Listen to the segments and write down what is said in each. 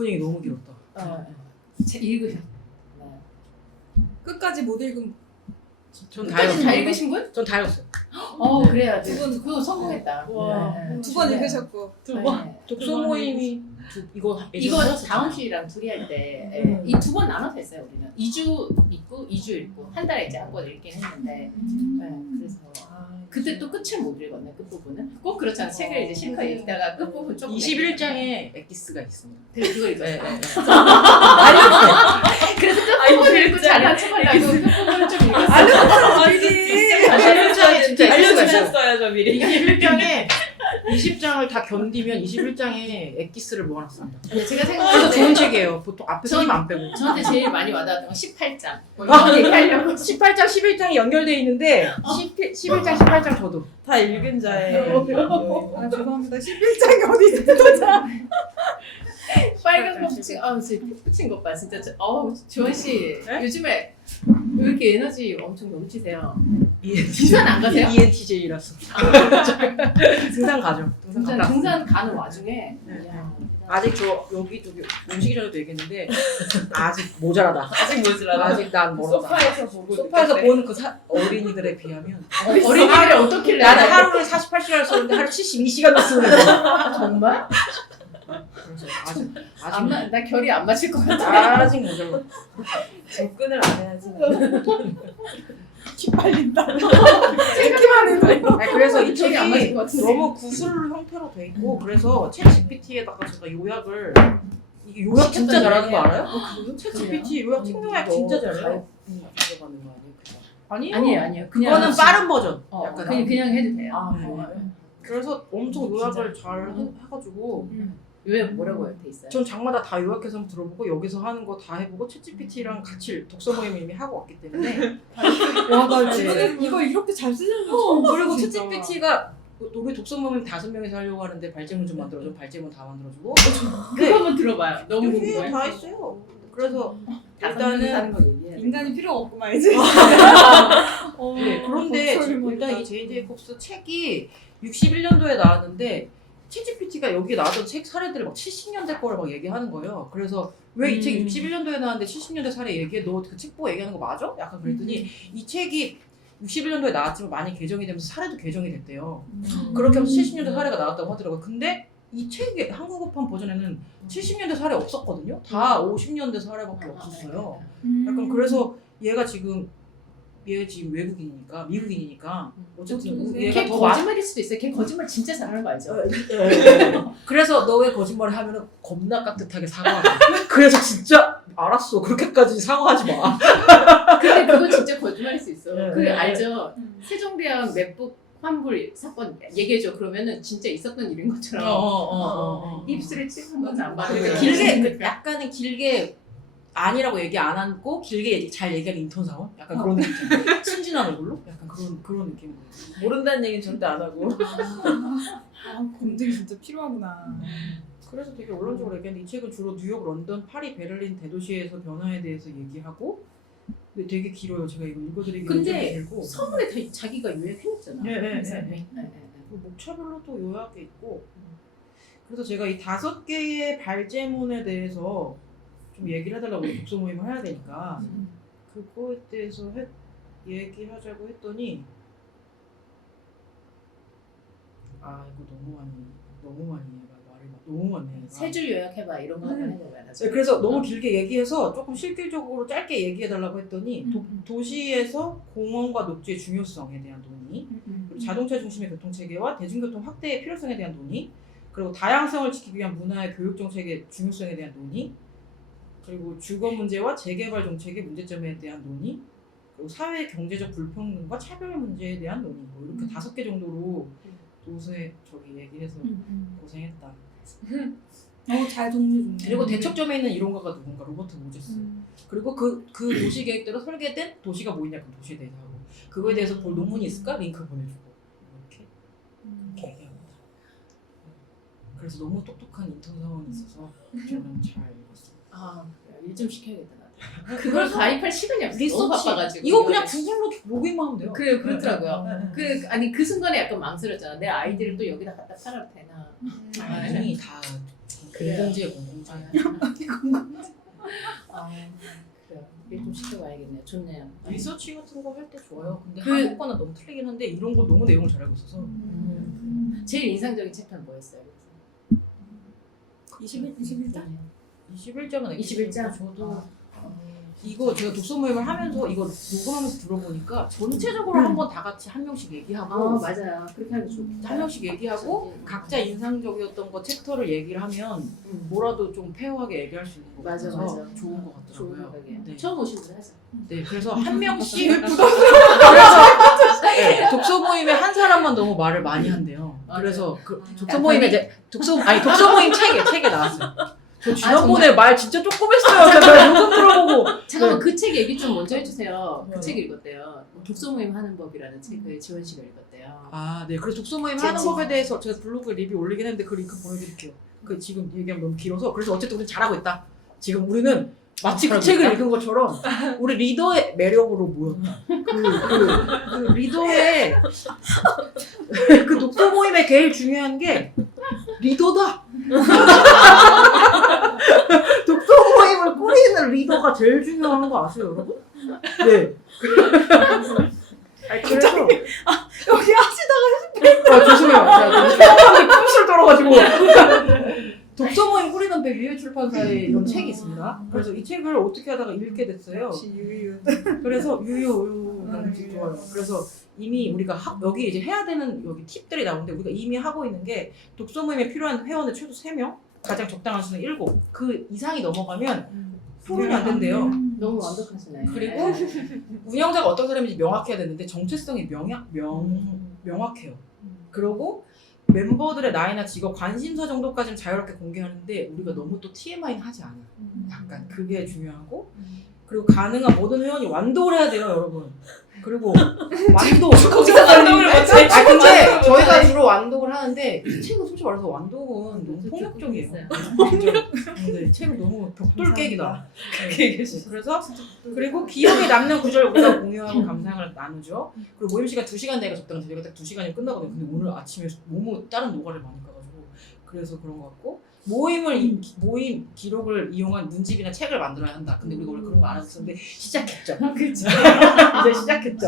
오프닝이 너무 길었다. 읽으셔. 끝까지 못 읽은. 전 다 끝까지 다 읽었어요. 읽으신 분? 전 다 읽었어요. 네. 그래야지. 그거 성공했다. 와, 네. 2번 읽으셨고. 네. 독서 모임이 이거 다음 씨랑 둘이 할 때 이 두 번 나눠서 했어요. 우리는 2주 읽고 2주 읽고 한 달에 이제 한 권 읽긴 했는데 그래서 그때 또 끝을 못 읽었네. 끝부분은 꼭 그렇잖아. 책을 이제 실컷 읽다가 끝부분 조금 21장에 엑기스가 있습니다. 그래서 그거 읽었어요. 네. 그래서 끝부분 읽고 잘난 척하려고 끝부분을 좀 읽었어요. 알려주셨어요, 미리. 20장을 다 견디면 21장에 엑기스를 모아놨습니다. 제가 그래서 생각할 좋은 때 책이에요. 보통 앞에 손님 안 빼고. 저한테 제일 많이 와닿았던 건 18장. 뭐 이런 얘기하려고 18장, 11장이 연결돼 있는데 11장, 18장 저도. 다 읽은 자예요. 아, 죄송합니다. 11장이 어디 있어? 빨간 거 붙인 피 붙인 것 봐. 진짜 주원 씨 네? 요즘에 왜 이렇게 에너지 엄청 넘치세요? ENTJ. 등산 안 가세요? ENTJ라서. 등산 가죠. 등산 갔다 등산 가는 와중에 네. 이야, 아직 저 여기 음식이 전에도 얘기했는데 아직 모자라다. 아직 모자라다. 아직 난 멀었다. 소파에서 보고 소파에서 느꼈대. 본 그 어린이들에 비하면 어린이들이 어떻게 나는 하루에 48시간을 쓰는데 하루 72시간을 쓰는 거야. 정말? 그래서 아직 나 결이 안 맞을 것 같아. 아직 모자라. 접근을 안 해야지. 키 빨린다. 듣기만 해도. 그래서 이 결이 안 맞을 책이 것 같은데. 너무 구술 형태로 돼 있고 그래서 챗 GPT에다가 제가 요약을 이게 요약 진짜 잘하는 거 알아요? 챗 GPT 요약 책 요약 진짜 잘해요. 가져가는 거 아니에요? 아니에요. 아니에요. 그냥 그거는 빠른 버전. 약간 그냥 해도 돼요. 그래서 엄청 요약을 잘 해가지고 왜 뭐라고 돼 있어요? 전 장마다 다 요약해서 한번 들어보고 여기서 하는 거 다 해보고 챗GPT랑 같이 독서 모임을 이미 하고 왔기 때문에 와, 나 네. 이거는 이거 이렇게 잘 쓰는 거. 그리고 챗GPT가 우리 독서 모임 5명이서 하려고 하는데 발제문 좀 만들어줘. 발제문 다 만들어주고 그거 한번 들어봐요. 너무 여기 궁금해. 다 있어요. 그래서 일단은 일단은 거 얘기해. 인간이 필요가 없구만 이제. 네, 그런데 일단 이 J.J. 콥스 책이 61년도에 나왔는데 챗GPT가 여기 나왔던 책 사례들을 막 70년대 거를 막 얘기하는 거예요. 그래서 왜 이 책 61년도에 나왔는데 70년대 사례 얘기해? 너 그 책 보고 얘기하는 거 맞아? 약간 그랬더니 이 책이 61년도에 나왔지만 많이 개정이 되면서 사례도 개정이 됐대요. 그렇게 하면서 70년대 사례가 나왔다고 하더라고요. 근데 이 책의 한국어판 버전에는 70년대 사례 없었거든요. 다 50년대 사례밖에 없었어요. 약간 그래서 얘가 지금 외국인이니까 미국인이니까 어쨌든 걔 얘가 더 거짓말일 수도 있어요. 걔 거짓말 진짜 잘하는 거 알죠? 그래서 너 왜 거짓말을 하면은 겁나 깍듯하게 사과하고 그래서 진짜 알았어 그렇게까지 사과하지 마. 근데 그거 진짜 거짓말일 수 있어. 네. 그 알죠? 세종대왕 맥북 환불 사건 얘기해줘. 그러면은 진짜 있었던 일인 것처럼 입술에 침 한 번도 안 바르고 길게 약간은 길게 아니라고 얘기 안 하고 길게 잘 얘기하는 인턴 사원? 약간 그런 느낌. 순진한 얼굴로? 약간 그런 느낌. 모른다는 얘기는 절대 안 하고. 검증이 진짜 필요하구나. 그래서 되게 원론적으로 얘기하는데 이 책은 주로 뉴욕, 런던, 파리, 베를린 대도시에서 변화에 대해서 얘기하고 근데 되게 길어요. 제가 이거 읽어드리기 근데 길고 서문에 다 자기가 요약해놨잖아. 네. 목차별로도 요약이 있고 그래서 제가 이 5개의 발제문에 대해서 좀 얘기를 해달라고 독서 모임을 해야 되니까 그거에 대해서 얘기하자고 했더니 이거 너무 많이 너무 많네. 세 줄 요약해봐 이런 거 한번 해봐요. 네, 그래서 너무 길게 얘기해서 조금 실질적으로 짧게 얘기해달라고 했더니 도시에서 공원과 녹지의 중요성에 대한 논의 그리고 자동차 중심의 교통체계와 대중교통 확대의 필요성에 대한 논의 그리고 다양성을 지키기 위한 문화의 교육 정책의 중요성에 대한 논의 그리고 주거 문제와 재개발 정책의 문제점에 대한 논의 그리고 사회 경제적 불평등과 차별 문제에 대한 논의 뭐 이렇게 5개 정도로 도서에 저기 얘기해서 고생했다. 잘 정리해. 그리고 대척점에 있는 이론가가 누군가 로버트 모제스. 그리고 그 도시 계획대로 설계된 도시가 뭐 있냐 그 도시에 대해서 하고 그거에 대해서 볼 논문이 있을까 링크 보내주고 이렇게 얘기합니다. 그래서 너무 똑똑한 인턴 사원이 있어서 저는 잘 읽었어요. 일 좀 시켜야겠다. 그걸 가입할 시간이 없어. 너무 바빠가지고. 이거 그냥 구글로 로그인만 하면 돼요. 그렇더라고요. 그 순간에 약간 망설였잖아. 내 아이디를 또 여기다 갖다 팔아도 되나. 아니 다 공공지의 공공지. 그래요. 이게 좀 시켜봐야겠네요. 좋네요. 리서치 같은 거 할 때 좋아요. 근데 그- 한국 거는 너무 틀리긴 한데 이런 거 너무 내용을 잘 알고 있어서. 제일 인상적인 챕터는 뭐였어요? 21장? 21장은 21장? 저도 이거 제가 독서 모임을 하면서 이거 녹음하면서 들어보니까 전체적으로 한번 다 같이 한 명씩 얘기하고 맞아요. 그렇게 하면 좋겠다. 한 명씩 얘기하고 각자 인상적이었던 거 챕터를 얘기를 하면 뭐라도 좀 페어하게 얘기할 수 있는 것 맞아, 같아서 맞아. 좋은 것 좋은 같더라고요. 생각이에요. 네. 처음 오신 분 하죠. 네, 그래서 한 명씩 그래서 네, 독서 모임에 한 사람만 너무 말을 많이 한대요. 그래서 그 독서 모임에 이제 독서 모임 책에 나왔어요. 저 지난번에 말 진짜 조금 했어요. 제가 녹음 들어보고. 잠깐만 네. 그 책 얘기 좀 먼저 해주세요. 그 네. 책 읽었대요. 독서 모임 하는 법이라는 책을 지원 씨가 읽었대요. 아, 네. 그래서 독서 모임 제 하는 책. 법에 대해서 제가 블로그에 리뷰 올리긴 했는데 그 링크 보내드릴게요. 그 지금 얘기하면 너무 길어서 그래서 어쨌든 우리 잘하고 있다. 지금 우리는 마치 그 잘하고 책을 있다? 읽은 것처럼 우리 리더의 매력으로 모였다. 그 리더의 그 독서 모임에 제일 중요한 게 리더다. 독서 모임을 꾸리는 리더가 제일 중요한 거 아세요, 여러분? 네. 아니, 그래서 여기 하시다가 죄송해요. 제가 술 떨어가지고. 독서 모임 꾸리는 배 유해 출판사에 이런 책이 있습니다. 그래서 이 책을 어떻게 하다가 읽게 됐어요. 역시 유유. 그래서 유유라는 책 좋아요. 그래서 이미 우리가 여기 이제 해야 되는 여기 팁들이 나오는데 우리가 이미 하고 있는 게 독서 모임에 필요한 회원은 최소 3명, 가장 적당한 수는 7. 그 이상이 넘어가면 토론이 안 된대요. 너무 완벽하시네. 그리고 운영자가 어떤 사람인지 명확해야 되는데 정체성이 명확해요. 그리고 멤버들의 나이나 직업, 관심사 정도까지는 자유롭게 공개하는데 우리가 너무 또 TMI는 하지 않아. 약간 그게 중요하고 그리고 가능한 모든 회원이 완독을 해야 돼요, 여러분. 그리고 완독. 거기서 완독을 못해. 아 근데 저희가 주로 완독을 하는데 이 책은 솔직히 말해서 완독은 너무 폭력적이에요. 근데 책은 너무 벽돌 깨기다. 네. 그래서 그리고 기억에 남는 구절 우리가 공유하고 감상을 나누죠. 그리고 모임 시간 2시간 내가 적당한데 저희가 딱 2시간이 끝나거든요. 근데 오늘 아침에 너무 다른 노가를 많이 가가지고 그래서 그런 것 같고 모임 기록을 이용한 문집이나 책을 만들어야 한다. 근데 우리가 원래 그런 거 안 하고 있었는데 시작했죠. 그렇죠. 이제 시작했죠.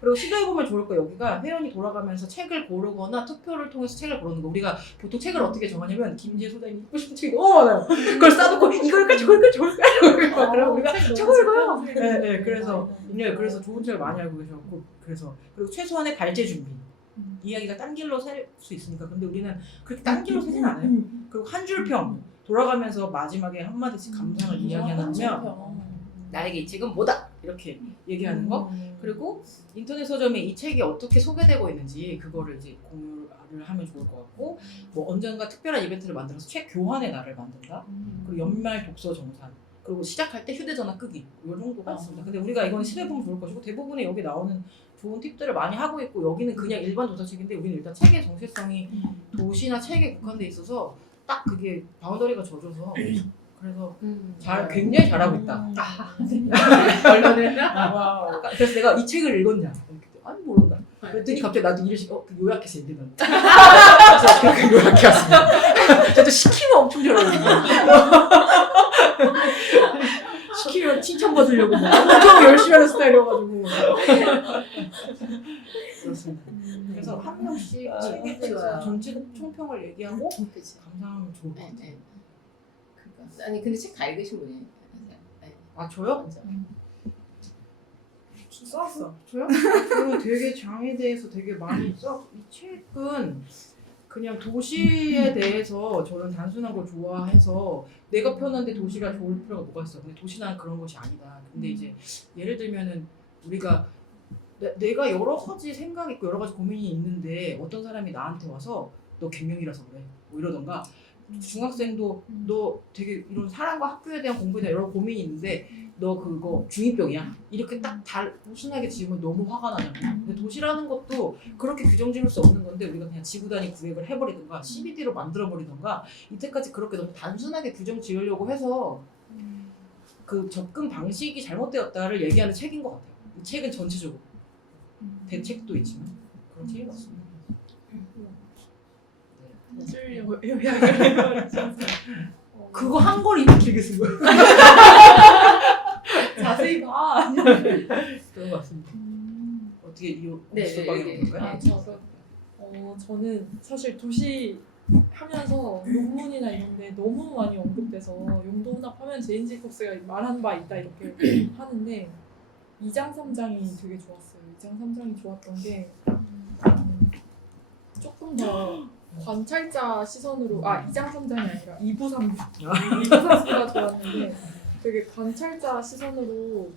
그리고 시도해보면 좋을 거 여기가 회원이 돌아가면서 책을 고르거나 투표를 통해서 책을 고르는 거. 우리가 보통 책을 어떻게 정하냐면 김지혜 소장님이 읽고 싶은 책이 너무 많아요. 그걸 싸놓고 이걸까 저걸까 저걸까 그러고 우리가 저걸 읽어요. 네, 그래서 좋은 책을 많이 알고 계셔갖고 그래서 그리고 최소한의 발제 준비. 이야기가 딴 길로 셀 수 있으니까. 근데 우리는 그렇게 딴 길로 세진 않아요. 그리고 한 줄 평 돌아가면서 마지막에 한마디씩 감상을 이야기하면 나에게 이 책은 뭐다 이렇게 얘기하는 거. 그리고 인터넷 서점에 이 책이 어떻게 소개되고 있는지 그거를 이제 공유를 하면 좋을 것 같고 뭐 언젠가 특별한 이벤트를 만들어서 책 교환의 날을 만든다. 그리고 연말 독서 정산. 그리고 시작할 때 휴대전화 끄기 이 정도가 있습니다. 근데 우리가 이건 시도해보면 좋을 것이고 대부분의 여기 나오는 좋은 팁들을 많이 하고 있고 여기는 그냥 일반 도서책인데 우리는 일단 책의 정체성이 도시나 책에 국한돼 있어서 딱 그게 바운더리가 져줘서 그래서 굉장히 잘하고 있다. 얼마 됐나? 그래서 내가 이 책을 읽었냐? 아니 모른다. 그랬더니 갑자기 나도 이를 요약해서 읽는. 그래서 그렇게 요약해 왔습니다. 저도 시키면 엄청 잘하거든요. 시키면 칭찬받으려고 엄청 열심히 하는 스타일이어가지고. 그렇습니다. 그래서 한 명씩 책에 대해서 전체 총평을 얘기하고 그치. 감상하면 좋을 것 네, 같아요. 네. 그러니까. 아니 근데 책 다 읽으신 분이 네. 아 저요? 먼저. 썼어. 저요? 저는 되게 장에 대해서 되게 많이 써. 이 책은 그냥 도시에 대해서 저는 단순한 걸 좋아해서 내가 편한데 도시가 좋을 필요가 뭐가 있어. 근데 도시는 그런 것이 아니다. 근데 이제 예를 들면은 우리가 내가 여러 가지 생각이 있고 여러 가지 고민이 있는데 어떤 사람이 나한테 와서 너 갱년이라서 그래 뭐 이러던가 중학생도 너 되게 이런 사람과 학교에 대한 공부에 대한 여러 고민이 있는데 너 그거 중2병이야? 이렇게 딱 단순하게 지으면 너무 화가 나잖아요. 근데 도시라는 것도 그렇게 규정 지을 수 없는 건데 우리가 그냥 지구 단위 구획을 해버리든가 CBD로 만들어버리든가 이때까지 그렇게 너무 단순하게 규정 지으려고 해서 그 접근 방식이 잘못되었다를 얘기하는 책인 것 같아요. 이 책은 전체적으로 대책도 있지만 그런 책인 것 같습니다. 줄 요약을 해주셔서 그거 한 걸 이렇게 길게 쓴 거예요. 자세히 봐. 그런 것 같습니다. 어떻게 이거 네, 방에 네, 볼까요? 아, 저는 사실 도시 하면서 논문이나 이런 데 너무 많이 언급돼서 용도훈합하면 제인 제이콥스가 말한 바 있다 이렇게 하는데 2장 3장이 되게 좋았어요. 2장 3장이 좋았던 게 조금 더 관찰자 시선으로 2장 3장이 아니라 2부 3부 2부 3부가 좋았는데 되게 관찰자 시선으로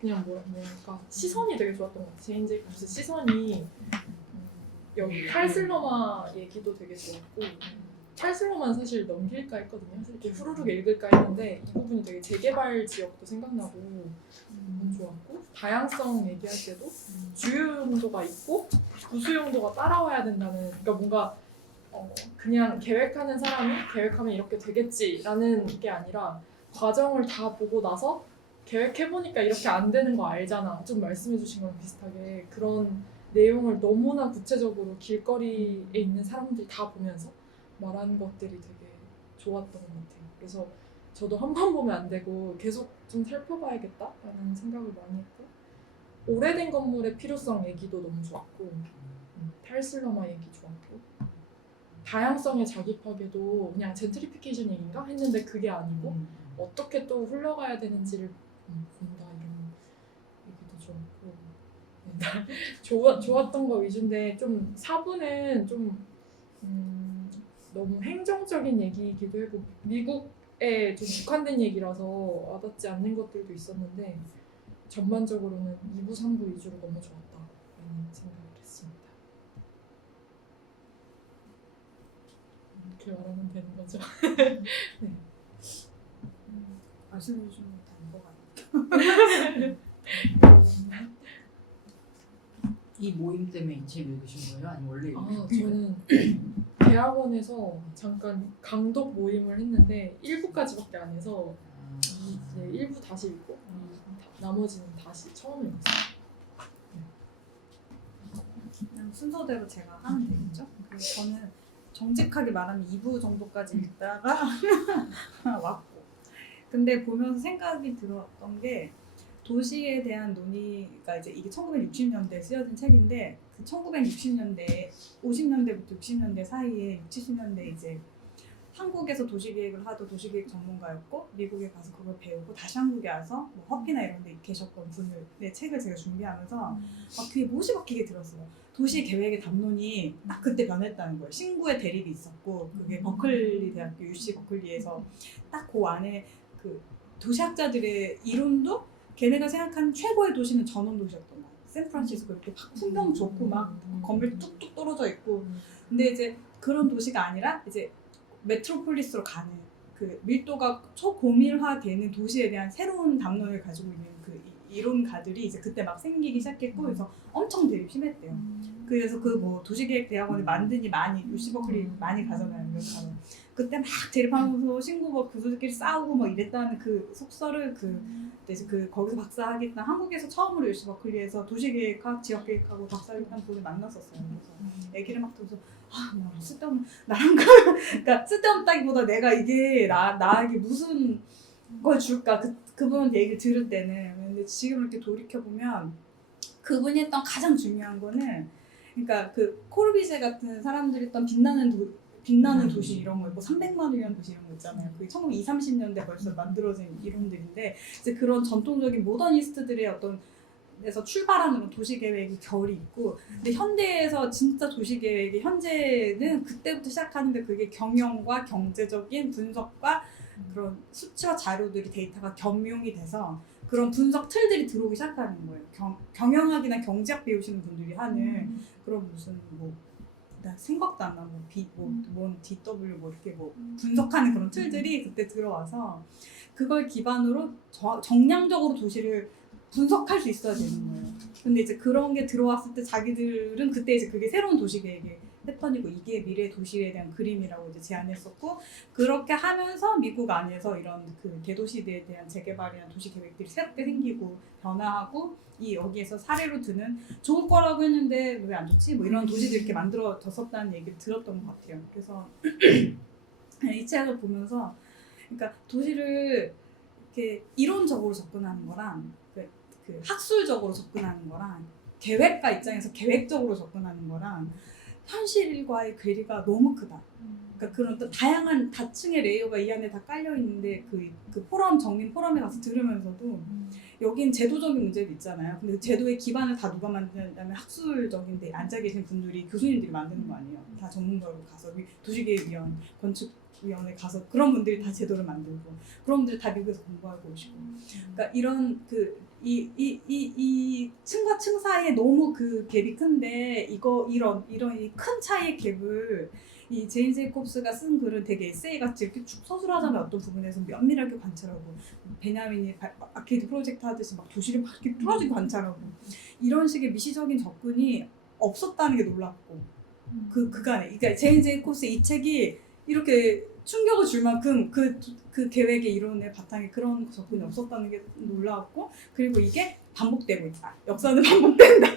그냥 뭐랄까 시선이 되게 좋았던 것 같아요. 제인 제이콥스 시선이 여기 탈슬러마 얘기도 되게 좋았고 탈슬러마는 사실 넘길까 했거든요. 사실 이렇게 후루룩 읽을까 했는데 이 부분이 되게 재개발 지역도 생각나고 너무 좋았고 다양성 얘기할 때도 주요 용도가 있고 부수 용도가 따라와야 된다는 그러니까 뭔가 그냥 계획하는 사람이 계획하면 이렇게 되겠지라는 게 아니라 과정을 다 보고 나서 계획해보니까 이렇게 안 되는 거 알잖아. 좀 말씀해주신 거랑 비슷하게 그런 내용을 너무나 구체적으로 길거리에 있는 사람들이 다 보면서 말하는 것들이 되게 좋았던 것 같아요. 그래서 저도 한 번 보면 안 되고 계속 좀 살펴봐야겠다라는 생각을 많이 했고 오래된 건물의 필요성 얘기도 너무 좋았고 탈슬러마 얘기 좋았고 다양성의 자기 파괴도 그냥 젠트리피케이션 얘기인가 했는데 그게 아니고 어떻게 또 흘러가야 되는지를 본다 이런 얘기도 좋았고 좋았던 거 위주인데 좀 4부는 좀 너무 행정적인 얘기이기도 하고 미국에 좀 국한된 얘기라서 와닿지 않는 것들도 있었는데 전반적으로는 2부, 3부 위주로 너무 좋았다라는 생각을 했습니다. 이렇게 말하면 되는 거죠? 네. 말씀해 주시면 다인 것 같아요. 이 모임 때문에 이 책 읽으신 거예요? 아니면 원래 읽으신 거예요? 저는 대학원에서 잠깐 강독 모임을 했는데 1부까지밖에 안 해서 이제 1부 다시 읽고 나머지는 다시 처음 읽었어요. 그냥 순서대로 제가 하면 되겠죠? 그래서 저는 정직하게 말하면 2부 정도까지 읽다가 왔고 근데 보면서 생각이 들었던 게 도시에 대한 논의가 이제 이게 1960년대에 쓰여진 책인데 그 1960년대 50년대부터 60년대 사이에 60, 70년대 이제 한국에서 도시계획을 하던 도시계획 전문가였고 미국에 가서 그걸 배우고 다시 한국에 와서 뭐 허피나 이런 데 계셨던 분의 책을 제가 준비하면서 막 귀에 못이 박히게 들었어요. 도시계획의 담론이 딱 그때 변했다는 거예요. 신구의 대립이 있었고 그게 버클리 대학교 UC 버클리에서 딱 그 안에 그 도시학자들의 이론도 걔네가 생각하는 최고의 도시는 전원 도시였던 거예요. 샌프란시스코 이렇게 풍경 좋고 막 건물 뚝뚝 떨어져 있고 근데 이제 그런 도시가 아니라 이제 메트로폴리스로 가는 그 밀도가 초고밀화되는 도시에 대한 새로운 담론을 가지고 있는 그 이론가들이 이제 그때 막 생기기 시작했고 그래서 엄청 대립 심했대요. 그래서 그 뭐 도시계획 대학원을 만드니 많이 UC 버클리 많이 가잖아요. 이렇게 그때 막 대립하면서 신구 교수들끼리 싸우고 뭐 이랬다는 그 속설을 그 거기서 박사하겠다 한국에서 처음으로 UC 버클리에서 도시계획학, 지역계획하고 박사를 한 분을 만났었어요. 그래서 얘기를 막 들어서 나 쓸데없는 나랑 그러니까 쓸데없다기보다 내가 이게 나에게 무슨 걸 줄까 그분 얘기를 들을 때는 근데 지금 이렇게 돌이켜 보면 그분이 했던 가장 중요한 거는 그러니까 그 코르비제 같은 사람들이 했던 빛나는 도시 이런 거, 뭐 300만 원이라는 도시 이런 거 있잖아요. 그게 1920, 30년대 벌써 만들어진 이론들인데 이제 그런 전통적인 모더니스트들의 어떤 에서 출발하는 도시계획이 결이 있고 근데 현대에서 진짜 도시계획이 현재는 그때부터 시작하는데 그게 경영과 경제적인 분석과 그런 수치와 자료들이 데이터가 겸용이 돼서 그런 분석 틀들이 들어오기 시작하는 거예요. 경영학이나 경제학 배우시는 분들이 하는 그런 무슨 나 생각도 안 나. 뭔 DW 뭐 이렇게 뭐 분석하는 그런 틀들이 그때 들어와서 그걸 기반으로 정량적으로 도시를 분석할 수 있어야 되는 거예요. 근데 이제 그런 게 들어왔을 때 자기들은 그때 이제 그게 새로운 도시계획의 패턴이고 이게 미래 도시에 대한 그림이라고 이제 제안했었고 그렇게 하면서 미국 안에서 이런 그 대도시들에 대한 재개발이나 도시 계획들이 새롭게 생기고 변화하고 이 여기에서 사례로 드는 좋을 거라고 했는데 왜 안 좋지? 뭐 이런 도시들이 이렇게 만들어졌었다는 얘기를 들었던 것 같아요. 그래서 이 책을 보면서 그러니까 도시를 이렇게 이론적으로 접근하는 거랑 그 학술적으로 접근하는 거랑 계획가 입장에서 계획적으로 접근하는 거랑 현실과의 괴리가 너무 크다. 그러니까 그런 또 다양한 다층의 레이어가 이 안에 다 깔려 있는데 그 포럼 정린 포럼에 가서 들으면서도 여긴 제도적인 문제도 있잖아요. 근데 그 제도의 기반을 다 누가 만드냐면 학술적인데 앉아 계신 분들이 교수님들이 만드는 거 아니에요. 다 전문가로 가서 도시계획위원, 건축위원회 가서 그런 분들이 다 제도를 만들고 그런 분들이 다 미국에서 공부하고 오시고. 그러니까 이런 이 층과 층 사이에 너무 그 갭이 큰데 이런 이 큰 차이의 갭을 이 제인 제이콥스가 쓴 글은 되게 에세이 같이 이렇게 쭉 서술하자면 어떤 부분에서 면밀하게 관찰하고 베냐민이 아케이드 프로젝트 하듯이 막 도시를 막 이렇게 뚫어지고 관찰하고 이런 식의 미시적인 접근이 없었다는 게 놀랍고 그간에 그러니까 제인 제이콥스 이 책이 이렇게 충격을 줄 만큼 그 계획의 이론의 바탕에 그런 접근이 없었다는 게 놀라웠고 그리고 이게 반복되고 있다. 역사는 반복된다.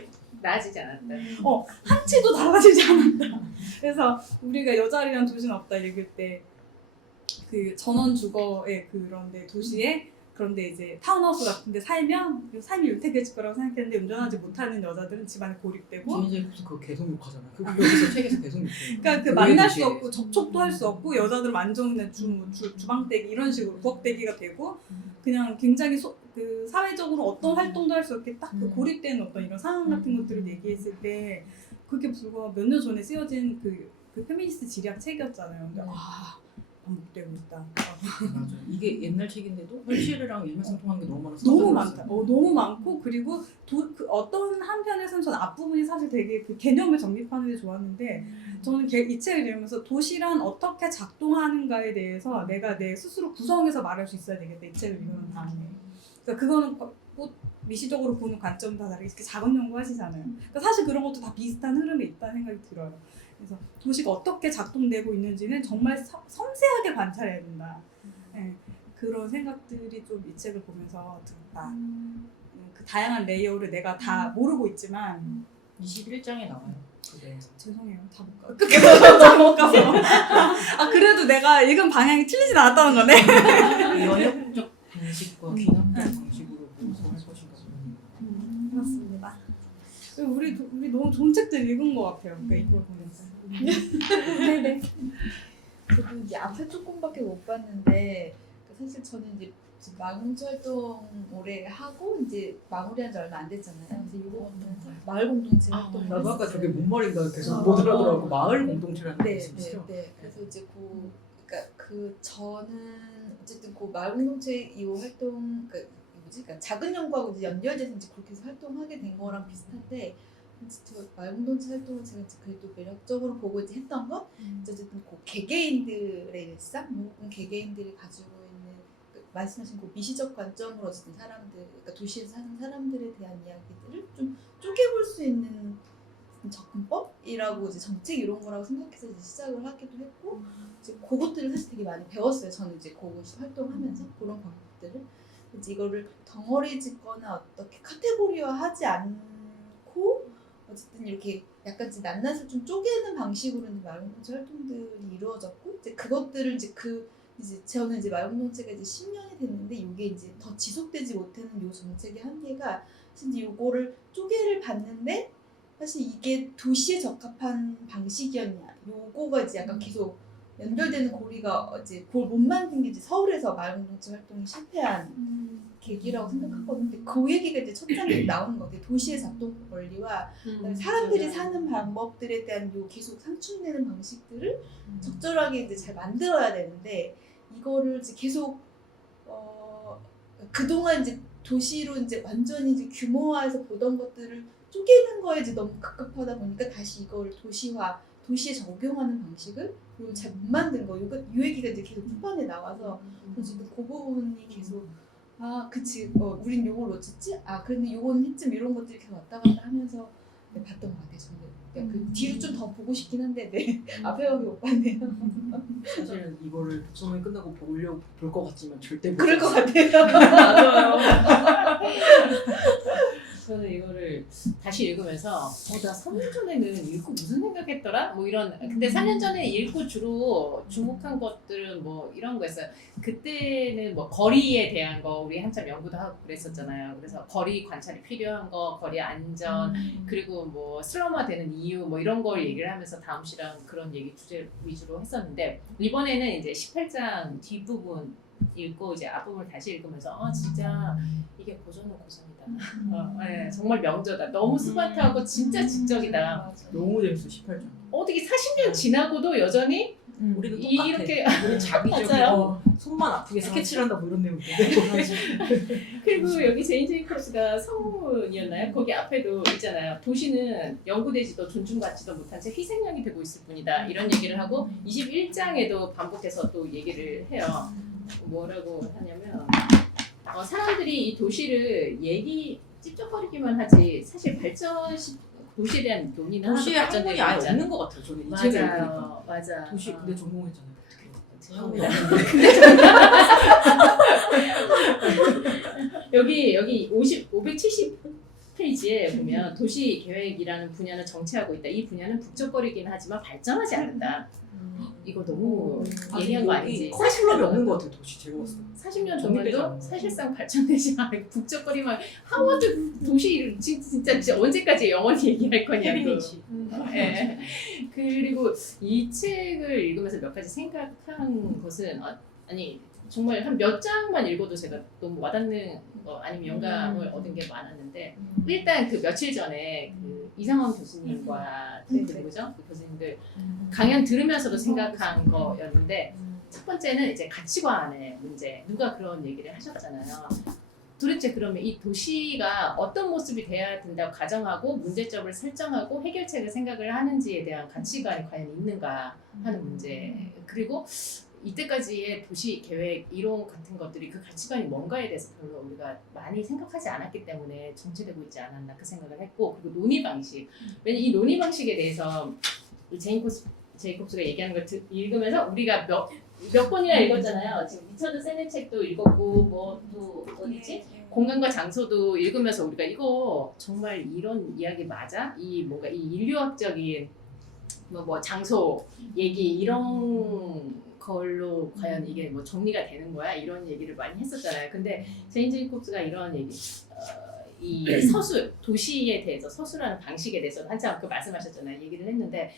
나아지지 않았다. 한치도 달라지지 않았다. 그래서 우리가 여자리란 도시는 없다 읽을 때 그 전원 주거의 그런데 도시에 그런데 이제 타운하우스 같은데 살면 삶이 윤택해질 거라고 생각했는데 운전하지 못하는 여자들은 집안에 고립되고 제인 제이콥스 그거 계속 욕하잖아요. 그거 여기서 책에서 계속 욕해요. 그러니까 그 만날 수 없고 접촉도 할 수 없고 여자들은 완전 그냥 주방대기 이런 식으로 부엌대기가 되고 그냥 굉장히 그 사회적으로 어떤 활동도 할 수 없게 딱 그 고립된 어떤 이런 상황 같은 것들을 얘기했을 때 그게 불과 몇 년 전에 쓰여진 그 페미니스트 지리학 책이었잖아요. 근데 반복되고 있다. 맞아. 이게 옛날 책인데도 현실이랑 일맥상통하는 게 너무 많아서 너무 많다. 너무 많고 그리고 그 어떤 한편에서는 저는 앞부분이 사실 되게 그 개념을 정립하는 데 좋았는데 저는 이 책을 읽으면서 도시란 어떻게 작동하는가에 대해서 내가 내 스스로 구성해서 말할 수 있어야 되겠다. 이 책을 읽는 다음에. 그러니까 그거는 뭐 미시적으로 보는 관점 다 다르게 이렇게 작업 연구하시잖아요. 그러니까 사실 그런 것도 다 비슷한 흐름에 있다는 생각이 들어요. 그래서 도시가 어떻게 작동되고 있는지는 정말 섬세하게 관찰해야 된다. 네, 그런 생각들이 좀 이 책을 보면서 들었다. 그 다양한 레이어를 내가 다 모르고 있지만 21장에 나와요. 그게. 죄송해요. 다 못 가. 끝까지 다 못 가서. 그래도 내가 읽은 방향이 틀리진 않았다는 거네. 연역적 방식과 귀납적 방식으로 무엇을 할 것인가. 그렇습니다. 우리 너무 좋은 책들 읽은 것 같아요. 그러니까 이걸 보면서. 네네. 저도 이제 앞에 조금밖에 못 봤는데 사실 저는 이제 마을공동 활동 오래 하고 이제 마무리한 지 얼마 안 됐잖아요. 그래서 이거 보면서 마을 공동체 활동. 나도 아까 저게 뭔 말인가 계속 보더라고. 마을 공동체라는 게 있었죠. 네. 그래서 이제 그러니까 저는 어쨌든 그 마을 공동체 이 활동 그러니까 작은 연구하고 이제 연결돼서 이제 그렇게 해서 활동하게 된 거랑 비슷한데. 저 마을 공동체 활동을 제가 그래도 매력적으로 보고 이제 했던 건 어쨌든 그 개개인들의 일상, 모든 개개인들이 가지고 있는 말씀하신 그 미시적 관점으로 어쨌든 사람들, 그러니까 도시에서 사는 사람들에 대한 이야기들을 좀 쪼개볼 수 있는 접근법이라고 이제 정책 이런 거라고 생각해서 이제 시작을 하기도 했고 이제 그것들을 사실 되게 많이 배웠어요. 저는 이제 그곳 활동하면서 그런 방법들을 이제 이거를 덩어리 짓거나 어떻게 카테고리화하지 않고 어쨌든 이렇게 약간 낱낱을 좀 쪼개는 방식으로 마을 공동체 활동들이 이루어졌고 이제 그것들을 이제 저는 이제 마을 공동체가 이제 10년이 됐는데 이게 이제 더 지속되지 못하는 요 정책의 한계가 사실 이거를 쪼개를 봤는데 사실 이게 도시에 적합한 방식이었냐 요거가 이제 약간 계속 연결되는 고리가 이제 그걸 못 만든 게 이제 서울에서 마을 공동체 활동이 실패한 계기라고 생각하거든요. 근데 그 얘기가 이제 첫 장에 나오는 것 같아요. 도시의 작동 원리와 사람들이 사는 방법들에 대한 요 계속 상충되는 방식들을 적절하게 이제 잘 만들어야 되는데 이거를 이제 계속 그동안 이제 도시로 이제 완전히 이제 규모화해서 보던 것들을 쪼개는 거에 이제 너무 급급하다 보니까 다시 이걸 도시에 적용하는 방식을 잘 못 만든 거. 요 얘기가 이제 계속 후반에 나와서 어쨌든 그 부분이 계속 그치 우린 요걸 어쨌지? 그런데 요건 했쯤 이런 것들이 계속 왔다 갔다 하면서 봤던 것 같아요. 저는 그러니까 그 뒤로 좀 더 보고 싶긴 한데 네. 앞에 가기 못 봤네요. 사실은 이거를 독서모임 끝나고 보려고 볼 것 같지만 절대 못 그럴 것 봤어요. 같아요. 맞아요. 저는 이거를 다시 읽으면서 나 3년 전에는 읽고 무슨 생각했더라? 뭐 이런 근데 3년 전에 읽고 주로 주목한 것들은 뭐 이런 거였어요. 그때는 뭐 거리에 대한 거 우리 한참 연구도 하고 그랬었잖아요. 그래서 거리 관찰이 필요한 거, 거리 안전 그리고 뭐 슬럼화되는 이유 뭐 이런 걸 얘기를 하면서 다음 시랑 그런 얘기 주제 위주로 했었는데 이번에는 이제 18장 뒷부분 읽고 이제 앞부분을 다시 읽으면서 진짜 이게 고전은 고전이다. 네, 정말 명저다. 너무 스마트하고 진짜 지적이다. 너무 재밌어 18장. 어떻게 40년 지나고도 여전히 우리도 똑같아. 이렇게 우리 자기적이고 맞아요. 손만 아프게 스케치를 한다고 이런 내용인데. 그리고 여기 제인 제이콥스가 성문이었나요? 거기 앞에도 있잖아요. 도시는 연구되지도 존중받지도 못한 채 희생양이 되고 있을 뿐이다. 이런 얘기를 하고 21장에도 반복해서 또 얘기를 해요. 뭐라고 하냐면 사람들이 이 도시를 찝쩍거리기만 하지 사실 도시에 대한 논의는 도시에 하나도 학문이 발전되지 아예 않지 없는 것 같아요. 저는 이 책을 읽으니까. 맞아요. 맞아. 도시 근데 전공했잖아요. 죄송합니다. 학문이 여기 570페이지에 보면 도시 계획이라는 분야는 정체하고 있다. 이 분야는 북적거리긴 하지만 발전하지 않는다. 이거 너무 예리한 거 아니지? 커리큘럼이 없는 것 같아요. 도시 제가 봤을 때. 40년 정리되지 동안도 않는 사실상 발전되지 않고 북적거리만 하워드 도시 진짜 언제까지 영원히 얘기할 거냐고. 케빈이치. 예. 그리고 이 책을 읽으면서 몇 가지 생각한 것은 아니 정말 한 몇 장만 읽어도 제가 너무 와닿는 거 아니면 영감을 얻은 게 많았는데 일단 그 며칠 전에 그 이상원 교수님과 누구죠? 그 교수님들 강연 들으면서도 생각한 거였는데 첫 번째는 이제 가치관의 문제. 누가 그런 얘기를 하셨잖아요. 도대체 그러면 이 도시가 어떤 모습이 돼야 된다고 가정하고 문제점을 설정하고 해결책을 생각을 하는지에 대한 가치관이 과연 있는가 하는 문제. 그리고 이때까지의 도시 계획 이론 같은 것들이 그 가치관이 뭔가에 대해서 별로 우리가 많이 생각하지 않았기 때문에 정체되고 있지 않았나 그 생각을 했고 그리고 논의 방식. 왜냐면 이 논의 방식에 대해서 제이콥스가 얘기하는 걸 읽으면서 우리가 몇 번이나 읽었잖아요. 지금 리처드 세네 책도 읽었고 뭐 또 어디지? 공간과 장소도 읽으면서 우리가 이거 정말 이런 이야기 맞아? 이 뭔가 이 인류학적인 뭐 장소 얘기 이런 걸로 과연 이게 뭐 정리가 되는 거야? 이런 얘기를 많이 했었잖아요. 근데 제인 제이콥스가 이런 얘기 이 도시에 대해서 서술하는 방식에 대해서 한참 그 말씀하셨잖아요. 얘기를 했는데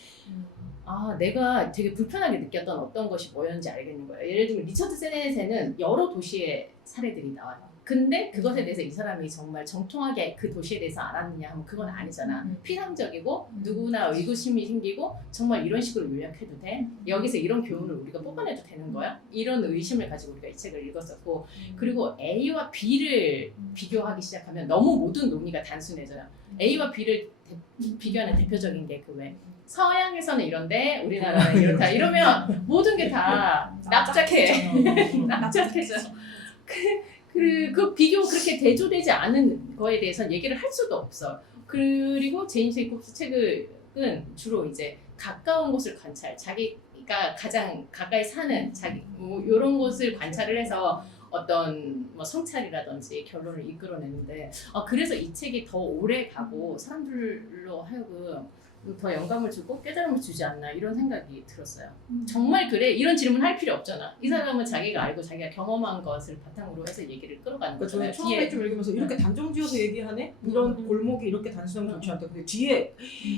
내가 되게 불편하게 느꼈던 어떤 것이 뭐였는지 알겠는 거예요. 예를 들면 리처드 세넷에는 여러 도시의 사례들이 나와요. 근데 그것에 대해서 이 사람이 정말 정통하게 그 도시에 대해서 알았느냐 하면 그건 아니잖아. 피상적이고 누구나 의구심이 생기고 정말 이런 식으로 요약해도 돼? 여기서 이런 교훈을 우리가 뽑아내도 되는 거야? 이런 의심을 가지고 우리가 이 책을 읽었었고 그리고 A와 B를 비교하기 시작하면 너무 모든 논의가 단순해져요. A와 B를 비교하는 대표적인 게 그 왜 서양에서는 이런데 우리나라는 이렇다 이러면 모든 게 다 납작해. 납작해져. 그 비교 그렇게 대조되지 않은 거에 대해서는 얘기를 할 수도 없어. 그리고 제인 제이콥스 책은 주로 이제 가까운 곳을 관찰, 자기가 가장 가까이 사는 자기 뭐 이런 곳을 관찰을 해서 어떤 뭐 성찰이라든지 결론을 이끌어내는데 그래서 이 책이 더 오래 가고 사람들로 하여금 더 영감을 주고 깨달음을 주지 않나 이런 생각이 들었어요. 정말 그래? 이런 질문 할 필요 없잖아. 이 사람은 자기가 알고 자기가 경험한 것을 바탕으로 해서 얘기를 끌어가는 거잖아요. 저는 처음에 좀 읽으면서 이렇게 단정지어서 얘기하네? 이런 골목이 이렇게 단순하면 좋지 않다. 근데 뒤에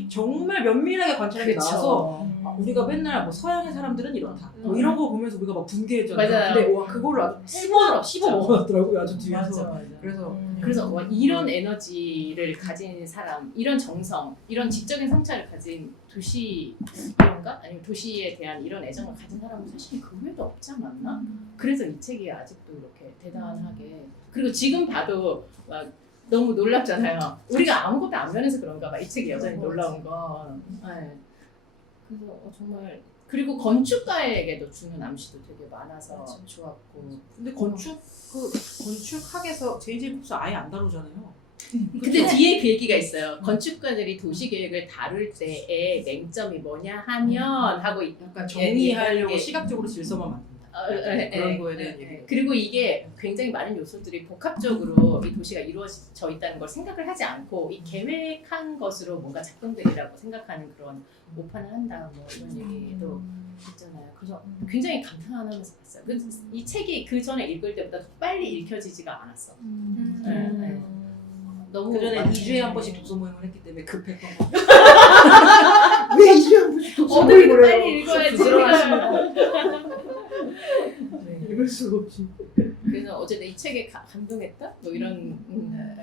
정말 면밀하게 관찰하게 나와서 우리가 맨날 뭐 서양의 사람들은 이렇다. 뭐 이런 거 보면서 우리가 막 분개했잖아요. 맞아요. 근데 와 그거를 아주 씹어 먹었더라고요. 아주 뒤에서. 맞아. 그래서 이런 에너지를 가진 사람, 이런 정성, 이런 지적인 성찰을 가진 도시인가? 아니면 도시에 대한 이런 애정을 가진 사람은 사실 그 외에도 없지 않았나? 그래서 이 책이 아직도 이렇게 대단하게 그리고 지금 봐도 막 너무 놀랍잖아요. 우리가 아무것도 안 변해서 그런가 봐. 이 책이 여전히 놀라운 건. 네. 그래서 정말 그리고 건축가에게도 주는 암시도 되게 많아서 좋았고. 근데 건축학에서 제인 제이콥스 아예 안 다루잖아요. 근데 뒤에 그 얘기가 있어요. 건축가들이 도시 계획을 다룰 때의 맹점이 뭐냐 하면 하고 약간 정리하려고 예, 예. 시각적으로 질서만 만든다. 예, 그런 예, 거에 예, 대한 예. 얘기. 그리고 이게 굉장히 많은 요소들이 복합적으로 이 도시가 이루어져 있다는 걸 생각을 하지 않고 이 계획한 것으로 뭔가 작동되리라고 생각하는 그런 오판을 한다 뭐 이런 얘기도 있잖아요. 그래서 굉장히 감탄하면서 봤어요. 이 책이 그 전에 읽을 때보다 더 빨리 읽혀지지가 않았어. 예, 예. 너무 그 전에 많이 2주에 한 번씩 독서 모임을 했기 때문에 급했던 거. 왜 2주에 한 번씩 독서 어떻게 모임을 해요? 빨리 읽어야지. 네, 읽을 수가 없지. 그래서 어쨌든 이 책에 감동했다? 뭐 이런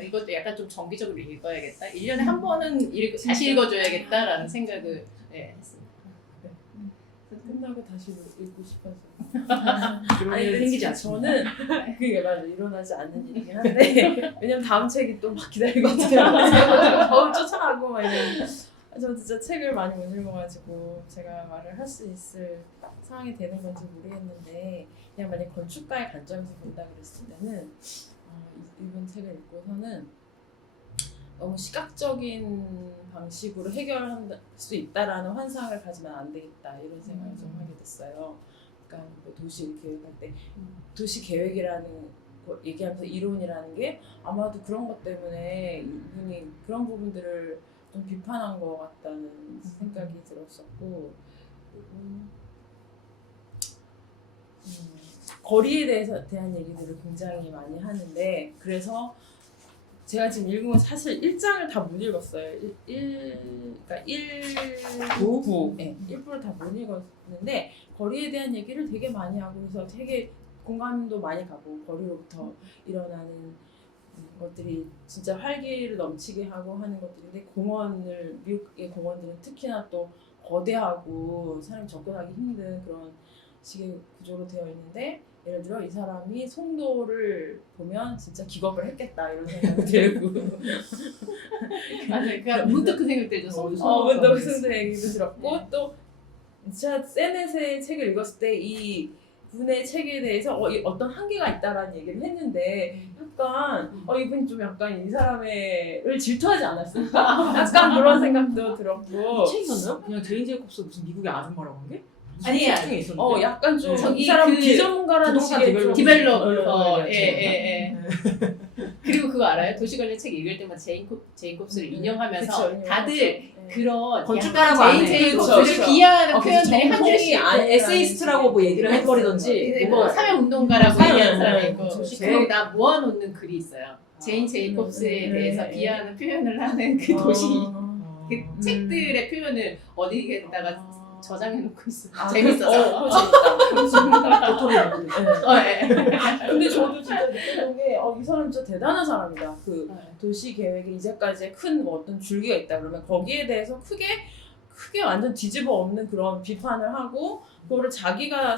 이것도 약간 좀 정기적으로 읽어야겠다. 1년에 한 번은 다시 읽어줘야겠다라는 생각을 했습니다. 끝나고 다시 읽고 싶어서. 그런 아니, 일 근데 생기지 진짜 않습니다. 저는 그게 맞아 일어나지 않는 일이긴 한데 왜냐면 다음 책이 또 막 기다리고 있어요. 거울 쫓아가고 막 이런. 저 진짜 책을 많이 못 읽어가지고 제가 말을 할 수 있을 상황이 되는 건지 모르겠는데 그냥 만약 건축가의 관점에서 본다 그랬을 때는 이번 책을 읽고서는 너무 시각적인 방식으로 해결할 수 있다라는 환상을 가지면 안 되겠다 이런 생각을 좀 하게 됐어요. 그러니까 뭐 도시 계획할 때 도시 계획이라는 거 얘기하면서 이론이라는 게 아마도 그런 것 때문에 이분이 그런 부분들을 좀 비판한 것 같다는 생각이 들었었고 거리에 대한 얘기들을 굉장히 많이 하는데 그래서 제가 지금 읽은 건 사실 1장을 다 못 읽었어요. 그러니까 1부 네, 1부를 다 못 읽었는데 거리에 대한 얘기를 되게 많이 하고 그래서 되게 공감도 많이 가고 거리로부터 일어나는 것들이 진짜 활기를 넘치게 하고 하는 것들인데 미국의 공원들은 특히나 또 거대하고 사람이 접근하기 힘든 그런 식의 구조로 되어 있는데 예를 들어 이 사람이 송도를 보면 진짜 기겁을 했겠다 이런 생각이 들고 맞아요. 그러니까 문득 그 생각 들죠. 문득 그 생각 얘기도 들었고 또 제가 세넷의 책을 읽었을 때 이 분의 책에 대해서 어떤 한계가 있다라는 얘기를 했는데 약간 이분이 좀 약간 이 사람을 질투하지 않았을까? 약간 그런 생각도 들었고 책 있었나요? 그냥 제인 제이콥스 무슨 미국의 아줌마라고 한 게? 아니야. 책 중에 있었는데. 약간 좀 저기 이 사람 그 비전문가라는 부동산 식의 좀 디벨로퍼. 예. 그리고 그거 알아요? 도시 관련 책 읽을 때마다 제이콥스를 인용하면서 그쵸, 다들 그런 건축가라고 약간 안 해. 제이콥스를 그쵸. 비하하는 표현들이 한 정통이 줄씩 아니라는 에세이스트라고 뭐 얘기를 해버리던지 뭐 사회운동가라고 사회- 얘기하는 사람이 네, 있고 그쵸. 거기 다 모아놓는 글이 있어요. 제인 제이콥스에 대해서 비하하는 표현을 하는 그 도시 그 책들의 표현을 어디에다가 저장해놓고 있어. 재밌어서. 근데 저도 진짜 느끼는 게 이 사람 진짜 대단한 사람이다. 그 도시 계획에 이제까지의 큰 어떤 줄기가 있다 그러면 거기에 대해서 크게 완전 뒤집어 엎는 그런 비판을 하고 그거를 자기가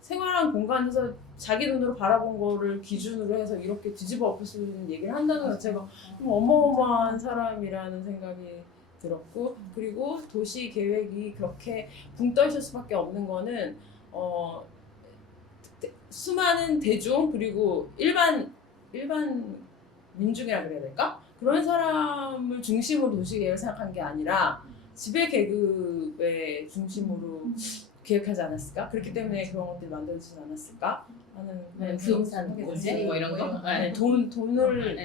생활한 공간에서 자기 눈으로 바라본 거를 기준으로 해서 이렇게 뒤집어 엎을 수 있는 얘기를 한다는 것 자체가 좀 어마어마한 사람이라는 생각이 들었고 그리고 도시 계획이 그렇게 붕 떠 있을 수밖에 없는 거는 수많은 대중 그리고 일반 민중이라 그래야 될까? 그런 사람을 중심으로 도시 계획을 생각한 게 아니라 지배 계급의 중심으로 계획하지 않았을까? 그렇기 때문에 그런 것들이 만들어지지 않았을까? 하는 부동산 문제 뭐 이런 거. 네,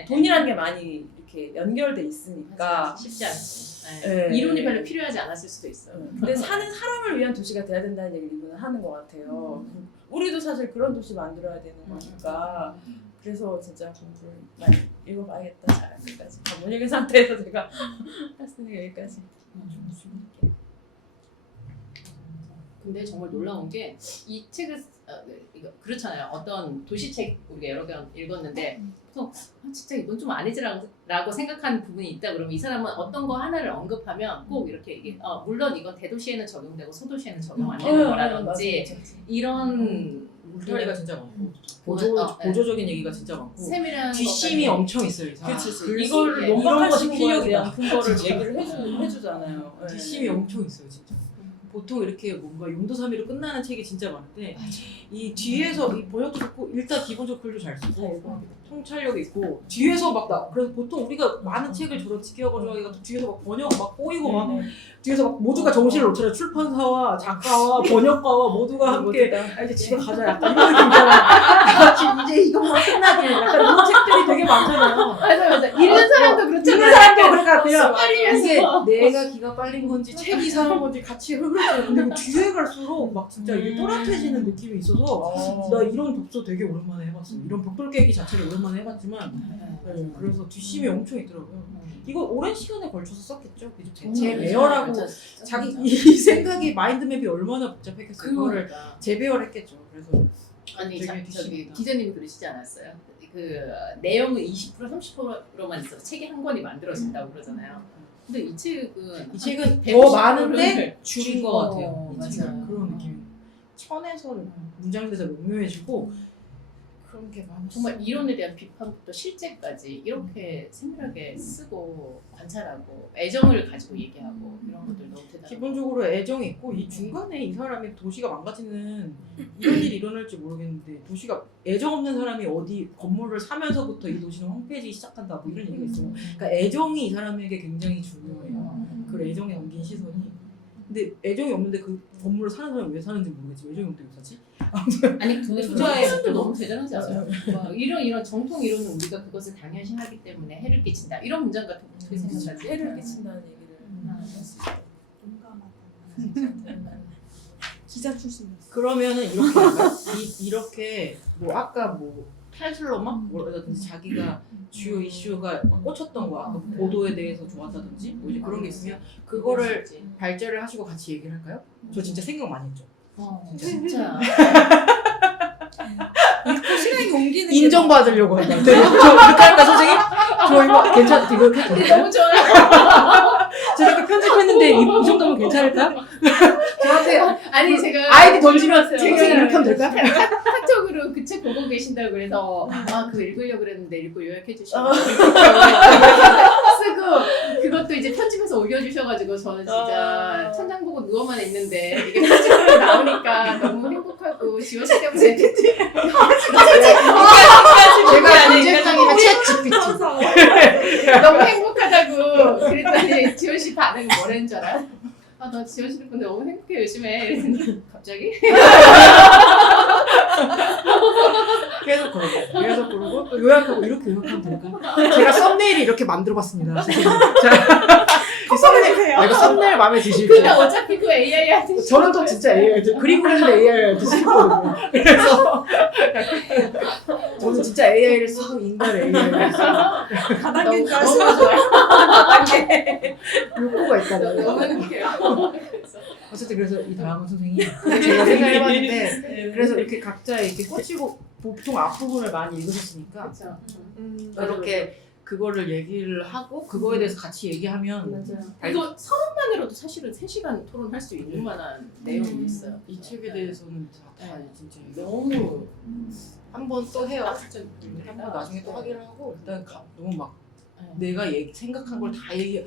돈이라는 게 많이 이렇게 연결돼 있으니까 쉽지 않지. 네. 이론이 별로 필요하지 않았을 수도 있어. 근데 사는 사람을 위한 도시가 돼야 된다는 얘기를 이분은 하는 것 같아요. 우리도 사실 그런 도시 만들어야 되는 거니까 그래서 진짜 공부를 많이 읽어봐야겠다. 잘 여기까지 못 읽은 상태에서 제가 했으니까 여기까지. 근데 정말 놀라운 게 이 책을 이거 그렇잖아요. 어떤 도시책 우리가 여러 개 읽었는데 보통 진짜 이건 좀 아니지라고 생각하는 부분이 있다 그러면 이 사람은 어떤 거 하나를 언급하면 꼭 이렇게 얘기해. 물론 이건 대도시에는 적용되고 소도시에는 적용 안 되는 거라든지 이런 울타리가 진짜 많고 어, 보조적인 얘기가 진짜 많고 세밀한 뒷심이 것까지. 엄청 있어요. 이 사람. 그치. 이거를 이런 것이 논박하시는 거에 필요하다. 대한 근거를 얘기를 해주잖아요. 네. 뒷심이 엄청 있어요, 진짜. 보통 이렇게 뭔가 용도사미로 끝나는 책이 진짜 많은데 이 뒤에서 이 번역도 좋고 일단 기본적으로 글도 잘 쓰고 통찰력 있고 뒤에서 막 나 그래서 보통 우리가 많은 책을 저런 직기하고 좋아하기가 뒤에서 막 번역 막 꼬이고 막 뒤에서 막 모두가 정신을 놓잖아요. 출판사와 작가와 번역가와 모두가 함께 이제 집에 가자 약간 이런 느낌이잖아. 이제 이것만 끝나게 약간 이런 책들이 되게 많잖아요. 맞아. 읽는 사람도 그렇잖아. 읽는 사람도 그러니까 그냥 이게 빨리면서. 내가 기가 빨린 건지 책이 이상한 건지 같이 흐르잖아요. 근데 그 뒤에 갈수록 막 진짜 이게 또렷해지는 느낌이 있어서 나 이런 독서 되게 오랜만에 해봤어요. 이런 벽돌 깨기 자체를 오랜만에 해봤지만 그래서 뒷심이 엄청 있더라고요. 이거 오랜 시간에 걸쳐서 썼겠죠. 재배열하고 자기 이 생각이 마인드맵이 얼마나 복잡했겠어요. 그거를 재배열했겠죠. 그래서 아니 되게 저기 기자님이 그러시지 않았어요? 그 내용은 20% 30%로만 있어서 책이 한 권이 만들어진다고 그러잖아요. 근데 이 책은 더 많은데 줄인 것 같아요. 이 맞아요. 책은 그런 느낌. 천에서 문장에서 명료해지고 그런 게 많았어요. 정말 이론에 대한 비판부터 실제까지 이렇게 세밀하게 쓰고 관찰하고 애정을 가지고 얘기하고 이런 것들 너무 대단하고 기본적으로 애정이 있고 이 중간에 이 사람이 도시가 망가지는 이런 일이 일어날지 모르겠는데 도시가 애정 없는 사람이 어디 건물을 사면서부터 이 도시는 황폐해지기 시작한다 뭐 이런 얘기가 있어요. 그러니까 애정이 이 사람에게 굉장히 중요해요. 그 애정에 담긴 시선이. 근데 애정이 없는데 그 건물을 사는 사람이 왜 사는지 모르겠지. 애정이 없는데 왜 사지? 아니 그 투자의 투자도 목표도 너무 대단하지 않아요? 막 이런 정통 이론은 우리가 그것을 당연시하기 때문에 해를 끼친다 이런 문장 같은 거 어떻게 생각하세요? 해를 끼친다는 얘기를 했을 때 기자 출신이었어. 그러면은 이렇게 할까요? 이렇게 뭐 아까 뭐 탈슬러막 뭐라든지 자기가 주요 이슈가 꽂혔던 거 아까 보도에 대해서 좋았다든지 뭐 이제 그런 게 있으면 그거를 발제를 하시고 같이 얘기를 할까요? 저 진짜 생각 많이 했죠. 진짜 읽고 시간이 옮기는 게 인정받으려고 한다. 저 그렇게 할까 선생님? 저 이거 괜찮 이거 해도 될까요? 너무 좋아요. 저 이렇게 편집했는데 이 정도면 괜찮을까? 저한테 아니 제가 아이디 던지면 제가 선생님 이렇게 하면 될까? 카톡으로 그 책 보고 계신다고 그래서 그거 읽으려고 그랬는데 읽고 요약해 주시고 쓰고 그것도 이제 편집해서 올려주셔가지고 저는 진짜 천장 보고 누워만 있는데 이게 편집으로 나오니까 너무 행복하고 지원 씨 때문에 제가 문제장이면 챗 GPT 너무 행복하다고 그랬더니 지원 씨 반응이 뭐라는 줄 알아요? 나 지원 씨 덕분에 너무 행복해 열심히 해 이랬더니 갑자기 계속 그러고 또 요약하고 이렇게 요약하면 될까? 제가 썸네일을 이렇게 만들어봤습니다. 자, 이거 썸네일 마음에 드실까요? 근데 어차피 그 AI한테 저는 또 진짜 AI 그림 그리는 AI한테 쓰거든요. 그래서 저는 진짜 AI를 쓰고 인간을 AI를 쓰고 다단계인 줄 너무 알았어. 좋아요. 욕구가 있다는 너무 거예요. 행복해요. 어쨌든 그래서 이 다음은 선생님 제가 생각해봤는데 그래서 이렇게 각자 이렇게 꽂히고 보통 앞부분을 많이 읽으셨으니까 그렇죠. 그렇게 그거를 얘기를 하고 그거에 대해서 같이 얘기하면 맞아요. 이거 서론만으로도 사실은 3시간 토론할 수 있는 만한 내용이 있어요. 이 책에 대해서는 다 네. 진짜 너무 한 번 또 해요. 진짜 한번 나중에 또 하기를 하고 일단 너무 막 네. 내가 생각한 걸 다 얘기.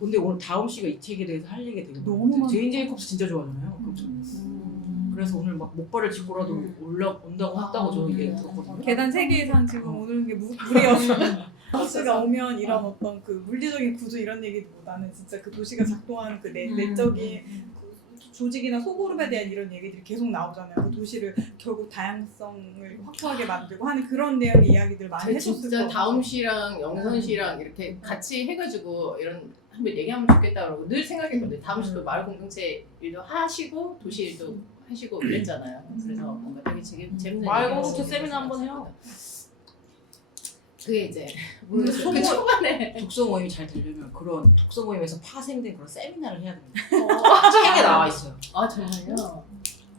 근데 오늘 다음 씨가 이 책에 대해서 할 얘기 되게 너무 많아요. 많아. 제인 제이콥스 진짜 좋아하잖아요. 그래서 오늘 막 목발을 짚고라도 온다고 했다고 저는 얘기 들었거든요. 계단 3개 이상 지금 오는 게 무리였어. 버스가 오면 이런 어떤 그 물리적인 구조 이런 얘기보다는 진짜 그 도시가 작동하는 그 내적인 그 조직이나 소그룹에 대한 이런 얘기들이 계속 나오잖아요. 그 도시를 결국 다양성을 확보하게 만들고 하는 그런 내용의 이야기들 많이 제가 해줬을 진짜 것 같아요. 다음 씨랑 영선 씨랑 이렇게 같이 해가지고 이런 한번 얘기하면 좋겠다 그러고 늘 생각했거든요. 다음 씨도 마을 공동체 일도 하시고 도시 일도 하시고 이랬잖아요. 그래서 뭔가 되게 재밌는 마을 얘기가 공동체 있었으면 세미나 한번 해요. 좋겠다. 그게 이제 모르겠어요. 그 초반에 독서 모임이 잘 되려면 그런 독서 모임에서 파생된 그런 세미나를 해야 됩니다. 책에 나와 있어요. 정말요?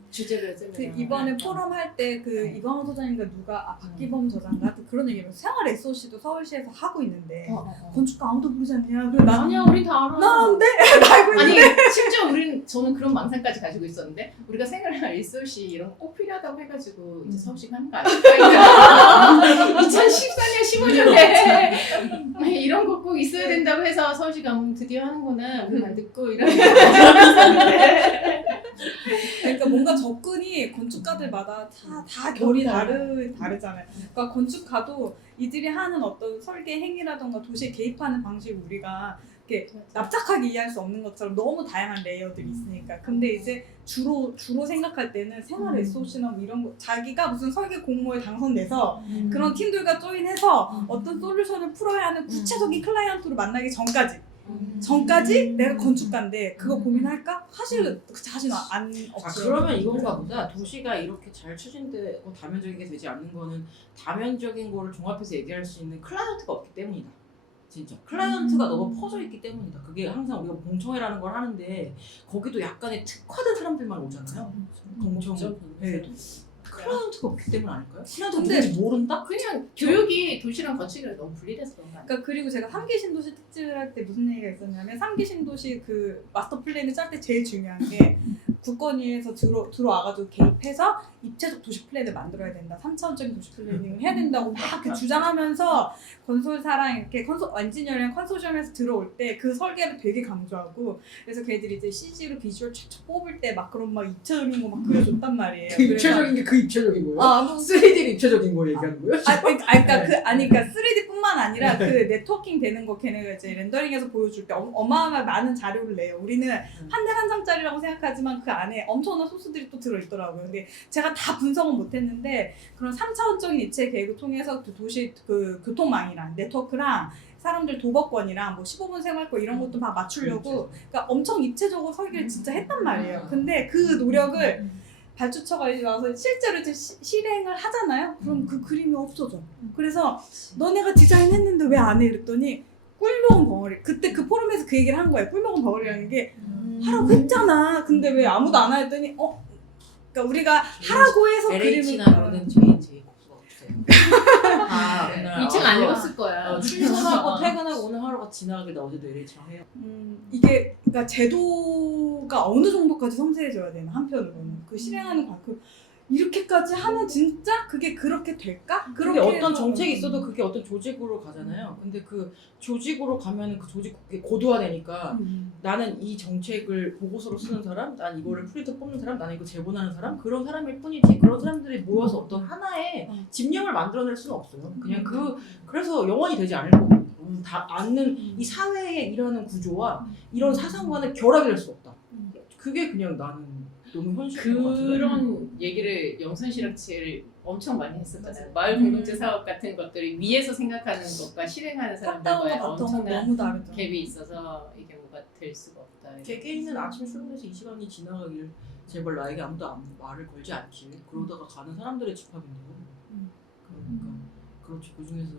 주제별 그 세미나. 이번에 포럼 할 때 그 이광호 소장인가 누가 박기범 저자인가 그런 얘기를 생활 SOC도 서울시에서 하고 있는데 건축가 아무도 모르지 않냐? 그래 나 아니야 우린 다 알아. 나 안돼 알고 아니 있는데 심지어 저는 그런 망상까지 가지고 있었는데 우리가 생활할 SOC 이런 거 꼭 필요하다고 해가지고 이제 서울시가 하는 거 아닐까? 2014년 15년에 이런 거 꼭 있어야 된다고 해서 서울시가 드디어 하는구나 우리 안 듣고 이런 생각이 있었는데 건축가들마다 다 결이 다르잖아요. 그러니까 건축가도 이들이 하는 어떤 설계 행위라던가 도시에 개입하는 방식을 우리가 이렇게 납작하게 이해할 수 없는 것처럼 너무 다양한 레이어들이 있으니까. 근데 이제 주로 생각할 때는 생활 SOC나 뭐 이런 거 자기가 무슨 설계 공모에 당선돼서 그런 팀들과 조인해서 어떤 솔루션을 풀어야 하는 구체적인 클라이언트를 만나기 전까지 내가 건축가인데 그거 고민할까? 사실 그 자신 안 없어요. 그러면 이건가 보다. 도시가 이렇게 잘 추진되고 다면적이게 되지 않는 거는 다면적인 거를 종합해서 얘기할 수 있는 클라이언트가 없기 때문이다. 진짜 클라이언트가 너무 퍼져 있기 때문이다. 그게 항상 우리가 공청회라는 걸 하는데 거기도 약간의 특화된 사람들만 오잖아요. 공청회에도 클라이언트가 없기 때문 아닐까요? 클라이언트가 누군지 모른다? 그냥 교육이 도시랑 건축이랑 너무 분리돼서 그런 거 아니야? 그러니까 그리고 제가 3기 신도시 특집을 할 때 무슨 얘기가 있었냐면 3기 신도시 그 마스터 플랜을 짤 때 제일 중요한 게 국건위에서 들어와가지고 개입해서 입체적 도시 플랜을 만들어야 된다. 3차원적인 도시 플래닝을 해야 된다고 막 이렇게 주장하면서 건설사랑 이렇게 엔지니어링 컨소시엄에서 들어올 때 그 설계를 되게 강조하고 그래서 걔들이 이제 CG로 비주얼 촥촥 뽑을 때 막 그런 막 입체적인 거 막 그려줬단 말이에요. 그 입체적인 게 그 입체적인 거예요? 아, 3D를 입체적인 거 얘기하는 거예요? 그러니까 3D뿐만 아니라 그 네트워킹 되는 거 걔네가 이제 렌더링해서 보여줄 때 어마어마한 많은 자료를 내요. 우리는 한 달 한 장짜리라고 생각하지만 그 안에 엄청난 소스들이 또 들어있더라고요. 근데 제가 다 분석은 못했는데 그런 3차원적인 입체 계획을 통해서 그 도시 그 교통망이랑 네트워크랑 사람들 도거권이랑 뭐 15분 생활권 이런 것도 다 맞추려고 그러니까 엄청 입체적으로 설계를 진짜 했단 말이에요. 근데 그 노력을 발주처가 이제 와서 실제로 이제 실행을 하잖아요. 그럼 그 그림이 없어져. 그래서 너네가 디자인했는데 왜 안 해? 이랬더니 꿀먹은 벙어리. 그때 그 포럼에서 그 얘기를 한 거예요. 꿀먹은 벙어리라는 게 하라고 했잖아. 근데 왜 아무도 안 하랬더니 그러니까 우리가 하라고 해서 LH나 그림을 그러는 J&J 복수가 없어요. 아, 맨날 2층 안 읽었을 거야. 출근하고 퇴근하고 오는 하루가 지나가길래 어제도 LH랑 해요. 이게 그러니까 제도가 어느 정도까지 섬세해져야 되나 한편으로는 그 실행하는 과정 이렇게까지 하면 진짜 그게 그렇게 될까? 그게 어떤 정책이 있어도 그게 어떤 조직으로 가잖아요. 근데 그 조직으로 가면은 그 조직 그게 고도화되니까 나는 이 정책을 보고서로 쓰는 사람, 난 이거를 프린터 뽑는 사람, 나는 이거 제본하는 사람 그런 사람일 뿐이지 그런 사람들이 모여서 어떤 하나의 집령을 만들어낼 수는 없어요. 그냥 그래서 영원히 되지 않을 거고 다 않는 이 사회의 이러는 구조와 이런 사상과는 결합이 될 수 없다. 그게 그냥 나는 너무 현실인 것 같은데. 그런 얘기를 영순실학체를 엄청 많이 했었잖아요. 마을 공동체 사업 같은 것들이 위에서 생각하는 것과 실행하는 사람들과의 엄청난 너무 다르죠. 갭이 있어서 이게 뭐가 될 수가 없다. 개개인은 아침 출근해서 이 시간이 지나가길 제발 나에게 아무도 말을 걸지 않길 그러다가 가는 사람들의 집합인데요. 그러니까 그렇죠. 그 중에서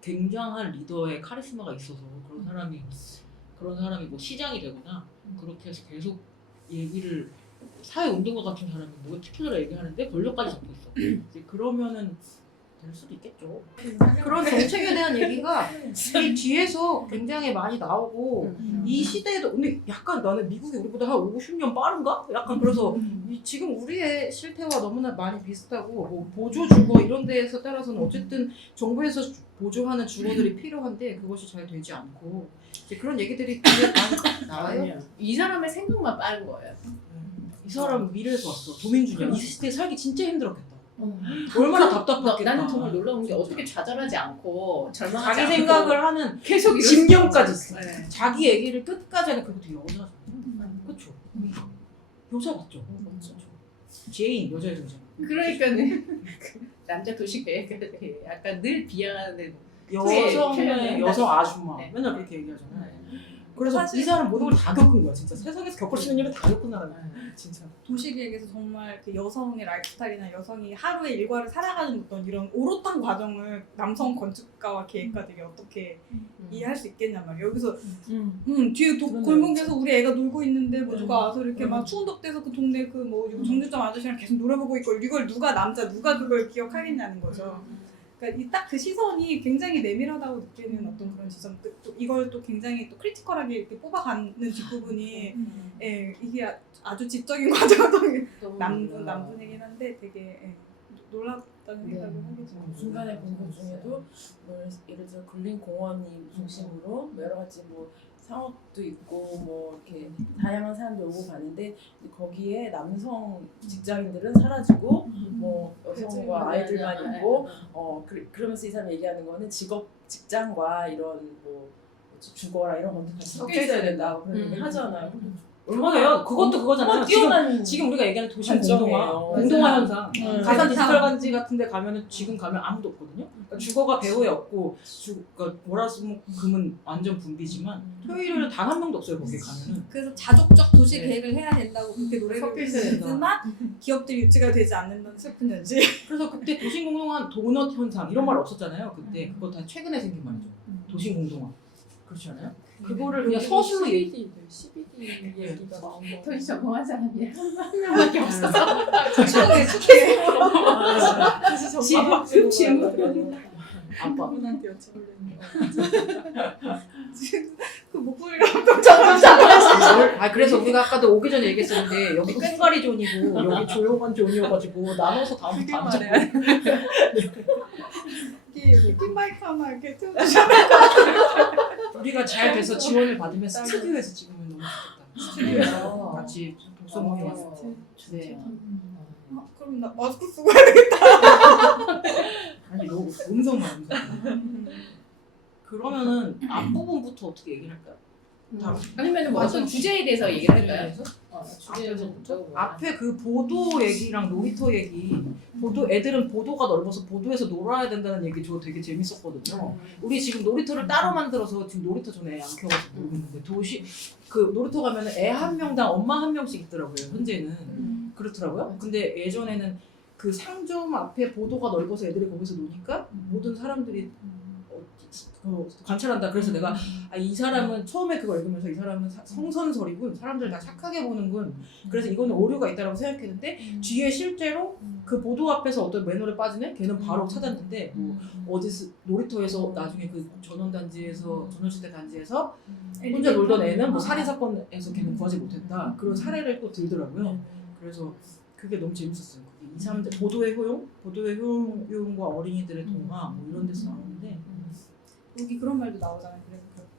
굉장한 리더의 카리스마가 있어서 그런 사람이 뭐 시장이 되거나 그렇게 해서 계속 얘기를 사회운동가 같은 사람이 뭐 티켓으로 얘기하는데 권력까지 잡고 있어. 이제 그러면은 될 수도 있겠죠. 그런 정책에 대한 얘기가 이 뒤에서 굉장히 많이 나오고 이 시대에도 근데 약간 나는 미국이 우리보다 한 50년 빠른가? 약간 그래서 지금 우리의 실태와 너무나 많이 비슷하고 뭐 보조 주거 이런 데에서 따라서는 어쨌든 정부에서 보조하는 주거들이 필요한데 그것이 잘 되지 않고 이제 그런 얘기들이 되게 많이 나와요. 아니요. 이 사람의 생각만 빠른 거예요. 이 사람 미래에서 왔어. 도민준이야. 이 시대에 살기 진짜 힘들었겠다. 얼마나 답답했겠다. 나는 정말 놀라운 게 어떻게 좌절하지 않고 절망하지 자기 않고 생각을 하는 계속 이럴 집념까지 수가 있어. 네. 자기 얘기를 끝까지 하는 그것도 여자죠. 그쵸? 여자 맞죠? 제인 여자의 등장. 그러니까는 남자 도시 계획가들이 약간 늘 비하하는 여성의 여성 아줌마 네. 맨날 그렇게 얘기하잖아요. 네. 그래서 사실- 이 사람 모든 걸 다 겪은 거야. 진짜 세상에서 겪을 수 있는 일은 다 겪은 사람이야. 진짜. 도시계획에서 정말 그 여성의 라이프스타일이나 여성이 하루의 일과를 살아가는 어떤 이런 오롯한 과정을 남성 건축가와 계획가들이 어떻게 이해할 수 있겠냔 말이야. 여기서 뒤에 골목에서 우리 애가 놀고 있는데 뭐 누가 와서 이렇게 막 추운 덕대서 그 동네 그 뭐 정류점 아저씨랑 계속 노래보고 있고 이걸 누가 그걸 기억하겠냐는 거죠. 그러니까 딱 그 시선이 굉장히 내밀하다고 느끼는 어떤 그런 지점, 또 이걸 또 굉장히 또 크리티컬하게 이렇게 뽑아가는 뒷부분이 이게 아주 지적인 과정이 남분이긴 한데 되게 있다는 생각을 하게 돼요. 중간에 본 것 중에도 뭐 예를 들어 근린 공원이 중심으로 여러 가지 뭐 상업도 있고 뭐 이렇게 다양한 사람들이 오고 가는데 거기에 남성 직장인들은 사라지고 뭐 여성과 아이들만 있고 그러면서 이 사람이 얘기하는 거는 직장과 이런 뭐 주거랑 이런 것들 같이 섞여 있어야 된다 그런 얘기 하잖아요. 얼마나요? 그것도 그거잖아요. 지금 우리가 얘기하는 도시 공동화 현상. 가산 디지털 단지 같은 데 가면은 지금 가면 아무도 없거든요. 그러니까 주거가 배후에 없고 그러니까 월화수목금은 완전 붐비지만 토요일은 단 한 명도 없어요. 거기 가면은. 그래서 자족적 도시 네. 계획을 해야 된다고 그렇게 노래를 섞여 있어야 된다. 부르지만 기업들이 유치가 되지 않는다는 슬픈 현실. 그래서 그때 도시 공동화 도넛 현상 이런 말 없었잖아요. 그때 그거 다 최근에 생긴 말이죠. 도시 공동화. 그렇지 않아요? 그거를 그냥 서술로 얘기. CBD 얘기가 나온 거. 도시 적응한 사람이 한 명밖에 없어서. 질문 아빠. 분한테 여쭤보려는 지금 그 목소리가 그래서 우리가 아까도 오기 전에 얘기했었는데 여기 끈가리 존이고 여기 조용한 존이어가지고 나눠서 다음부터 안 잡고 이게 핀마이크 하나 이렇게 틀어주시면 우리가 잘 돼서 지원을 받으면 스튜디오에서 찍으면 너무 좋겠다. 스튜디오에서 같이 독서 모임 와서. 네. 그럼 나 마스크 쓰고 해야 되겠다. 아니 너무 음성만. 그러면은 앞부분부터 어떻게 얘기를 할까요? 아니면 뭐 어떤 주제에 대해서 얘기를 할까요? 주제에서부터 앞에 그 보도 얘기랑 놀이터 얘기, 애들은 보도가 넓어서 보도에서 놀아야 된다는 얘기 저 되게 재밌었거든요. 우리 지금 놀이터를 따로 만들어서 지금 놀이터 전에 안 켜가지고 모르겠는데 그 놀이터 가면은 애 한 명당 엄마 한 명씩 있더라고요. 현재는 그렇더라고요. 근데 예전에는 그 상점 앞에 보도가 넓어서 애들이 거기서 노니까 모든 사람들이 관찰한다. 그래서 내가 이 사람은 처음에 그거 읽으면서 이 사람은 성선설이군. 사람들 다 착하게 보는군. 그래서 이거는 오류가 있다라고 생각했는데 뒤에 실제로 그 보도 앞에서 어떤 매너를 빠지네? 걔는 바로 찾았는데 뭐 어디서 놀이터에서 나중에 그 전원시대 단지에서 혼자 놀던 애는 뭐 살인 사건에서 걔는 구하지 못했다. 그런 사례를 또 들더라고요. 그래서 그게 너무 재밌었어요. 그게 2, 3대 보도의 효용과 어린이들의 동화 뭐 이런 데서 나오는데 여기 그런 말도 나오잖아요.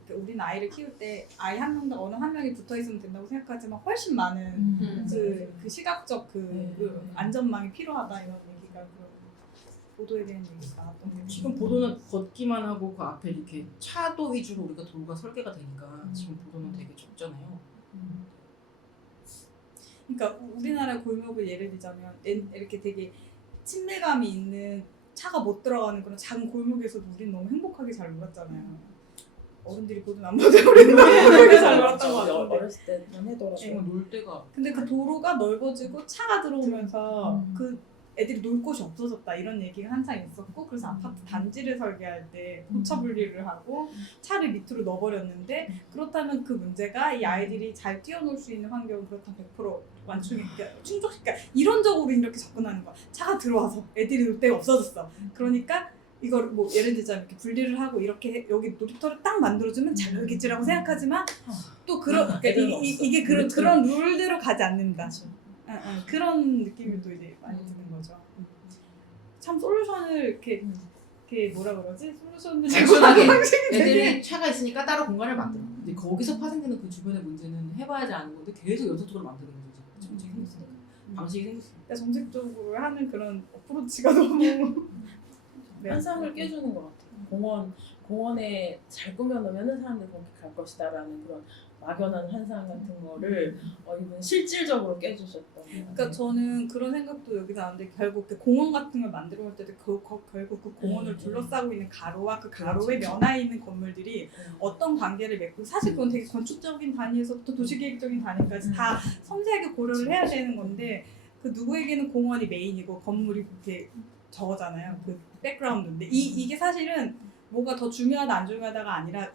그래서 우리는 아이를 키울 때 아이 한 명당 어느 한 명이 붙어 있으면 된다고 생각하지만 훨씬 많은 그 시각적 그 안전망이 필요하다 이런 얘기가 그런 보도에 대한 얘기가 나왔던 게 지금 보도는 걷기만 하고 그 앞에 이렇게 차도 위주로 우리가 도로가 설계가 되니까 지금 보도는 되게 적잖아요. 그러니까 우리나라 골목을 예를 들자면 이렇게 되게 친밀감이 있는 차가 못 들어가는 그런 작은 골목에서도 우리는 너무 행복하게 잘 놀았잖아요. 어른들이 보든 안 보든 우리는 너무 행복하게 잘 놀았던 것 같아요. 어렸을 때만 해도 지금 놀 때가 근데 그 도로가 넓어지고 차가 들어오면서 그 애들이 놀 곳이 없어졌다 이런 얘기가 항상 있었고 그래서 아파트 단지를 설계할 때 포차 분리를 하고 차를 밑으로 넣어버렸는데 그렇다면 그 문제가 이 아이들이 잘 뛰어놀 수 있는 환경은 그렇다면 100% 충족시켜 이론적으로 이렇게 접근하는 거야. 차가 들어와서 애들이 놀 데가 없어졌어. 그러니까 이걸 뭐 예를 들자면 이렇게 분리를 하고 이렇게 여기 놀이터를 딱 만들어주면 잘 놀겠지라고 생각하지만 또 그러니까 이게 그런 룰대로 가지 않는다. 그런 느낌이 또 이제 많이 드는 거죠. 참 솔루션을 이렇게 뭐라 그러지? 솔루션을 단순하게 애들이 차가 있으니까 따로 공간을 만들어. 근데 거기서 파생되는 그 주변의 문제는 해봐야지 아는 건데 계속 연속적으로 만드는 거죠. 정책이 생겼으니까 방식이 생겼으니까. 정책적으로 하는 그런 어프로치가 너무 환상을 깨주는 것 같아요. 공원에 잘 꾸며놓으면 사람들이 거기 갈 것이다라는 그런 막연한 환상 같은 거를 이분 실질적으로 깨주셨던. 그러니까 저는 그런 생각도 여기서 나는데 결국 그 공원 같은 걸 만들어 볼 때도 결국 그 공원을 둘러싸고 있는 가로와 그 가로의 면화에 있는 건물들이 어떤 관계를 맺고 사실 그건 되게 건축적인 단위에서부터 도시계획적인 단위까지 다 섬세하게 고려를 해야 되는 건데 그 누구에게는 공원이 메인이고 건물이 그렇게 저거잖아요. 그 백그라운드인데 이게 사실은 뭐가 더 중요하다 안 중요하다가 아니라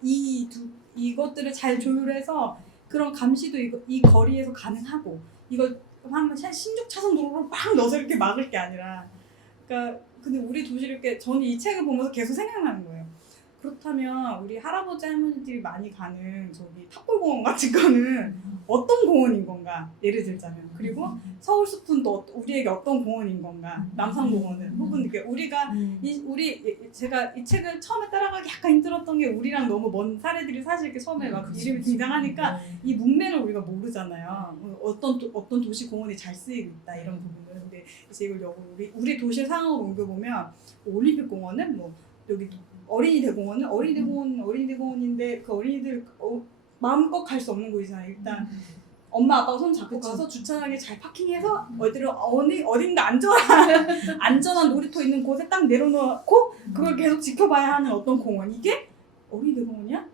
이것들을 잘 조율해서 그런 감시도 이 거리에서 가능하고 이걸 한 16차선 도로로 막 넣어서 이렇게 막을 게 아니라 그러니까 근데 우리 도시를 이렇게 저는 이 책을 보면서 계속 생각나는 거예요. 그렇다면 우리 할아버지 할머니들이 많이 가는 저기 탑골공원 같은 거는 어떤 공원인 건가? 예를 들자면. 그리고 서울숲은 또 우리에게 어떤 공원인 건가? 남산공원은 혹은 이게 우리가 제가 이 책을 처음에 따라가기 약간 힘들었던 게 우리랑 너무 먼 사례들이 사실 이렇게 처음에 막 이름이 등장하니까 이 문맥을 우리가 모르잖아요. 어떤 도시 공원이 잘 쓰이고 있다 이런 부분을. 근데 이제 이걸 우리 도시의 상황으로 옮겨보면 올림픽 공원은 뭐 여기 어린이 대공원은 어린이 대공원인데 그 어린이들 마음껏 갈 수 없는 곳이잖아요. 일단 엄마 아빠가 손 잡고 가서 주차장에 잘 파킹해서 어딘가 안전한 놀이터 있는 곳에 딱 내려놓고 그걸 계속 지켜봐야 하는 어떤 공원. 이게 어린이 대공원이야?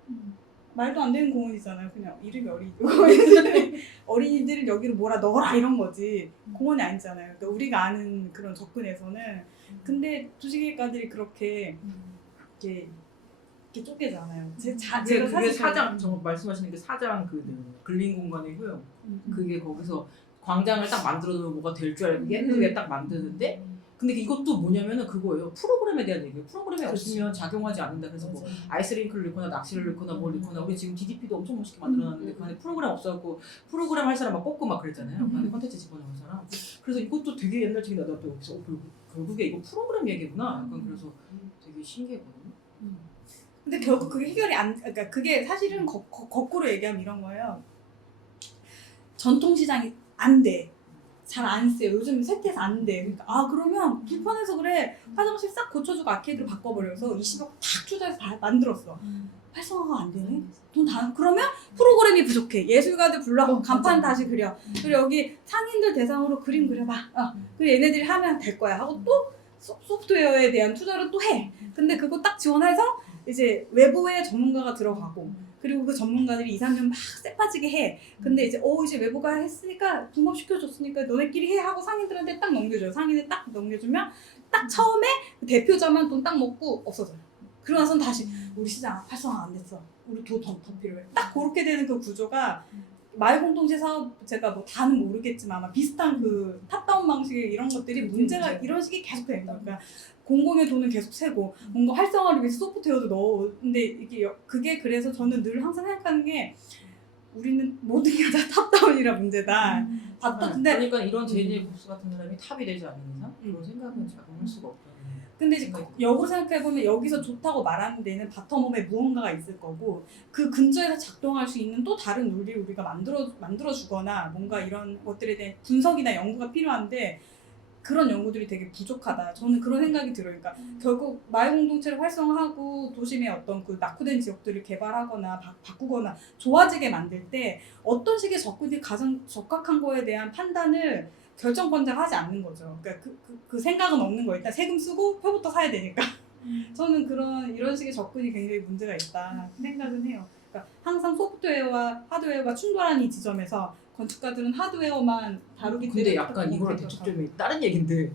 말도 안 되는 공원이잖아요. 그냥 이름이 어린이 대공원인데 어린이들을 여기로 몰아 넣어라 이런 거지. 공원이 아니잖아요. 그러니까 우리가 아는 그런 접근에서는. 근데 도시계획가들이 그렇게 이렇게 쪼개잖아요. 제가 그게 사실 사장 정 말씀하시는 게 사장 근린 공간의 효용. 그게 거기서 광장을 딱 만들어 놓으면 뭐가 될 줄 알고 예쁘게 딱 만드는데 근데 이것도 뭐냐면은 그거예요. 프로그램에 대한 얘기예요. 프로그램이 없으면 작용하지 않는다. 그래서 뭐 아이스링크를 넣거나 낚시를 넣거나 뭘 넣거나 우리 지금 DDP도 엄청 멋있게 만들어놨는데 그 안에 프로그램 없어갖고 프로그램 할 사람 막 뽑고 막 그랬잖아요. 그 안에 콘텐츠 집어넣은 사람. 그래서 이것도 되게 옛날 책이 나도 여기서 결국에 이거 프로그램 얘기구나. 약간 그래서 되게 신기했거든요. 근데 결국 그게 해결이 그러니까 그게 사실은 거꾸로 얘기하면 이런 거예요. 전통시장이 안 돼. 잘 안 써요. 요즘 세태에서 안 돼. 그러니까 그러면 불편해서 그래. 화장실 싹 고쳐주고 아케이드로 바꿔버려서 20억 탁 투자해서 다 만들었어. 활성화가 안 되네? 그러면 프로그램이 부족해. 예술가들 불러. 간판 다시 그려. 그리고 여기 상인들 대상으로 그림 그려봐. 그리고 얘네들이 하면 될 거야. 하고 또 소프트웨어에 대한 투자를 또 해. 근데 그거 딱 지원해서 이제 외부의 전문가가 들어가고 그리고 그 전문가들이 2, 3년 막 쎄빠지게 해. 근데 이제 이제 외부가 했으니까 등록시켜줬으니까 너네끼리 해 하고 상인들한테 딱 넘겨줘요. 상인에 딱 넘겨주면 딱 처음에 대표자만 돈 딱 먹고 없어져요. 그러고 나서는 다시 우리 시장 활성화 안 됐어. 우리 돈 더 필요해. 딱 그렇게 되는 그 구조가 마을공동체 사업 제가 뭐 다는 모르겠지만 아마 비슷한 그 탑다운 방식의 이런 것들이 문제가 이런 식이 계속 되는 거예요. 그러니까 공공의 돈은 계속 세고 뭔가 활성화를 위해서 소프트웨어도 넣는데 이게 그게 그래서 저는 늘 항상 생각하는 게 우리는 모든 게 다 탑다운이라 문제다. 근데 그러니까 이런 제이제 복수 같은 사람이 탑이 되지 않는 이상 그런 생각은 작용할 수가 없다. 근데 이제 역으로 생각해보면 여기서 좋다고 말하는 데는 바텀업에 무언가가 있을 거고 그 근처에서 작동할 수 있는 또 다른 논리를 우리가 만들어 주거나 뭔가 이런 것들에 대한 분석이나 연구가 필요한데 그런 연구들이 되게 부족하다. 저는 그런 생각이 들어요. 그러니까 결국 마을 공동체를 활성화하고 도심의 어떤 그 낙후된 지역들을 개발하거나 바꾸거나 좋아지게 만들 때 어떤 식의 접근이 가장 적합한 거에 대한 판단을 결정권자가 하지 않는 거죠. 그러니까 그 생각은 없는 거예요. 일단 세금 쓰고 표부터 사야 되니까. 저는 이런 식의 접근이 굉장히 문제가 있다 생각은 해요. 그러니까 항상 소프트웨어와 하드웨어가 충돌하는 이 지점에서 건축가들은 하드웨어만 다루기 때문에 근데 약간 이거랑 대척점이 다른 얘기인데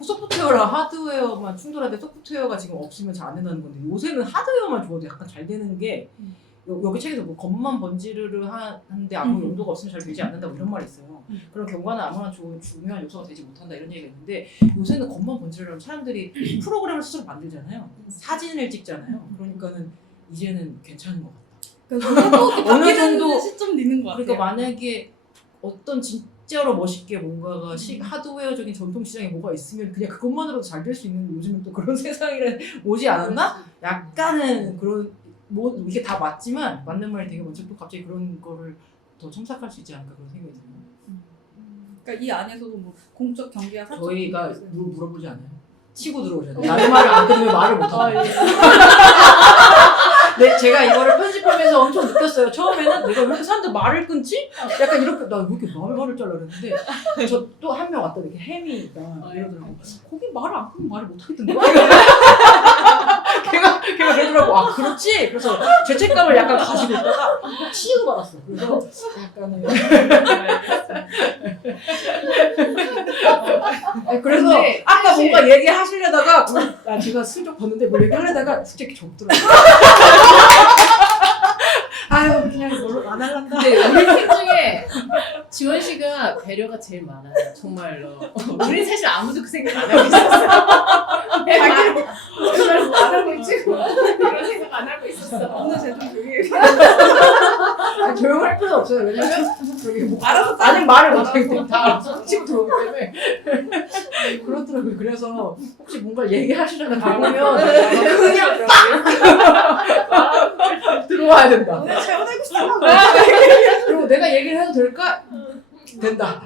소프트웨어랑 하드웨어만 충돌하는데 소프트웨어가 지금 없으면 잘 안 된다는 건데 요새는 하드웨어만 좋아도 약간 잘 되는 게 여기 책에서 뭐 겉만 번지르르 하는데 아무 용도가 없으면 잘 되지 않는다고 이런 말이 있어요. 그런 경과는 아무나 중요한 요소가 되지 못한다 이런 얘기가 있는데 요새는 겉만 번지르르 하면 사람들이 프로그램을 스스로 만들잖아요. 사진을 찍잖아요. 그러니까는 이제는 괜찮은 것 같다. 그러니까 어느 정도 시점 있는 것 같아요. 그러니까 만약에 어떤 진짜로 멋있게 뭔가가 하드웨어적인 전통 시장에 뭐가 있으면 그냥 그것만으로도 잘 될 수 있는 요즘은 또 그런 세상이 오지 않았나? 약간은 그런 뭐 이게 다 맞지만 맞는 말이 되게 먼저 또 갑자기 그런 거를 더 첨삭할 수 있지 않을까 그런 생각이 드네요. 그러니까 이 안에서도 뭐 공적 경계가 사적 저희가 물어보지 않아요. 치고 들어오잖아요. 나의 말을 안 들으면 말을 못하고. 네, 제가 이거를 편집하면서 엄청 느꼈어요. 처음에는 내가 왜 이렇게 사람들 말을 끊지? 약간 이렇게 나 왜 이렇게 말을 잘라 그랬는데 저 또 한 명 왔다 이렇게 햄이 이러더라고. 거기 말을 안 끊으면 말을 못 하겠던데. 걔가 그러더라고. 그렇지. 그래서 죄책감을 약간 가지고 있다가 치유 받았어. 그래서 약간은 그래서 근데 아까 사실- 뭔가 얘기하시려다가 제가 슬쩍 봤는데 뭘 얘기하려다가 갑자기 접더라고요. 아유 그냥 이걸로 안 할란다. 근데 우리 팀 중에 지원 씨가 배려가 제일 많아요. 정말로. 우린 사실 아무도 그 생각 안 하고 있었어. 말 안 하고 있지. 그런 생각 오늘 제좀 조용히 조용할 필요 없어요. 왜냐면 저기 뭐 알아서 아직 말을 못 알아서 하고 다 알아서 치고 들어오기 때문에 그렇더라고요. 그래서 혹시 뭔가 얘기하시려다 보면 그냥 딱 들어와야 된다. 오늘 채워내고 싶어. 그리고 내가 얘기를 해도 될까? 된다.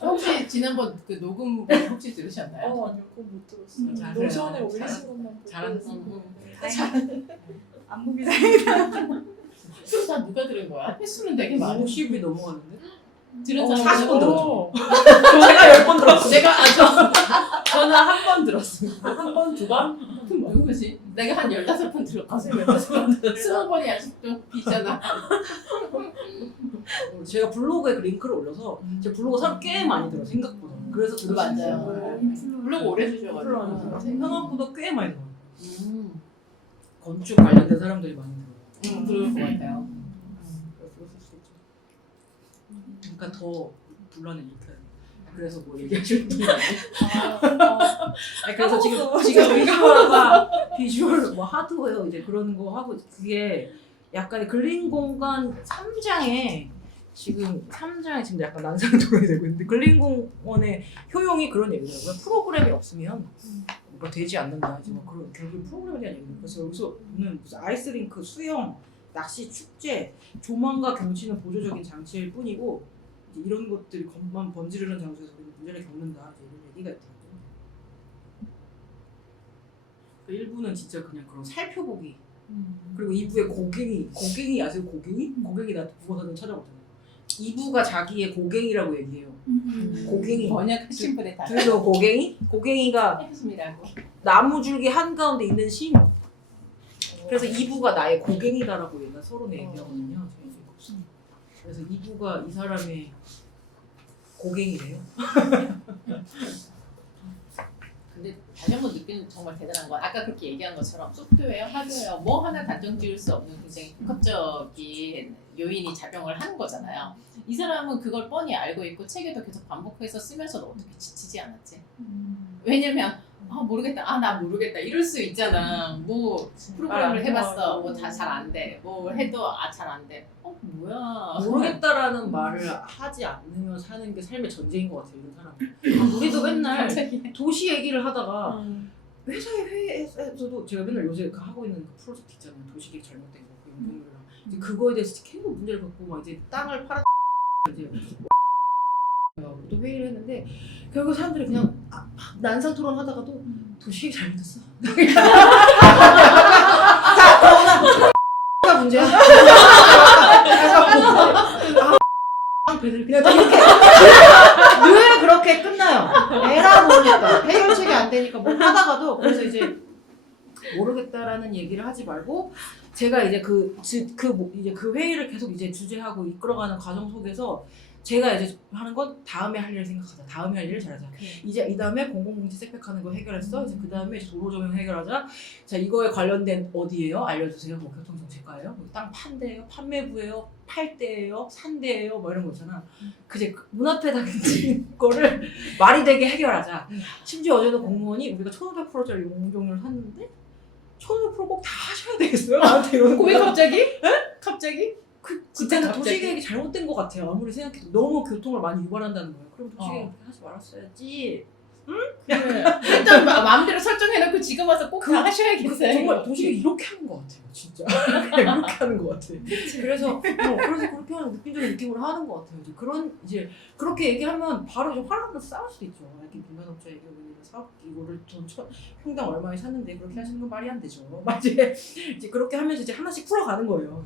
혹시 지난번 그 녹음 혹시 들으셨나요? 아니요, 그건 못 들었어요. 잘해요. 노션에 올리신 것만 보고. 잘하는 안 보기 잘. 술 다 누가 들은 거야? 횟수는 되게 많아. 50이 넘어가는데? 들었잖아. 40번 들었죠. 어. 제가 10번 들었어요. 내가 저는 한 번 들었습니다. 한 번, 두 번? 누구지? 내가 한 15번 들었거든. 20번이 아직도 비잖아. 제가 블로그에 그 링크를 올려서 제 블로그 사람 꽤 많이 들어요. 생각보다. 그래서 들을 수 맞아요. 있어요. 블로그 오래 주셔가지고. 생각보다 꽤 많이 들어요. 건축 관련된 사람들이 많이 들어요. 그럴 것 같아요. 그래서 그랬을 수도 있죠. 그러니까 더 분란을 일으켜야 돼. 그래서 뭐 얘기하시는 분이 아니에요? 아니, 그래서 지금 비주얼과 비주얼 뭐 하드웨어 이제 그런 거 하고 그게 약간 근린 공간 3장에 지금 약간 난상토론이 되고 있는데 근린 공원의 효용이 그런 얘기더라고요. 프로그램이 없으면 뭐가 되지 않는다. 지금 그런 결국 프로그램에 대한 얘기예요. 그래서 여기서는 무슨 아이스링크, 수영, 낚시, 축제, 조망과 경치는 보조적인 장치일 뿐이고 이제 이런 것들이 겉만 번지르는 장소에서 우리는 문제를 겪는다. 이제 이런 얘기가 있더라고요. 그 일부는 진짜 그냥 그런 살펴보기. 그리고 2부에 고갱이 아세요? 고갱이 나 국어사전 찾아봤잖아요. 2부가 자기의 고갱이라고 얘기해요. 고갱이. 번역하신 분에 다 들으죠? 고갱이가 해주심이라고. 나무줄기 한가운데 있는 심. 그래서 2부가 나의 고갱이다라고 옛날 서론에 얘기하거든요. 그래서 2부가 이 사람의 고갱이래요. 근데 다시 한번 느끼는 정말 대단한 건 아까 그렇게 얘기한 것처럼 소프트웨어, 하드웨어 뭐 하나 단정 지을 수 없는 굉장히 복합적인 요인이 작용을 하는 거잖아요. 이 사람은 그걸 뻔히 알고 있고 책에도 계속 반복해서 쓰면서도 어떻게 지치지 않았지? 왜냐면 모르겠다, 나 모르겠다 이럴 수 있잖아. 뭐 프로그램을 해봤어, 뭐 다 잘 안 돼, 뭐 해도 잘 안 돼. 뭐야? 모르겠다라는 말을 하지 않으면 사는 게 삶의 전제인 것 같아요. 이런 사람. 우리도 맨날 도시 얘기를 하다가 회사의 회의에서도 제가 맨날 요새 하고 있는 그 프로젝트 있잖아요. 도시계획 잘못된 거, 그 용적률이랑 이제 그거에 대해서 계속 문제를 갖고 막 이제 땅을 팔아 이제 또 회의를 했는데 결국 사람들이 그냥 난상 토론하다가도 도시계획 잘못했어. 자, 그러나 문제야. 그냥 이렇게 늘 그렇게 끝나요. 에라 모르겠다. 해결책이 안 되니까 뭐 하다가도 그래서 이제 모르겠다라는 얘기를 하지 말고 제가 이제 그 회의를 계속 이제 주재하고 이끌어가는 과정 속에서 제가 이제 하는 건 다음에 할 일을 생각하자. 다음에 할 일을 잘하자. 이제 이 다음에 공공공지 색백하는 거 해결했어. 이제 그 다음에 도로 조명 해결하자. 자, 이거에 관련된 어디예요? 알려주세요. 뭐 교통정책과예요? 뭐 땅 판대예요? 판매부예요? 팔대예요? 산대예요? 뭐 이런 거 있잖아. 그제 문 앞에 닥친 거를 말이 되게 해결하자. 심지어 어제도 공무원이 우리가 1,500%짜리 용적률을 샀는데 1,500% 꼭 다 하셔야 되겠어요? 나한테 이러는 왜 거야. 갑자기? 갑자기? 그때는 갑자기? 도시계획이 잘못된 것 같아요. 아무리 생각해도 너무 교통을 많이 유발한다는 거예요. 그럼 도시계획 그렇게 하지 말았어야지. 일단 마음대로 설정해놓고 지금 와서 꼭 다 하셔야겠어요. 정말 도시계획 이렇게 하는 것 같아요. 진짜 그냥 이렇게 하는 것 같아. 그래서 그렇게 하는 느낌적인 느낌으로 하는 것 같아요. 이제 그렇게 얘기하면 바로 이제 화나서 싸울 수도 있죠. 이렇게 민간업자 얘기하면 사업 이거를 돈 평당 얼마에 샀는데 그렇게 하시는 건 말이 안 되죠. 이제 그렇게 하면서 이제 하나씩 풀어가는 거예요.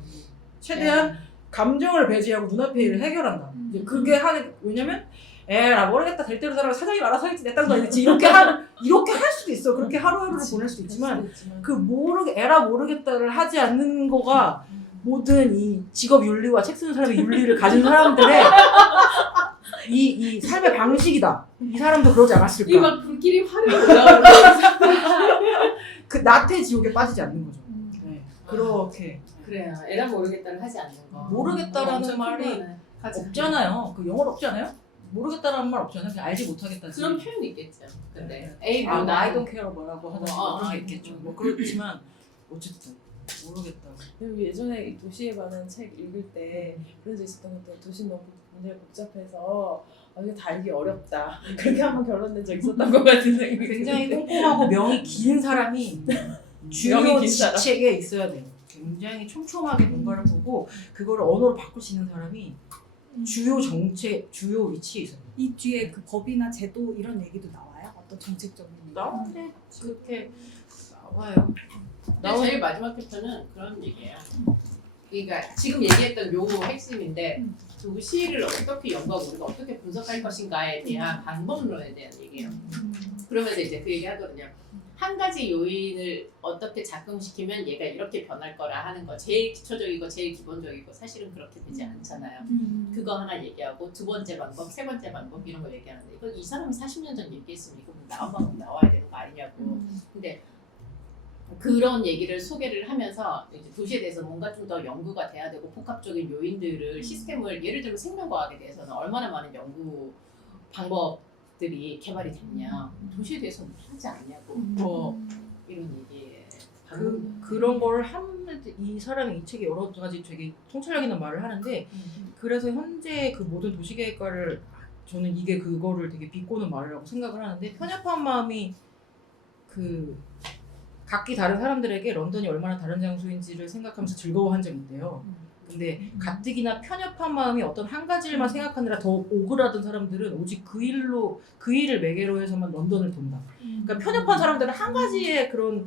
최대한 감정을 배제하고 눈앞의 일을 해결한다. 이제 그게 하는 왜냐면 나 모르겠다 될 대로 살아 사장님 알아서 하겠지 내 땅도 아니지 이렇게 할 수도 있어. 그렇게 하루하루를 보낼 수도 있지만 그 모르겠다를 하지 않는 거가 모든 이 직업 윤리와 책 쓰는 사람의 윤리를 가진 사람들의 이 삶의 방식이다. 이 사람도 그러지 않았을까? 이 막 불길이 화를 올라오고 그 나태 지옥에 빠지지 않는 거죠. 네. 그렇게 그래요. 에라 모르겠다를 하지 않는 거. 모르겠다라는 말이 없잖아요. 그 영어로 없잖아요. 모르겠다라는 말 없잖아요. 그냥 알지 못하겠다. 그런 표현이 있겠죠. 근데 네. A I I don't care 뭐라고 하는 거 있겠죠. 뭐 그렇지만 어쨌든 모르겠다. 그리고 예전에 이 도시에 관한 책 읽을 때 그런 적 있었던 것 같아요. 도시 너무 굉장히 복잡해서 이거 다 알기 어렵다. 그렇게 한번 결론 낸 적 있었던 것 같은 생각이 굉장히 드는데. 꼼꼼하고 명이 긴 사람이 주요 명이 긴 사람. 지책에 있어야 돼요. 굉장히 촘촘하게 뭔가를 보고 그거를 언어로 바꿀 수 있는 사람이 주요 정책, 주요 위치에 있어요. 이 뒤에 그 법이나 제도 이런 얘기도 나와요? 어떤 정책적인 얘기? 나오는데 그렇게 나와요. 근데 제일 마지막 챕터는 그런 얘기예요. 그러니까 지금 얘기했던 요 핵심인데 도시를 어떻게 연구하고 우리가 어떻게 분석할 것인가에 대한 방법론에 대한 얘기예요. 그러면서 이제 그 얘기 하거든요. 한 가지 요인을 어떻게 작동시키면 얘가 이렇게 변할 거라 하는 거 제일 기초적이고 제일 기본적이고 사실은 그렇게 되지 않잖아요. 그거 하나 얘기하고 두 번째 방법, 세 번째 방법 이런 거 얘기하는데 이거 이 사람이 40년 전 얘기했으면 이거 나와야 되는 거 아니냐고. 근데 그런 얘기를 소개를 하면서 이제 도시에 대해서 뭔가 좀 더 연구가 돼야 되고 복합적인 요인들을 시스템을 예를 들면 생명과학에 대해서는 얼마나 많은 연구 방법들이 개발이 됐냐 도시에 대해서는 하지 않냐고 뭐 이런 얘기에 그런 거를 하는데 이 사람이 이 책에 여러 가지 되게 통찰력 있는 말을 하는데 그래서 현재 그 모든 도시계획과를 저는 이게 그거를 되게 비꼬는 말이라고 생각을 하는데 편협한 마음이 그 각기 다른 사람들에게 런던이 얼마나 다른 장소인지를 생각하면서 즐거워한 적이 있대요. 근데 가뜩이나 편협한 마음이 어떤 한 가지 일만 생각하느라 더 오그라든 사람들은 오직 그 일을 매개로 해서만 런던을 돈다. 그러니까 편협한 사람들은 한 가지의 그런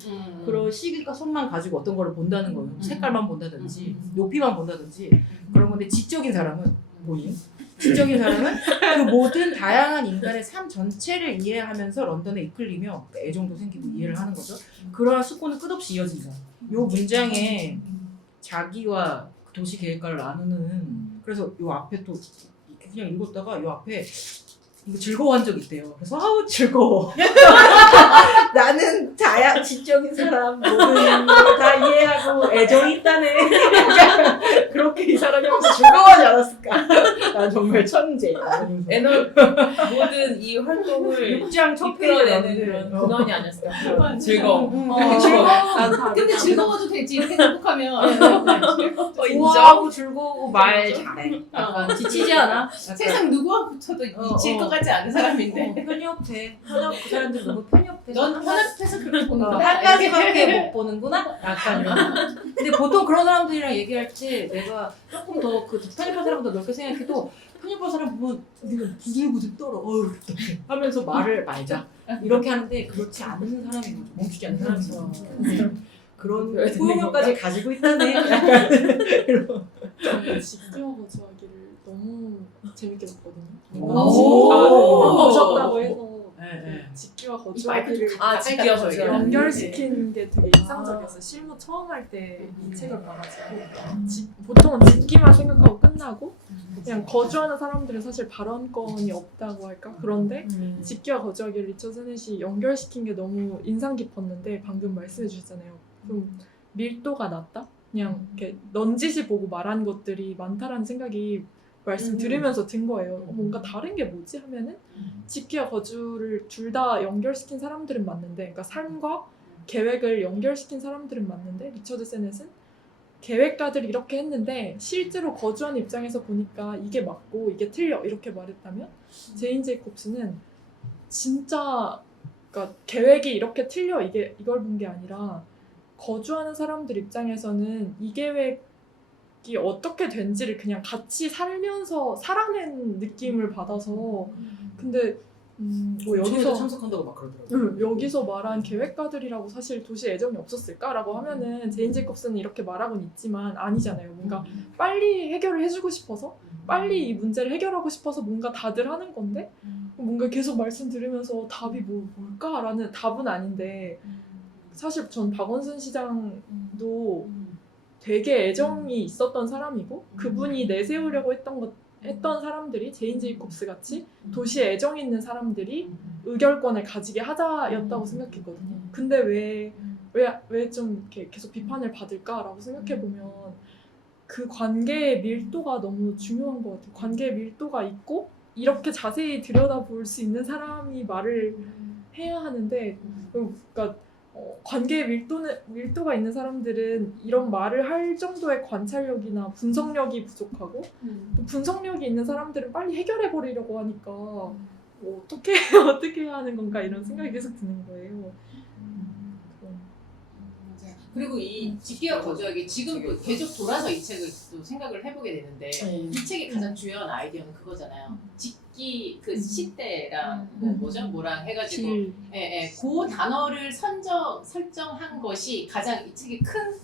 시기가 손만 가지고 어떤 거를 본다는 거예요. 색깔만 본다든지 높이만 본다든지 그런 건데 지적인 사람은 본인 지적인 사람은 그 모든 다양한 인간의 삶 전체를 이해하면서 런던에 이끌리며 애정도 생기고 이해를 하는 거죠. 그러한 습관은 끝없이 이어진다. 요 문장에 자기와 도시 계획과를 나누는 그래서 요 앞에 또 그냥 읽었다가 요 앞에 이거 즐거워한 적 있대요. 그래서 아우 즐거워. 나는 지적인 사람 모든 걸 다 이해하고 애정이 있다네. 그렇게 이 사람이 하면서 즐거워하지 않았을까? 난 정말 천재. 모든 이 활동을 육장 첫 이끌어내는 페이지에 그런 나오는데 근원이 아니었을까? 즐거움. 근데 즐거워도 되지 이렇게 행복하면 좋아하고 즐거우고 말 잘해. 약간 지치지 않아? 약간 세상 누구와 붙어도 미칠 것 같지 않은 사람인데 편협해. 그 사람들 너무 편협해서 넌 편협해서 그렇게 보는구나. 한 가지밖에 못 보는구나? 약간 이런. 근데 보통 그런 사람들이랑 얘기할 때 내가 조금 더 그 편협한 사람보다 넓게 생각해도 편협한 사람 보면 우리가 부들부들 떨어. 어휴 어떡해. 하면서 말을 말자. 이렇게 하는데 그렇지 않은 사람인 거죠. 멈추지 않는 사람인 거죠. 그런 포용력까지 가지고 있다네. 약간 이런. 저는 직교 거주하기를 너무 재밌게 봤거든요. 오. 보셨다고 해서 네. 직교와 이 마이크 좀 거주하기를 가까이 직교와 가져요. 거주하기. 연결시킨 게 되게 인상적이었어요. 실무 처음 할 때 이 책을 봐가지고 보통은 직기만 생각하고 끝나고 그냥 거주하는 사람들은 사실 발언권이 없다고 할까? 그런데 직기와 거주하기를 리처드 세넷이 연결시킨 게 너무 인상 깊었는데 방금 말씀해 주셨잖아요. 좀 밀도가 낮다? 그냥 이렇게 넌지시 보고 말한 것들이 많다라는 생각이 말씀 들으면서 든 거예요. 뭔가 다른 게 뭐지 하면은 직기와 거주를 둘 다 연결시킨 사람들은 맞는데, 그러니까 삶과 계획을 연결시킨 사람들은 맞는데 리처드 세넷은 계획가들이 이렇게 했는데 실제로 거주하는 입장에서 보니까 이게 맞고 이게 틀려 이렇게 말했다면 제인 제이콥스는 진짜 그러니까 계획이 이렇게 틀려 이걸 본 게 아니라 거주하는 사람들 입장에서는 이 계획이 어떻게 된지를 그냥 같이 살면서 살아낸 느낌을 받아서 근데 뭐 여기서 참석한다고 막 그러더라고요. 여기서 말한 계획가들이라고 사실 도시에 애정이 없었을까라고 하면은 제인 제이콥스는 이렇게 말하고는 있지만 아니잖아요. 뭔가 빨리 해결을 해주고 싶어서 빨리 이 문제를 해결하고 싶어서 뭔가 다들 하는 건데 뭔가 계속 말씀 들으면서 답이 뭘까라는 답은 아닌데 사실 전 박원순 시장도 되게 애정이 있었던 사람이고 그분이 내세우려고 했던 사람들이 제인 제이콥스 같이 도시에 애정 있는 사람들이 의결권을 가지게 하자였다고 생각했거든요. 근데 왜 좀 이렇게 계속 비판을 받을까라고 생각해 보면 그 관계의 밀도가 너무 중요한 것 같아요. 관계의 밀도가 있고 이렇게 자세히 들여다볼 수 있는 사람이 말을 해야 하는데, 그러니까 관계의 밀도가 있는 사람들은 이런 말을 할 정도의 관찰력이나 분석력이 부족하고 또 분석력이 있는 사람들은 빨리 해결해 버리려고 하니까 어떻게 어떻게 해야 하는 건가 이런 생각이 계속 드는 거예요. 그리고 이 직기와 거주하기 지금 계속 돌아서 이 책을 또 생각을 해보게 되는데 이 책의 가장 중요한 아이디어는 그거잖아요. 직기 그 시대랑 뭐랑 해가지고 그 단어를 설정한 것이 가장 이 책의 큰